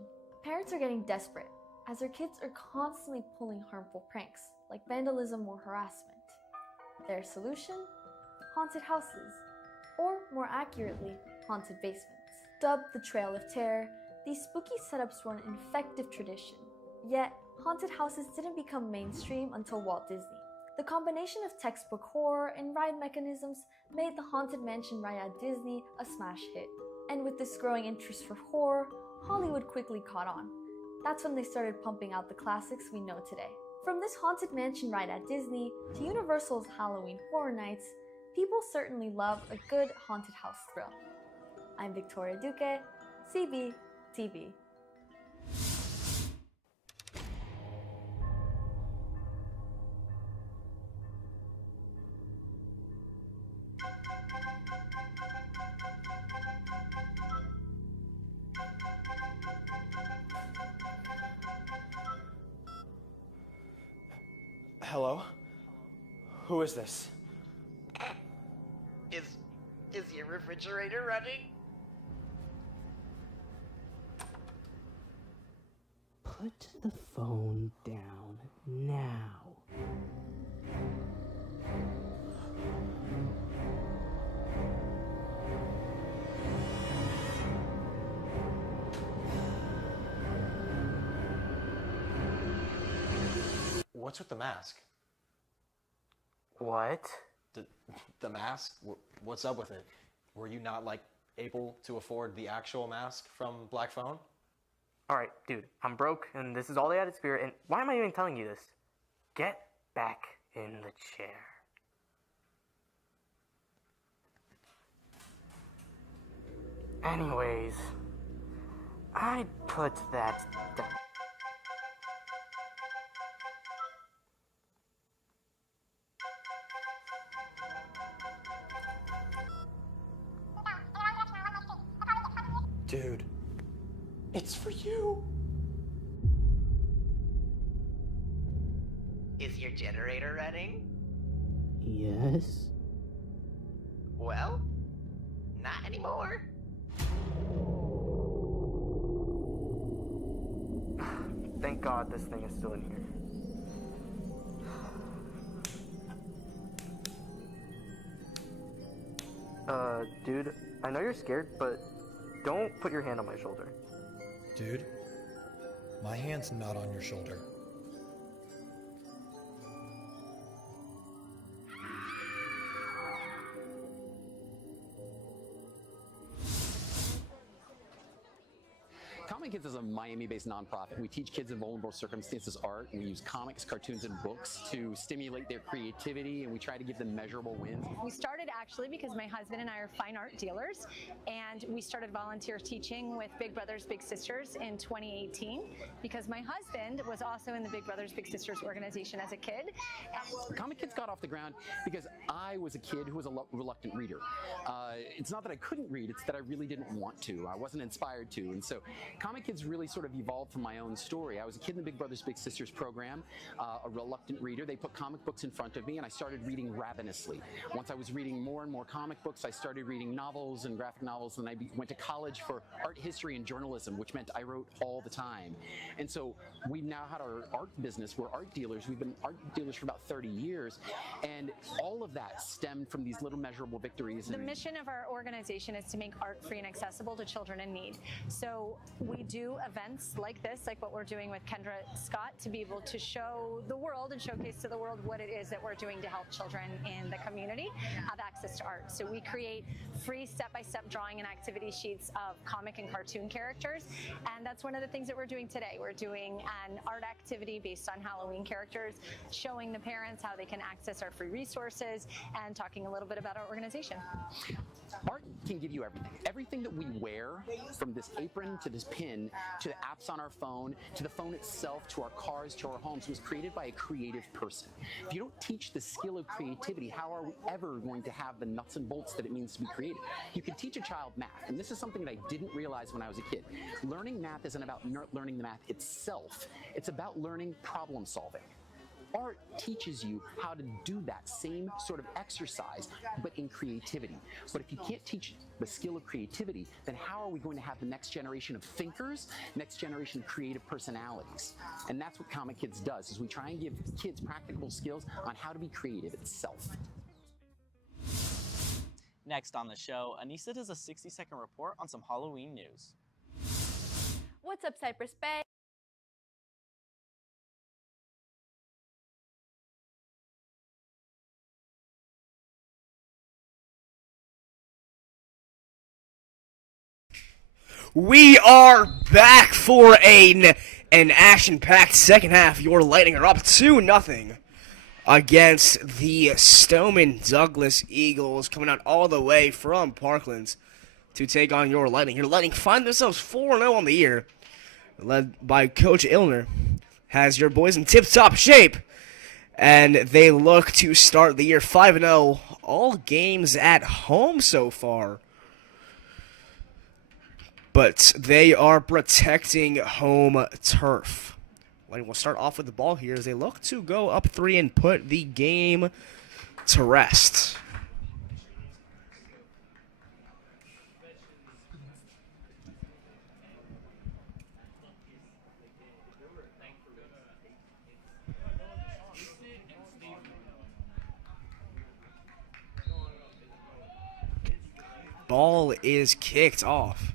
Parents are getting desperate, as their kids are constantly pulling harmful pranks, like vandalism or harassment. Their solution? Haunted houses, or more accurately, haunted basements. Dubbed the Trail of Terror, these spooky setups were an effective tradition. Yet, haunted houses didn't become mainstream until Walt Disney. The combination of textbook horror and ride mechanisms made the Haunted Mansion ride at Disney a smash hit. And with this growing interest for horror, Hollywood quickly caught on. That's when they started pumping out the classics we know today. From this Haunted Mansion ride at Disney to Universal's Halloween Horror Nights, people certainly love a good haunted house thrill. I'm Victoria Duque, CB TV. Hello? Who is this? Is your refrigerator running? Put the phone down now. What's with the mask? What? The mask? What's up with it? Were you not, like, able to afford the actual mask from Black Phone? Alright, dude, I'm broke, and this is all they had to spare, and why am I even telling you this? Get back in the chair. Anyways, I put that down. Dude, it's for you. Is your generator running? Yes? Well, not anymore. Thank God this thing is still in here. Dude, I know you're scared, but don't put your hand on my shoulder. Dude, my hand's not on your shoulder. Comic Kids is a Miami-based nonprofit. We teach kids in vulnerable circumstances art, and we use comics, cartoons, and books to stimulate their creativity, and we try to give them measurable wins. We started actually because my husband and I are fine art dealers, and we started volunteer teaching with Big Brothers Big Sisters in 2018 because my husband was also in the Big Brothers Big Sisters organization as a kid. Comic Kids got off the ground because I was a kid who was a reluctant reader. It's not that I couldn't read, it's that I really didn't want to. I wasn't inspired to, and so Comic Kids really sort of evolved from my own story. I was a kid in the Big Brothers Big Sisters program, a reluctant reader. They put comic books in front of me, and I started reading ravenously. Once I was reading more and more comic books, I started reading novels and graphic novels, and I went to college for art history and journalism, which meant I wrote all the time. And so we now had our art business. We're art dealers. We've been art dealers for about 30 years, and all of that stemmed from these little measurable victories. The mission of our organization is to make art free and accessible to children in need. So we do events like this, like what we're doing with Kendra Scott, to be able to show the world and showcase to the world what it is that we're doing to help children in the community have access to art. So we create free step-by-step drawing and activity sheets of comic and cartoon characters, and that's one of the things that we're doing today. We're doing an art activity based on Halloween characters, showing the parents how they can access our free resources, and talking a little bit about our organization. Art can give you everything. Everything that we wear, from this apron to this pin, to the apps on our phone, to the phone itself, to our cars, to our homes, was created by a creative person. If you don't teach the skill of creativity, how are we ever going to have the nuts and bolts that it means to be creative? You can teach a child math, and this is something that I didn't realize when I was a kid. Learning math isn't about learning the math itself. It's about learning problem solving. Art teaches you how to do that same sort of exercise, but in creativity. But if you can't teach the skill of creativity, then how are we going to have the next generation of thinkers, next generation of creative personalities? And that's what Comic Kids does, is we try and give kids practical skills on how to be creative itself. Next on the show, Anissa does a 60-second report on some Halloween news. What's up, Cypress Bay? We are back for an action-packed second half. Your Lightning are up 2-0 against the Stoneman Douglas Eagles, coming out all the way from Parklands to take on your Lightning. Your Lightning find themselves 4-0 on the year, led by Coach Illner. Has your boys in tip-top shape, and they look to start the year 5-0. All games at home so far. But they are protecting home turf. We'll start off with the ball here as they look to go up 3 and put the game to rest. Ball is kicked off.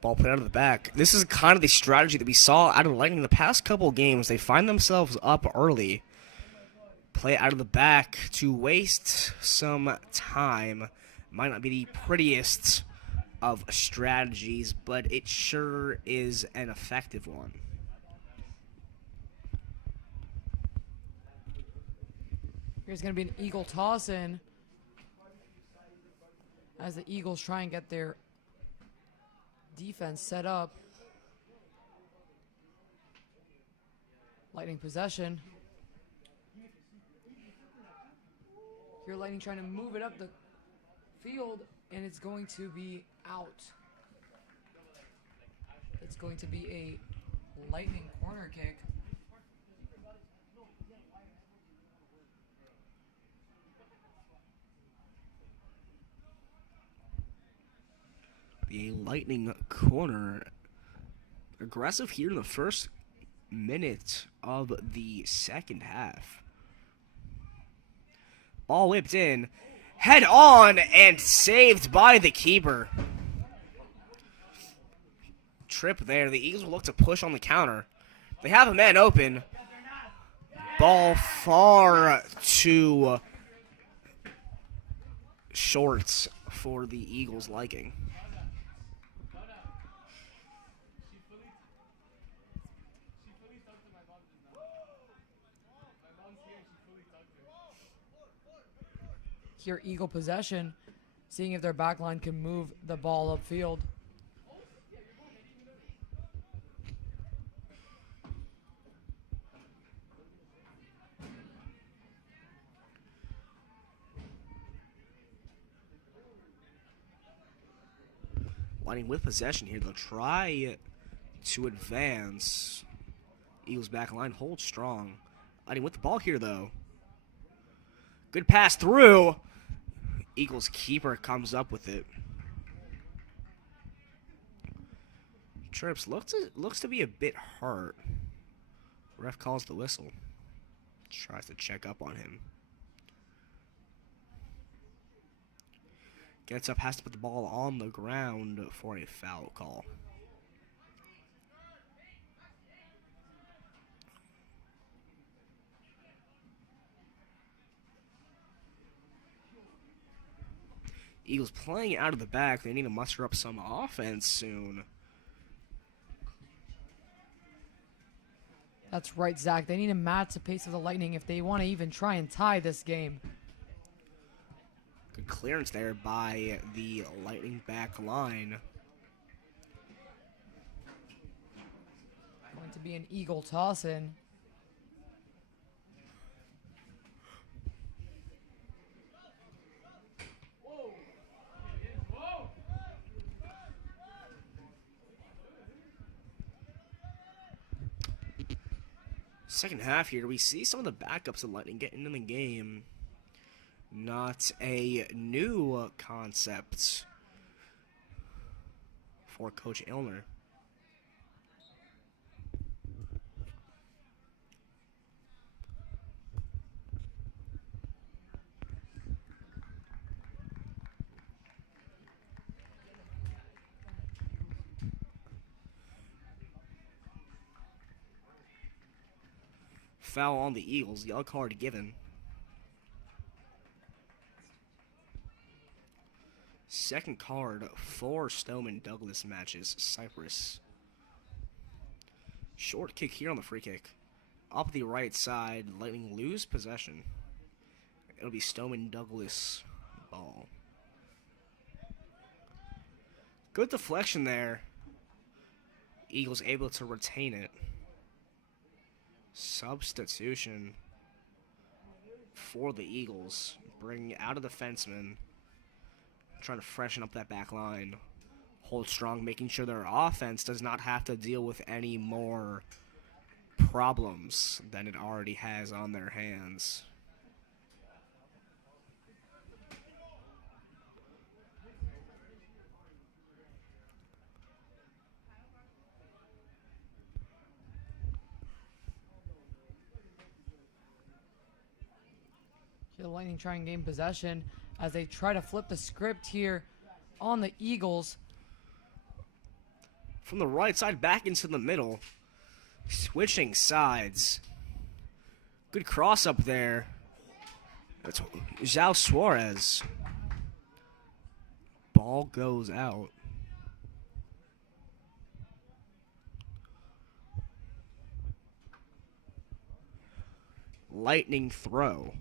Ball put out of the back. This is kind of the strategy that we saw out of the Lightning in the past couple of games. They find themselves up early, play out of the back to waste some time. Might not be the prettiest of strategies, but it sure is an effective one. Here's going to be an Eagle toss in as the Eagles try and get their defense set up. Lightning possession. Here Lightning trying to move it up the field, and it's going to be out. It's going to be a Lightning corner kick. The Lightning corner. Aggressive here in the first minute of the second half. Ball whipped in. Head on and saved by the keeper. Trip there. The Eagles will look to push on the counter. They have a man open. Ball far too short for the Eagles' liking. Here Eagle possession, seeing if their backline can move the ball upfield. Lightning with possession here. They'll try to advance. Eagles back line holds strong. Lightning with the ball here, though. Good pass through. Eagles keeper comes up with it. Trips looks to be a bit hurt. Ref calls the whistle. Tries to check up on him. Gets up, has to put the ball on the ground for a foul call. Eagles playing out of the back. They need to muster up some offense soon. That's right, Zach. They need to match the pace of the Lightning if they want to even try and tie this game. Good clearance there by the Lightning back line. Going to be an Eagle toss in. Second half here, we see some of the backups of Lightning getting in the game. Not a new concept for Coach Illner. foul on the Eagles. Yellow card given. Second card for Stoneman Douglas matches Cypress. Short kick here on the free kick. Up the right side, Lightning lose possession. It'll be Stoneman Douglas ball. Good deflection there. Eagles able to retain it. Substitution for the Eagles. Bringing out a defenseman. Trying to freshen up that back line. Hold strong, making sure their offense does not have to deal with any more problems than it already has on their hands. Here the Lightning try and gain possession as they try to flip the script here on the Eagles. From the right side back into the middle. Switching sides. Good cross up there. That's Zhao Suarez. Ball goes out. Lightning throw.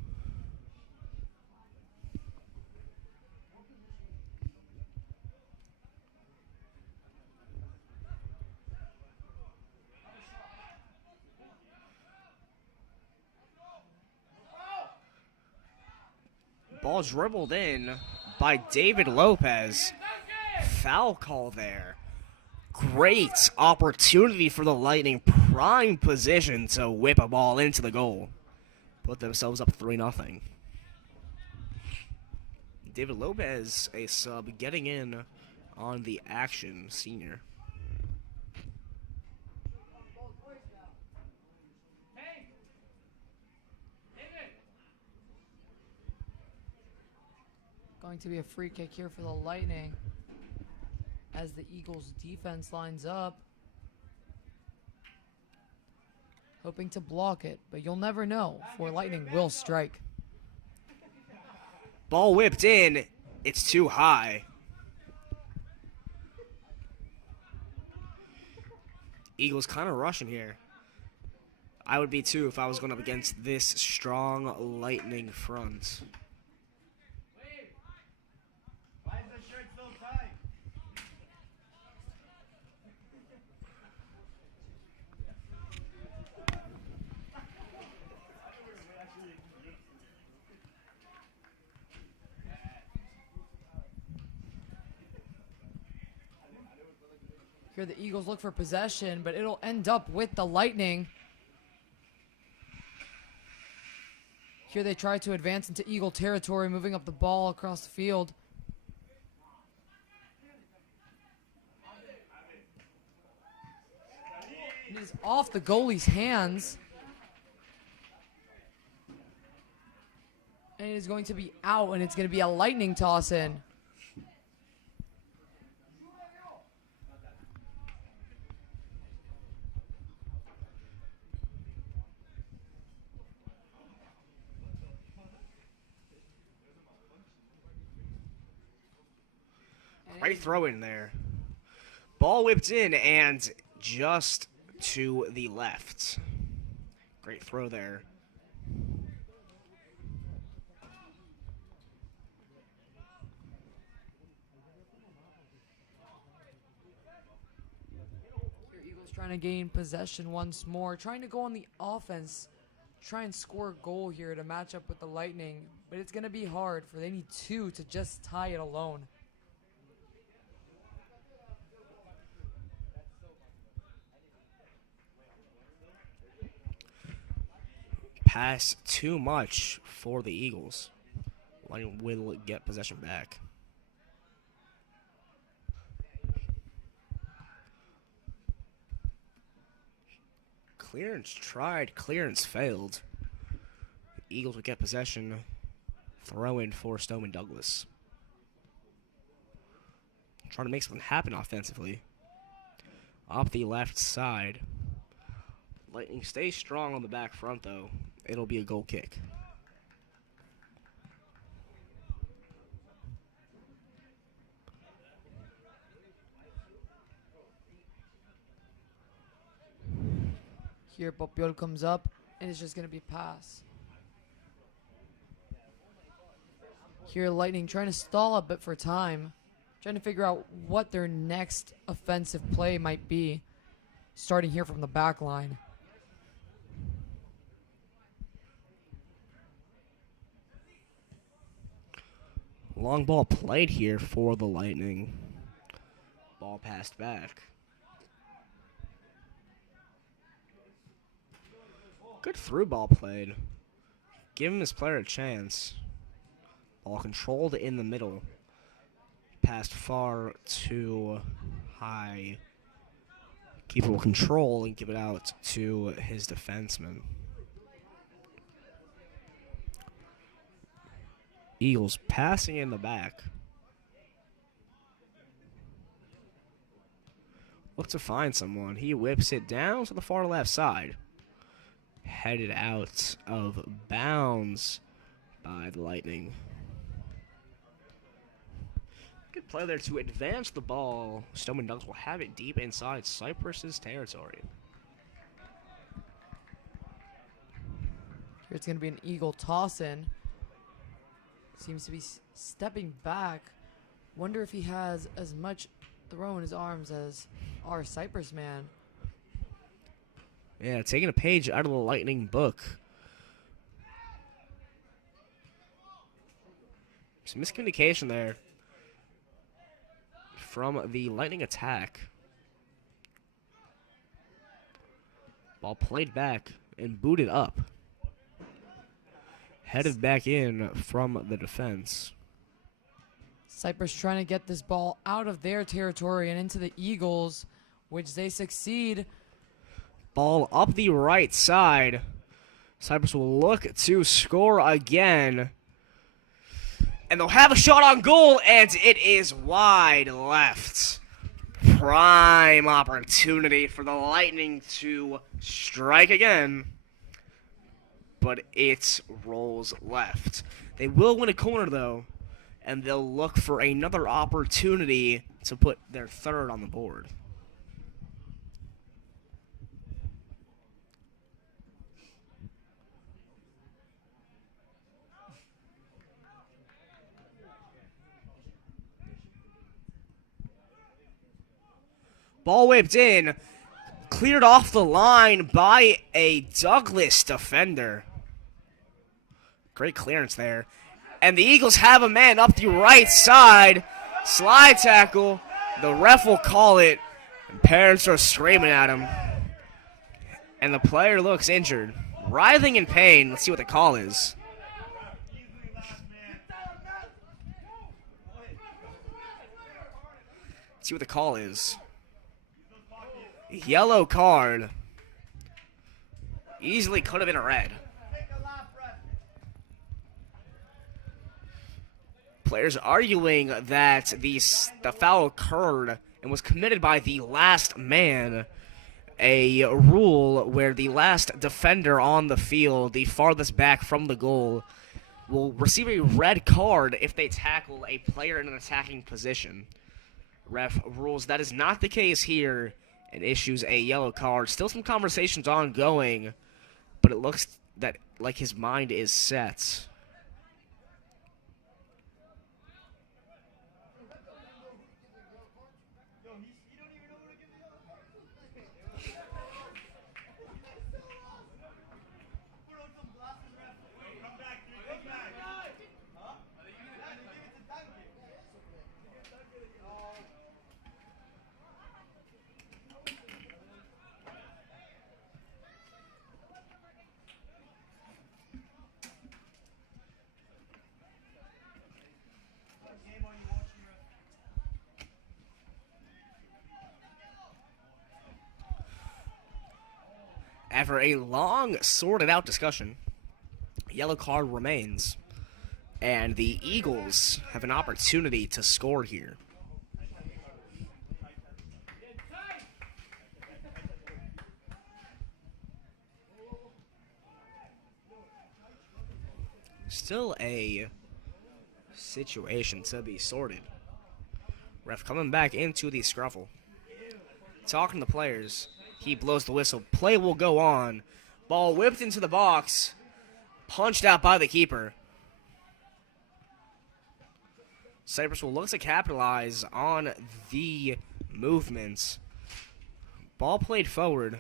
Ball dribbled in by David Lopez. Foul call there. Great opportunity for the Lightning. Prime position to whip a ball into the goal. Put themselves up 3-0. David Lopez, a sub, getting in on the action, senior. Going to be a free kick here for the Lightning as the Eagles defense lines up, hoping to block it, but you'll never know, for Lightning will strike. Ball whipped in. It's too high. Eagles kind of rushing here. I would be too if I was going up against this strong Lightning front. Here the Eagles look for possession, but it'll end up with the Lightning. Here they try to advance into Eagle territory, moving up the ball across the field. It is off the goalie's hands. And it is going to be out, and it's going to be a Lightning toss in. Great throw in there. Ball whipped in and just to the left. Great throw there. Here Eagles trying to gain possession once more, trying to go on the offense, try and score a goal here to match up with the Lightning, but it's going to be hard, for they need two to just tie it alone. Pass too much for the Eagles. Lightning will get possession back. Clearance tried, clearance failed. The Eagles will get possession. Throw in for Stoneman Douglas. Trying to make something happen offensively. Up the left side. Lightning stays strong on the back front, though. It'll be a goal kick. Here, Popiol comes up, and it's just going to be a pass. Here, Lightning trying to stall a bit for time, trying to figure out what their next offensive play might be, starting here from the back line. Long ball played here for the Lightning. Ball passed back. Good through ball played. Give him his player a chance. Ball controlled in the middle. Passed far too high. Keeper will control and give it out to his defenseman. Eagles passing in the back. Look to find someone. He whips it down to the far left side. Headed out of bounds by the Lightning. Good play there to advance the ball. Stoneman Ducks will have it deep inside Cypress's territory. Here it's going to be an Eagle toss-in. Seems to be stepping back. Wonder if he has as much throw in his arms as our Cypress man. Yeah, taking a page out of the Lightning book. Some miscommunication there from the Lightning attack. Ball played back and booted up. Headed back in from the defense. Cypress trying to get this ball out of their territory and into the Eagles, which they succeed. Ball up the right side. Cypress will look to score again. And they'll have a shot on goal, and it is wide left. Prime opportunity for the Lightning to strike again. But it rolls left. They will win a corner, though, and they'll look for another opportunity to put their third on the board. Ball whipped in, cleared off the line by a Douglas defender. Great clearance there. And the Eagles have a man up the right side. Slide tackle. The ref will call it. And parents are screaming at him. And the player looks injured. Writhing in pain. Let's see what the call is. Let's see what the call is. Yellow card. Easily could have been a red. Players arguing that the foul occurred and was committed by the last man. A rule where the last defender on the field, the farthest back from the goal, will receive a red card if they tackle a player in an attacking position. Ref rules that is not the case here and issues a yellow card. Still some conversations ongoing, but it looks that like his mind is set. After a long, sorted-out discussion, yellow card remains, and the Eagles have an opportunity to score here. Still a situation to be sorted. Ref coming back into the scruffle. Talking to players. He blows the whistle. Play will go on. Ball whipped into the box. Punched out by the keeper. Cypress will look to capitalize on the movements. Ball played forward.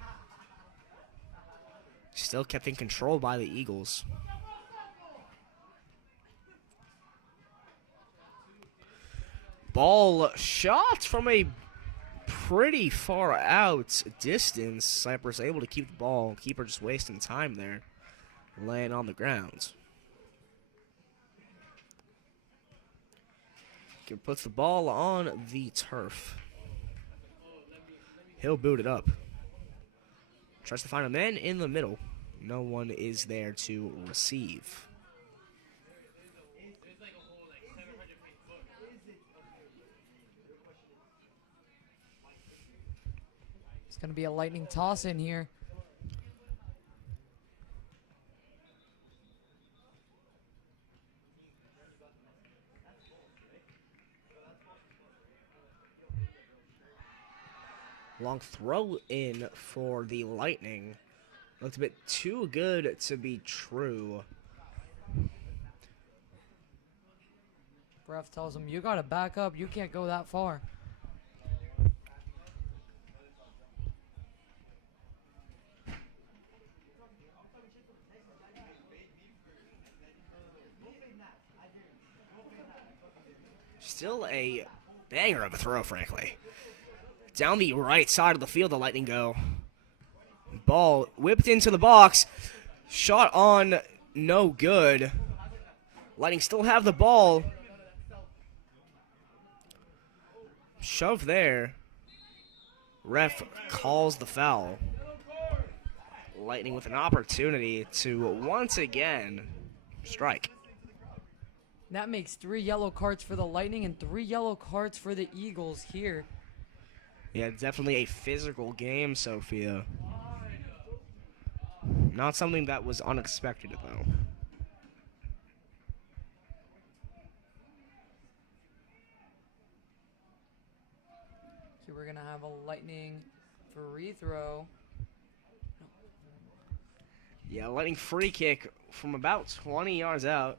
Still kept in control by the Eagles. Ball shot from a pretty far out distance. Cypress able to keep the ball. Keeper just wasting time there. Laying on the ground. Keeper puts the ball on the turf. He'll boot it up. Tries to find a man in the middle. No one is there to receive. It's going to be a lightning toss in here. Long throw in for the Lightning. Looked a bit too good to be true. Ref tells him, you got to back up. You can't go that far. Still a banger of a throw, frankly. Down the right side of the field, the Lightning go. Ball whipped into the box. Shot on, no good. Lightning still have the ball. Shove there. Ref calls the foul. Lightning with an opportunity to once again strike. That makes 3 yellow cards for the Lightning and 3 yellow cards for the Eagles here. Yeah, definitely a physical game, Sophia. Not something that was unexpected, though. Here we're going to have a Lightning free throw. Yeah, Lightning free kick from about 20 yards out.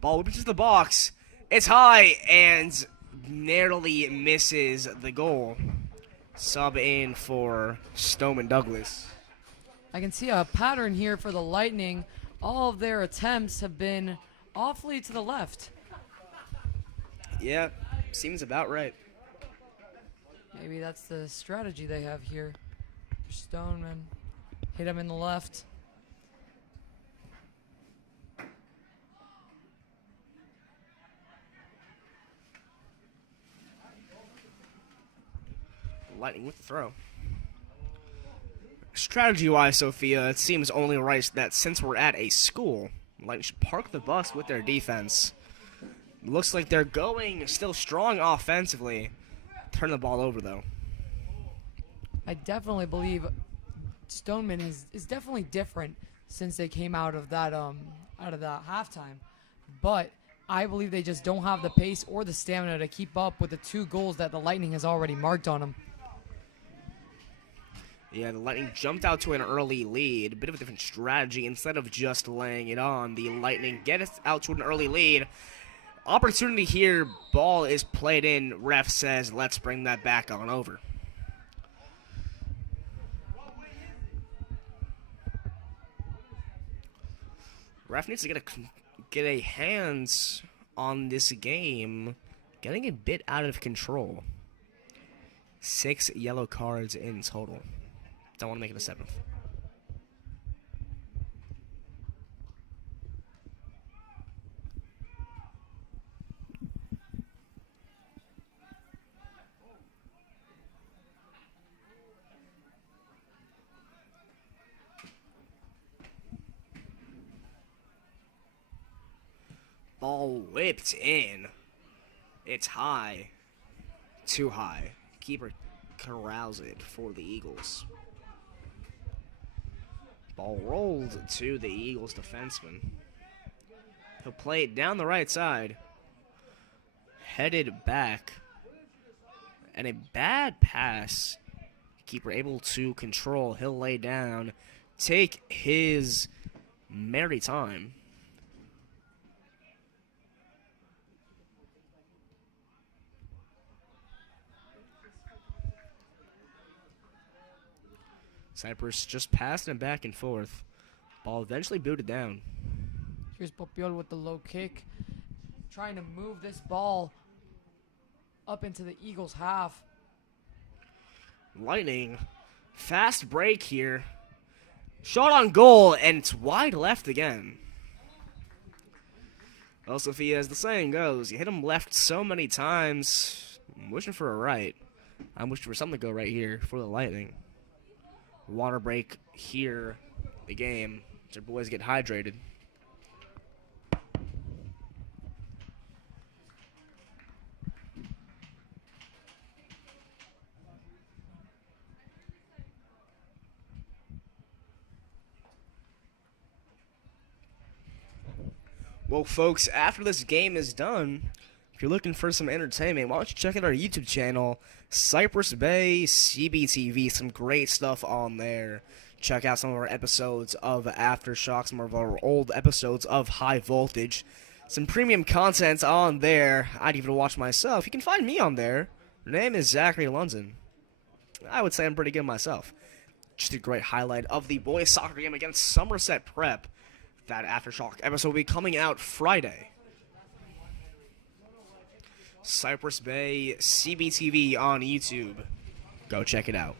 Ball whips into the box. It's high and narrowly misses the goal. Sub in for Stoneman Douglas. I can see a pattern here for the Lightning. All of their attempts have been awfully to the left. Yeah, seems about right. Maybe that's the strategy they have here. Stoneman hit him in the left. Lightning with the throw. Strategy-wise, Sophia, it seems only right that since we're at a school, Lightning should park the bus with their defense. Looks like they're going still strong offensively. Turn the ball over, though. I definitely believe Stoneman is definitely different since they came out of that halftime. But I believe they just don't have the pace or the stamina to keep up with the 2 goals that the Lightning has already marked on them. Yeah, the Lightning jumped out to an early lead. A bit of a different strategy. Instead of just laying it on, the Lightning get us out to an early lead. Opportunity here. Ball is played in. Ref says, let's bring that back on over. Ref needs to get a hands on this game. Getting a bit out of control. 6 yellow cards in total. Don't want to make it a 7th. Ball whipped in. It's high. Too high. Keeper corrals it for the Eagles. Ball rolled to the Eagles defenseman. He'll play it down the right side. Headed back. And a bad pass. Keeper able to control. He'll lay down. Take his merry time. Cypress just passing it back and forth. Ball eventually booted down. Here's Popiol with the low kick. Trying to move this ball up into the Eagles' half. Lightning. Fast break here. Shot on goal, and it's wide left again. Well, Sophia, as the saying goes, you hit him left so many times. I'm wishing for a right. I'm wishing for something to go right here for the Lightning. Water break here, the game. So our boys get hydrated. Well, folks, after this game is done, if you're looking for some entertainment, why don't you check out our YouTube channel, Cypress Bay CBTV. Some great stuff on there. Check out some of our episodes of Aftershock, some of our old episodes of High Voltage. Some premium content on there I'd even watch myself. You can find me on there. My name is Zachary London. I would say I'm pretty good myself. Just a great highlight of the boys' soccer game against Somerset Prep. That Aftershock episode will be coming out Friday. Cypress Bay CBTV on YouTube. Go check it out.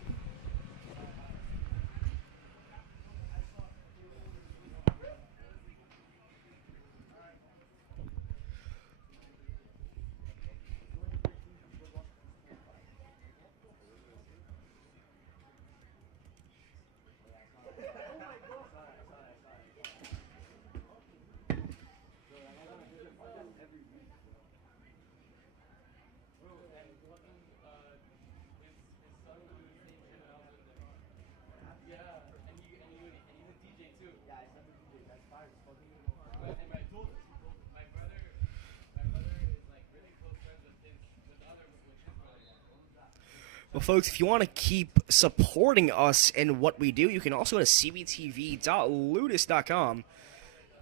Well, folks, if you want to keep supporting us in what we do, you can also go to cbtv.ludus.com.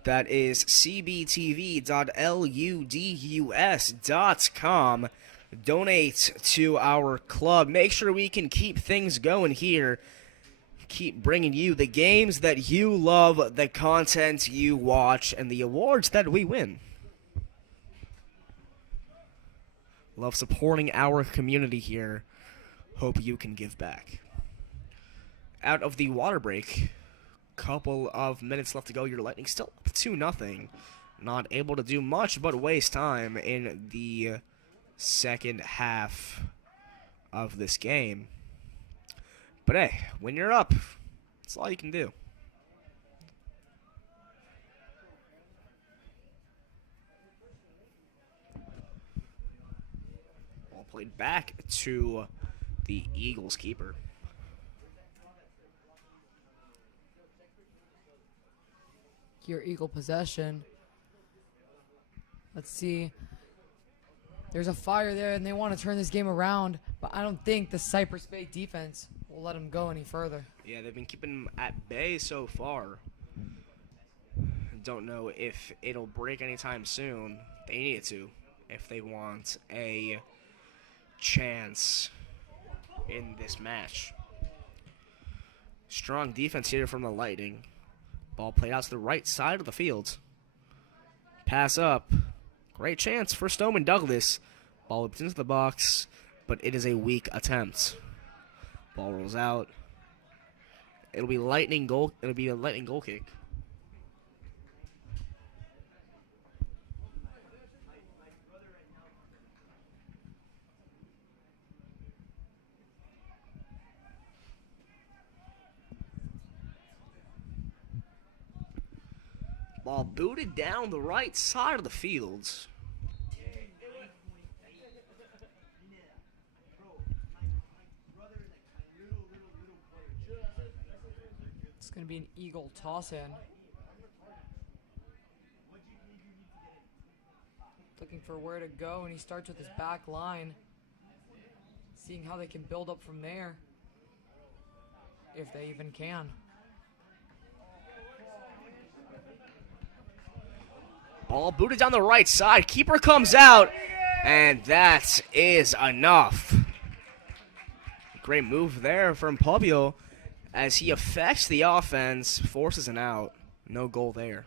That is cbtv.ludus.com. Donate to our club. Make sure we can keep things going here. Keep bringing you the games that you love, the content you watch, and the awards that we win. Love supporting our community here. Hope you can give back. Out of the water break, couple of minutes left to go. Your Lightning still up 2-0. Not able to do much but waste time in the second half of this game. But hey, when you're up, that's all you can do. Ball played back to the Eagles keeper. Your Eagle possession. Let's see. There's a fire there, and they want to turn this game around, but I don't think the Cypress Bay defense will let them go any further. Yeah, they've been keeping them at bay so far. Don't know if it'll break anytime soon. They need it to if they want a chance in this match. Strong defense here from the Lightning. Ball played out to the right side of the field. Pass up. Great chance for Stoneman Douglas. Ball whips into the box, but it is a weak attempt. Ball rolls out. It'll be Lightning goal. It'll be a Lightning goal kick. Ball booted down the right side of the field. Gonna be an Eagle toss in. Looking for where to go, and he starts with his back line. Seeing how they can build up from there. If they even can. Ball booted down the right side. Keeper comes out, and that is enough. Great move there from Pablo as he affects the offense, forces an out. No goal there.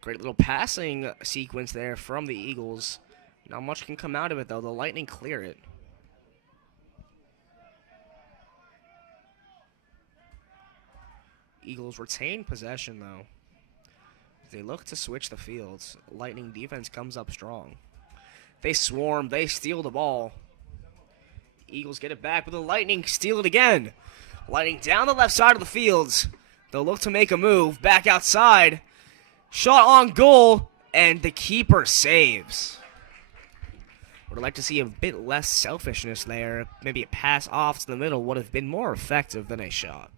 Great little passing sequence there from the Eagles. Not much can come out of it, though. The Lightning clear it. Eagles retain possession, though. They look to switch the fields. Lightning defense comes up strong. They swarm. They steal the ball. Eagles get it back, but the Lightning steal it again. Lightning down the left side of the fields. They'll look to make a move. Back outside. Shot on goal, and the keeper saves. Would like to see a bit less selfishness there. Maybe a pass off to the middle would have been more effective than a shot.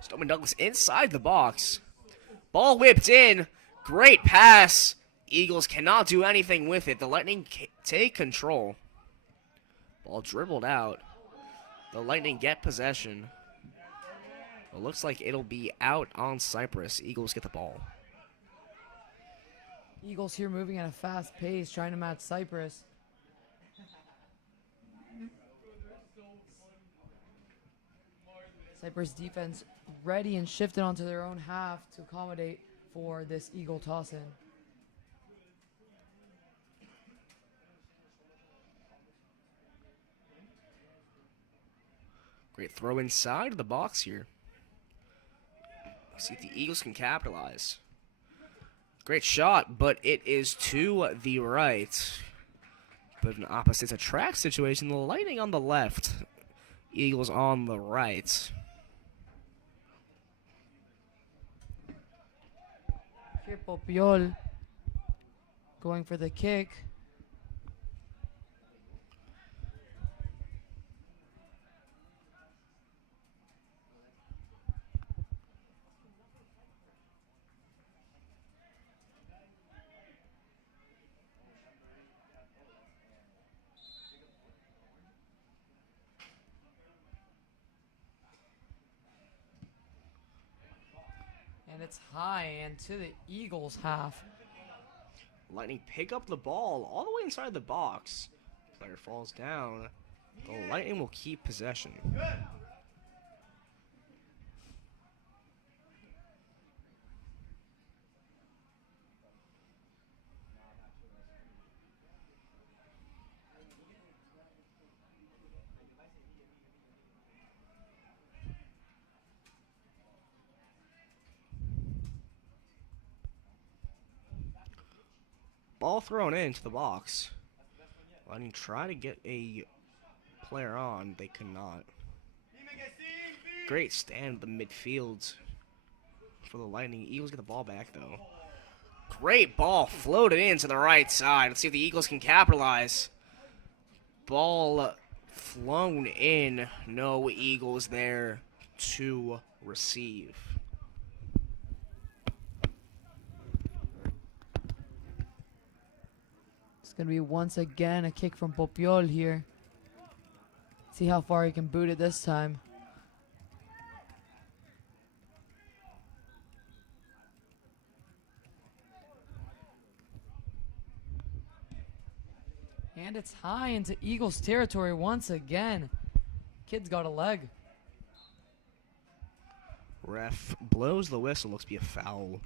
Stoneman Douglas inside the box. Ball whipped in. Great pass. Eagles cannot do anything with it. The Lightning take control. Ball dribbled out. The Lightning get possession. It looks like it'll be out on Cypress. Eagles get the ball. Eagles here moving at a fast pace, trying to match Cypress. Cypress defense ready and shifted onto their own half to accommodate for this Eagle toss-in. Great throw inside of the box here. See if the Eagles can capitalize. Great shot, but it is to the right. But an opposites attract situation. The Lightning on the left. Eagles on the right. Here Popiol going for the kick. And it's high and to the Eagles half. Lightning pick up the ball all the way inside the box. Player falls down. The Lightning will keep possession. Ball thrown into the box. Lightning try to get a player on. They could not. Great stand at the midfield for the Lightning. Eagles get the ball back, though. Great ball floated in to the right side. Let's see if the Eagles can capitalize. Ball flown in. No Eagles there to receive. It's going to be once again a kick from Popiol here. See how far he can boot it this time. And it's high into Eagles territory once again. Kid's got a leg. Ref blows the whistle. Looks to be a foul.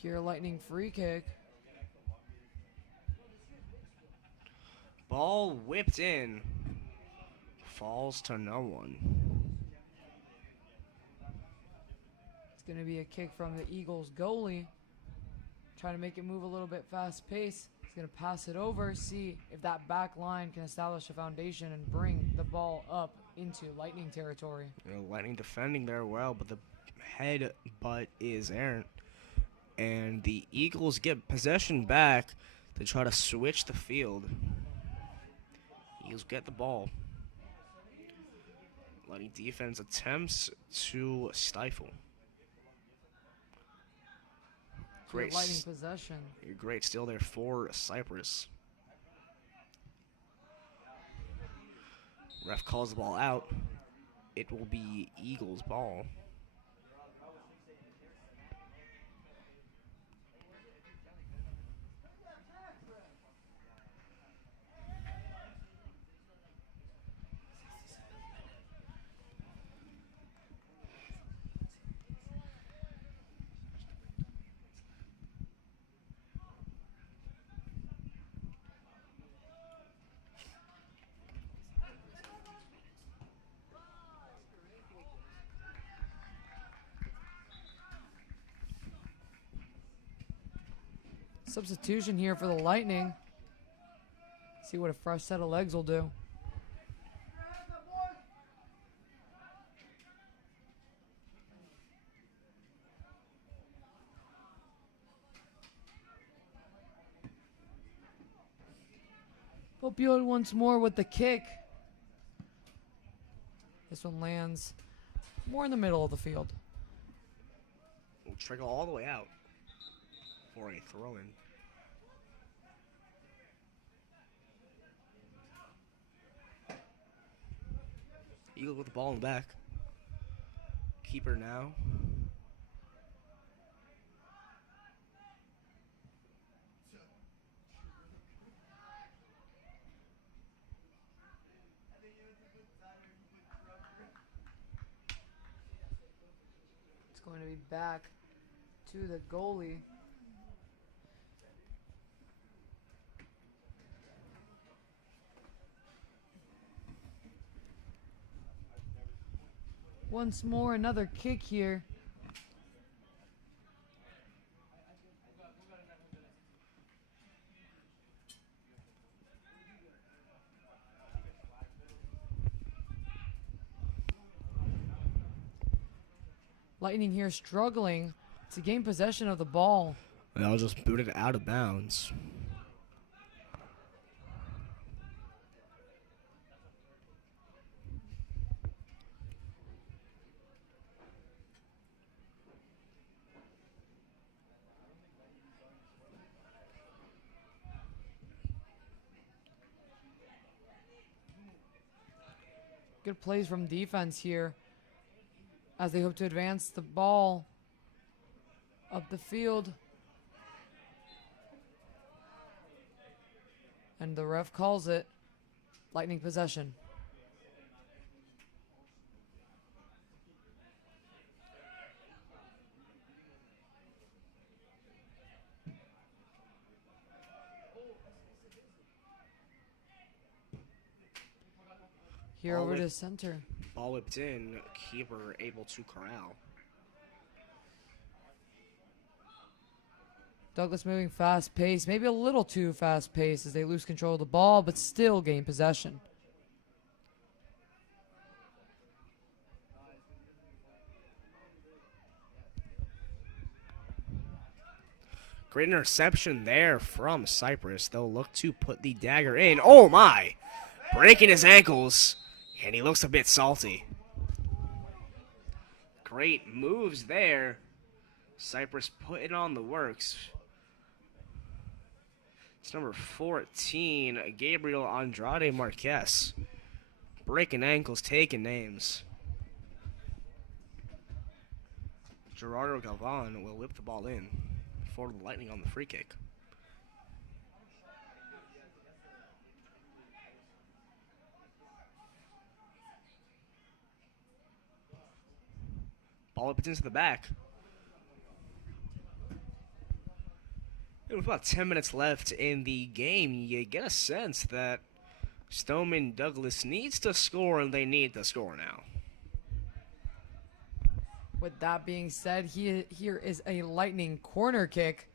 Here, Lightning free kick. Ball whipped in. Falls to no one. It's going to be a kick from the Eagles goalie. Trying to make it move a little bit fast pace. He's going to pass it over, see if that back line can establish a foundation and bring the ball up into Lightning territory. Lightning defending there well, but the head butt is errant. And the Eagles get possession back to try to switch the field. Eagles get the ball. Lightning defense attempts to stifle. Great Lightning possession. Great steal there for Cypress. Ref calls the ball out. It will be Eagles' ball. Substitution here for the Lightning. See what a fresh set of legs will do. Opioid once more with the kick. This one lands more in the middle of the field. Will trickle all the way out for a throw-in. Eagle with the ball in the back. Keeper now. It's going to be back to the goalie. Once more, another kick here. Lightning here struggling to gain possession of the ball. They'll just boot it out of bounds. Good plays from defense here as they hope to advance the ball up the field. And the ref calls it Lightning possession. Here over to center. Ball whipped in. Keeper able to corral. Douglas moving fast pace, maybe a little too fast pace as they lose control of the ball, but still gain possession. Great interception there from Cypress. They'll look to put the dagger in. Oh my! Breaking his ankles. And he looks a bit salty. Great moves there. Cypress putting on the works. It's number 14, Gabriel Andrade Marquez. Breaking ankles, taking names. Gerardo Galvan will whip the ball in for the Lightning on the free kick. Ball up into the back. And with about 10 minutes left in the game, you get a sense that Stoneman Douglas needs to score, and they need to score now. With that being said, here is a Lightning corner kick.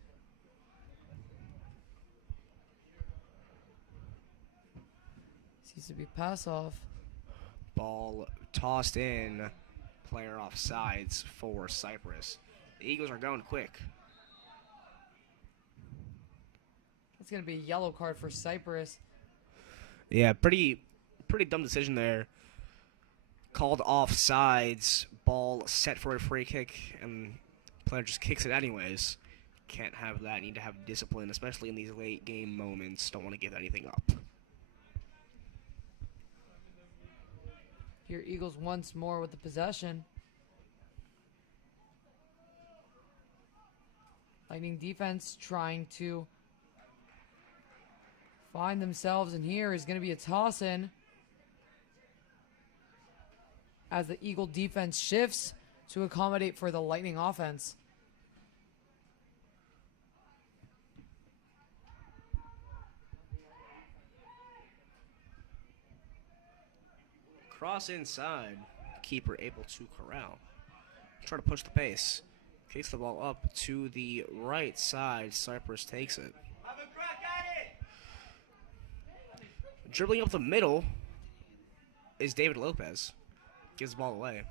Seems to be pass off. Ball tossed in. Player off sides for Cypress. The Eagles are going quick. That's going to be a yellow card for Cypress. Yeah, pretty dumb decision there. Called off sides. Ball set for a free kick, and player just kicks it anyways. Can't have that. Need to have discipline, especially in these late game moments. Don't want to give anything up. Here, Eagles once more with the possession. Lightning defense trying to find themselves, and here is going to be a toss-in as the Eagle defense shifts to accommodate for the Lightning offense. Cross inside. Keeper able to corral. Try to push the pace. Kicks the ball up to the right side. Cypress takes it. Dribbling up the middle is David Lopez. Gives the ball away.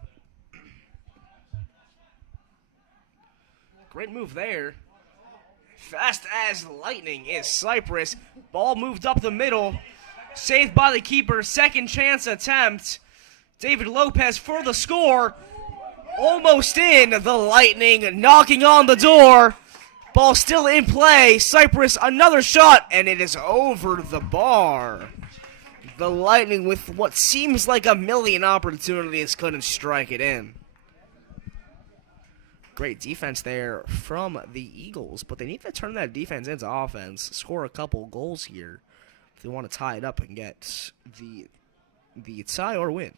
Great move there. Fast as lightning is Cypress. Ball moved up the middle. Saved by the keeper. Second chance attempt. David Lopez for the score. Almost in. The Lightning knocking on the door. Ball still in play. Cypress another shot, and it is over the bar. The Lightning, with what seems like a million opportunities, couldn't strike it in. Great defense there from the Eagles, but they need to turn that defense into offense, score a couple goals here if they want to tie it up and get the tie or win.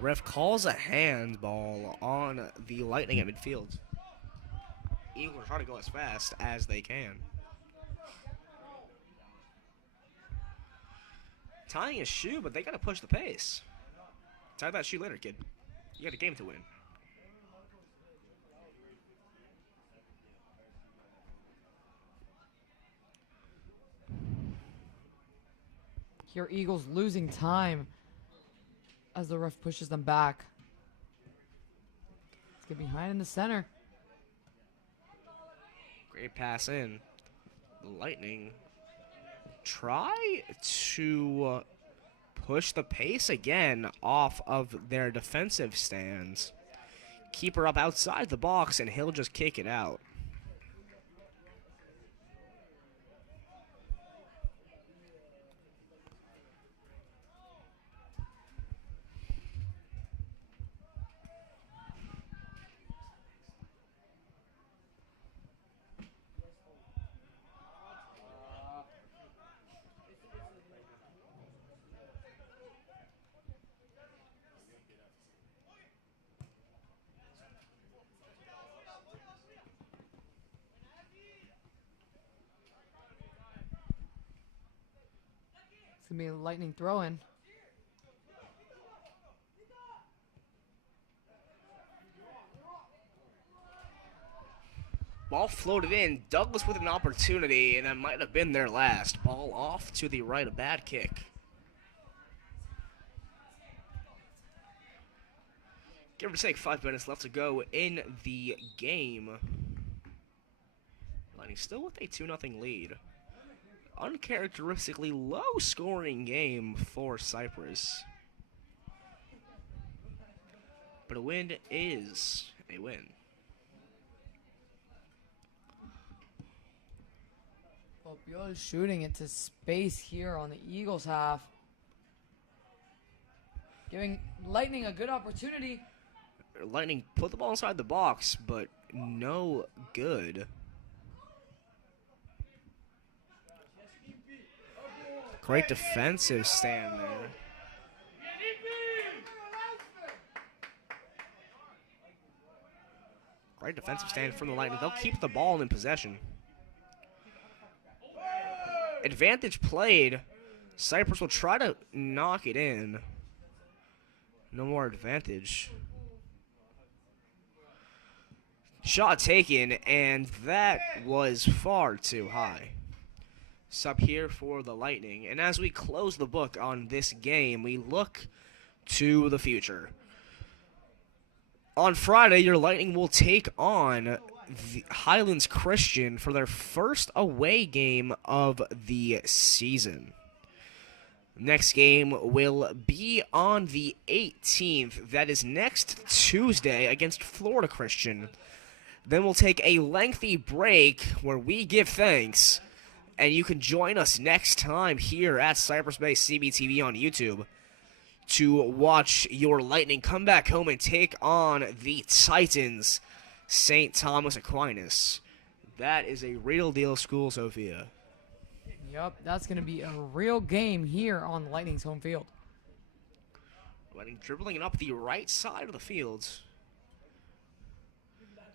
Ref calls a handball on the Lightning at midfield. Eagles are trying to go as fast as they can. Tying a shoe, but they got to push the pace. Tie that shoe later, kid. You got a game to win. Here, Eagles losing time as the ref pushes them back. Let's get behind in the center. Great pass in. The Lightning try to push the pace again off of their defensive stands. Keeper up outside the box, and he'll just kick it out. It's going to be a Lightning throw-in. Ball floated in. Douglas with an opportunity, and that might have been their last. Ball off to the right, a bad kick. Give or take 5 minutes left to go in the game. Lightning still with a 2-0 lead. Uncharacteristically low-scoring game for Cypress. But a win is a win. Fabiola shooting into space here on the Eagles half. Giving Lightning a good opportunity. Lightning put the ball inside the box, but no good. Great defensive stand there. Great defensive stand from the Lightning. They'll keep the ball in possession. Advantage played. Cypress will try to knock it in. No more advantage. Shot taken, and that was far too high. Sub here for the Lightning. And as we close the book on this game, we look to the future. On Friday, your Lightning will take on the Highlands Christian for their first away game of the season. Next game will be on the 18th. That is next Tuesday against Florida Christian. Then we'll take a lengthy break where we give thanks. And you can join us next time here at Cypress Bay CBTV on YouTube to watch your Lightning come back home and take on the Titans, St. Thomas Aquinas. That is a real deal school, Sophia. Yup, that's going to be a real game here on the Lightning's home field. Lightning dribbling it up the right side of the field.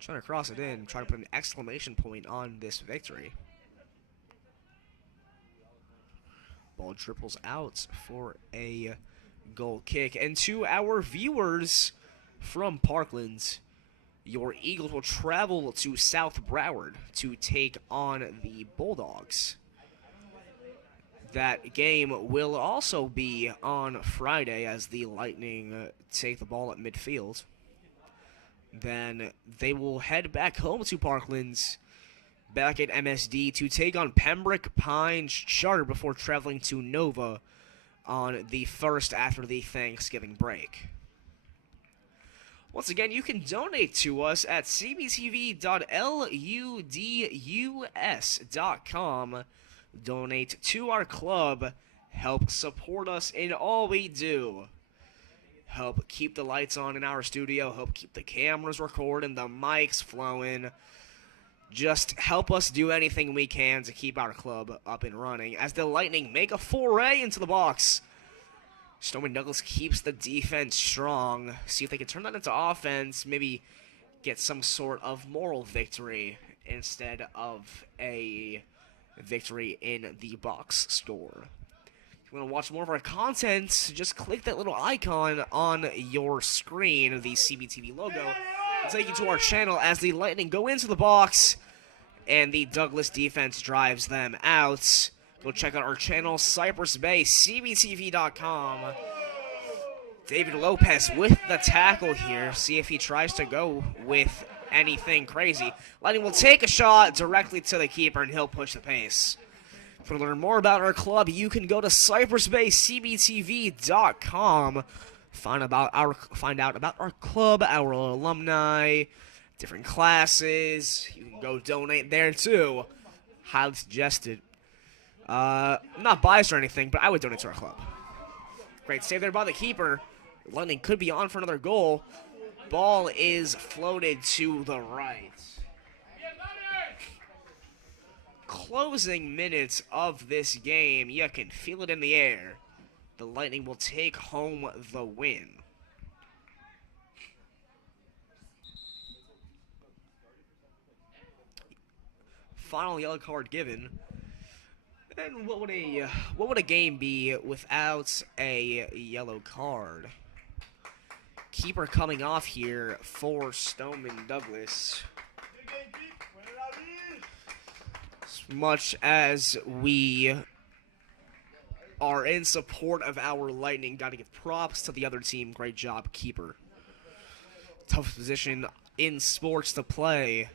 Trying to cross it in, trying to put an exclamation point on this victory. Ball dribbles out for a goal kick. And to our viewers from Parkland, your Eagles will travel to South Broward to take on the Bulldogs. That game will also be on Friday as the Lightning take the ball at midfield. Then they will head back home to Parkland, back at MSD, to take on Pembroke Pines Charter before traveling to Nova on the first after the Thanksgiving break. Once again, you can donate to us at cbtv.ludus.com. Donate to our club. Help support us in all we do. Help keep the lights on in our studio. Help keep the cameras recording, the mics flowing. Just help us do anything we can to keep our club up and running. As the Lightning make a foray into the box, Stoneman Douglas keeps the defense strong. See if they can turn that into offense. Maybe get some sort of moral victory instead of a victory in the box score. If you want to watch more of our content, just click that little icon on your screen, the CBTV logo. It'll take you to our channel as the Lightning go into the box and the Douglas defense drives them out. Go check out our channel, Cypress Bay, CBTV.com. David Lopez with the tackle here. See if he tries to go with anything crazy. Lightning will take a shot directly to the keeper, and he'll push the pace. To learn more about our club, you can go to cypressbaycbtv.com. Find out about our club, our alumni, different classes. You can go donate there too. Highly suggested. I'm not biased or anything, but I would donate to our club. Great save there by the keeper. Lightning could be on for another goal. Ball is floated to the right. Closing minutes of this game, you can feel it in the air. The Lightning will take home the win. Final yellow card given. And what would a game be without a yellow card? Keeper coming off here for Stoneman Douglas. As much as we are in support of our Lightning, gotta give props to the other team. Great job, keeper. Tough position in sports to play.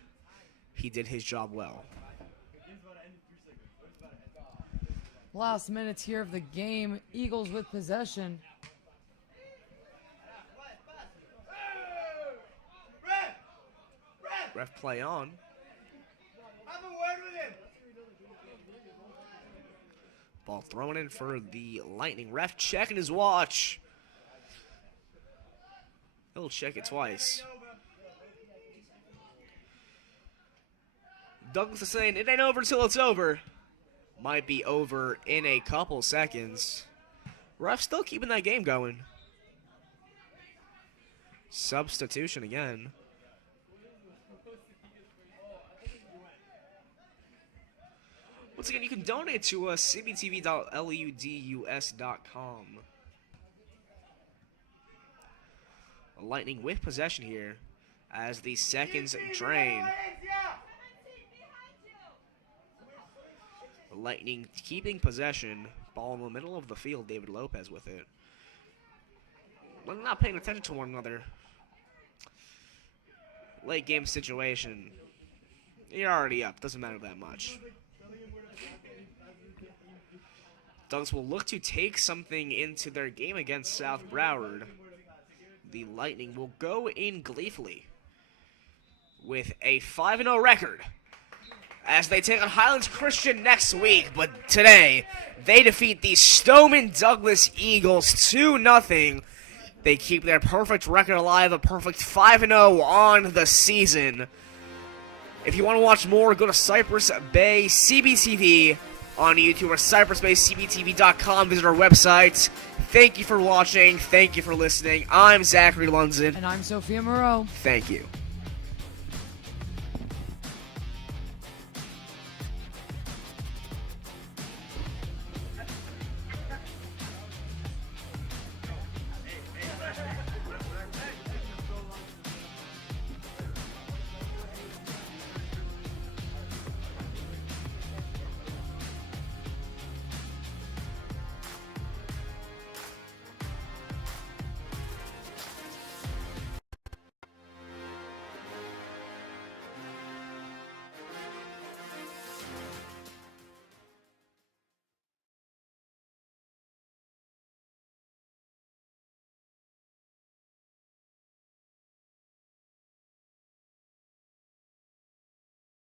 He did his job well. Last minutes here of the game. Eagles with possession. Ref play on. Ball thrown in for the Lightning. Ref checking his watch. He'll check it twice. Douglas is saying it ain't over till it's over. Might be over in a couple seconds. Ref still keeping that game going. Once again, you can donate to cbtv.ludus.com. Lightning with possession here as the seconds drain. Lightning keeping possession. Ball in the middle of the field. David Lopez with it. We're not paying attention to one another. Late game situation. You're already up. Doesn't matter that much. Douglas will look to take something into their game against South Broward. The Lightning will go in gleefully with a 5-0 record as they take on Highlands Christian next week. But today, they defeat the Stoneman Douglas Eagles 2-0. They keep their perfect record alive, a perfect 5-0 on the season. If you want to watch more, go to Cypress Bay CBTV on YouTube or cypressbaycbtv.com. Visit our website. Thank you for watching. Thank you for listening. I'm Zachary Lunzen. And I'm Sophia Moreau. Thank you.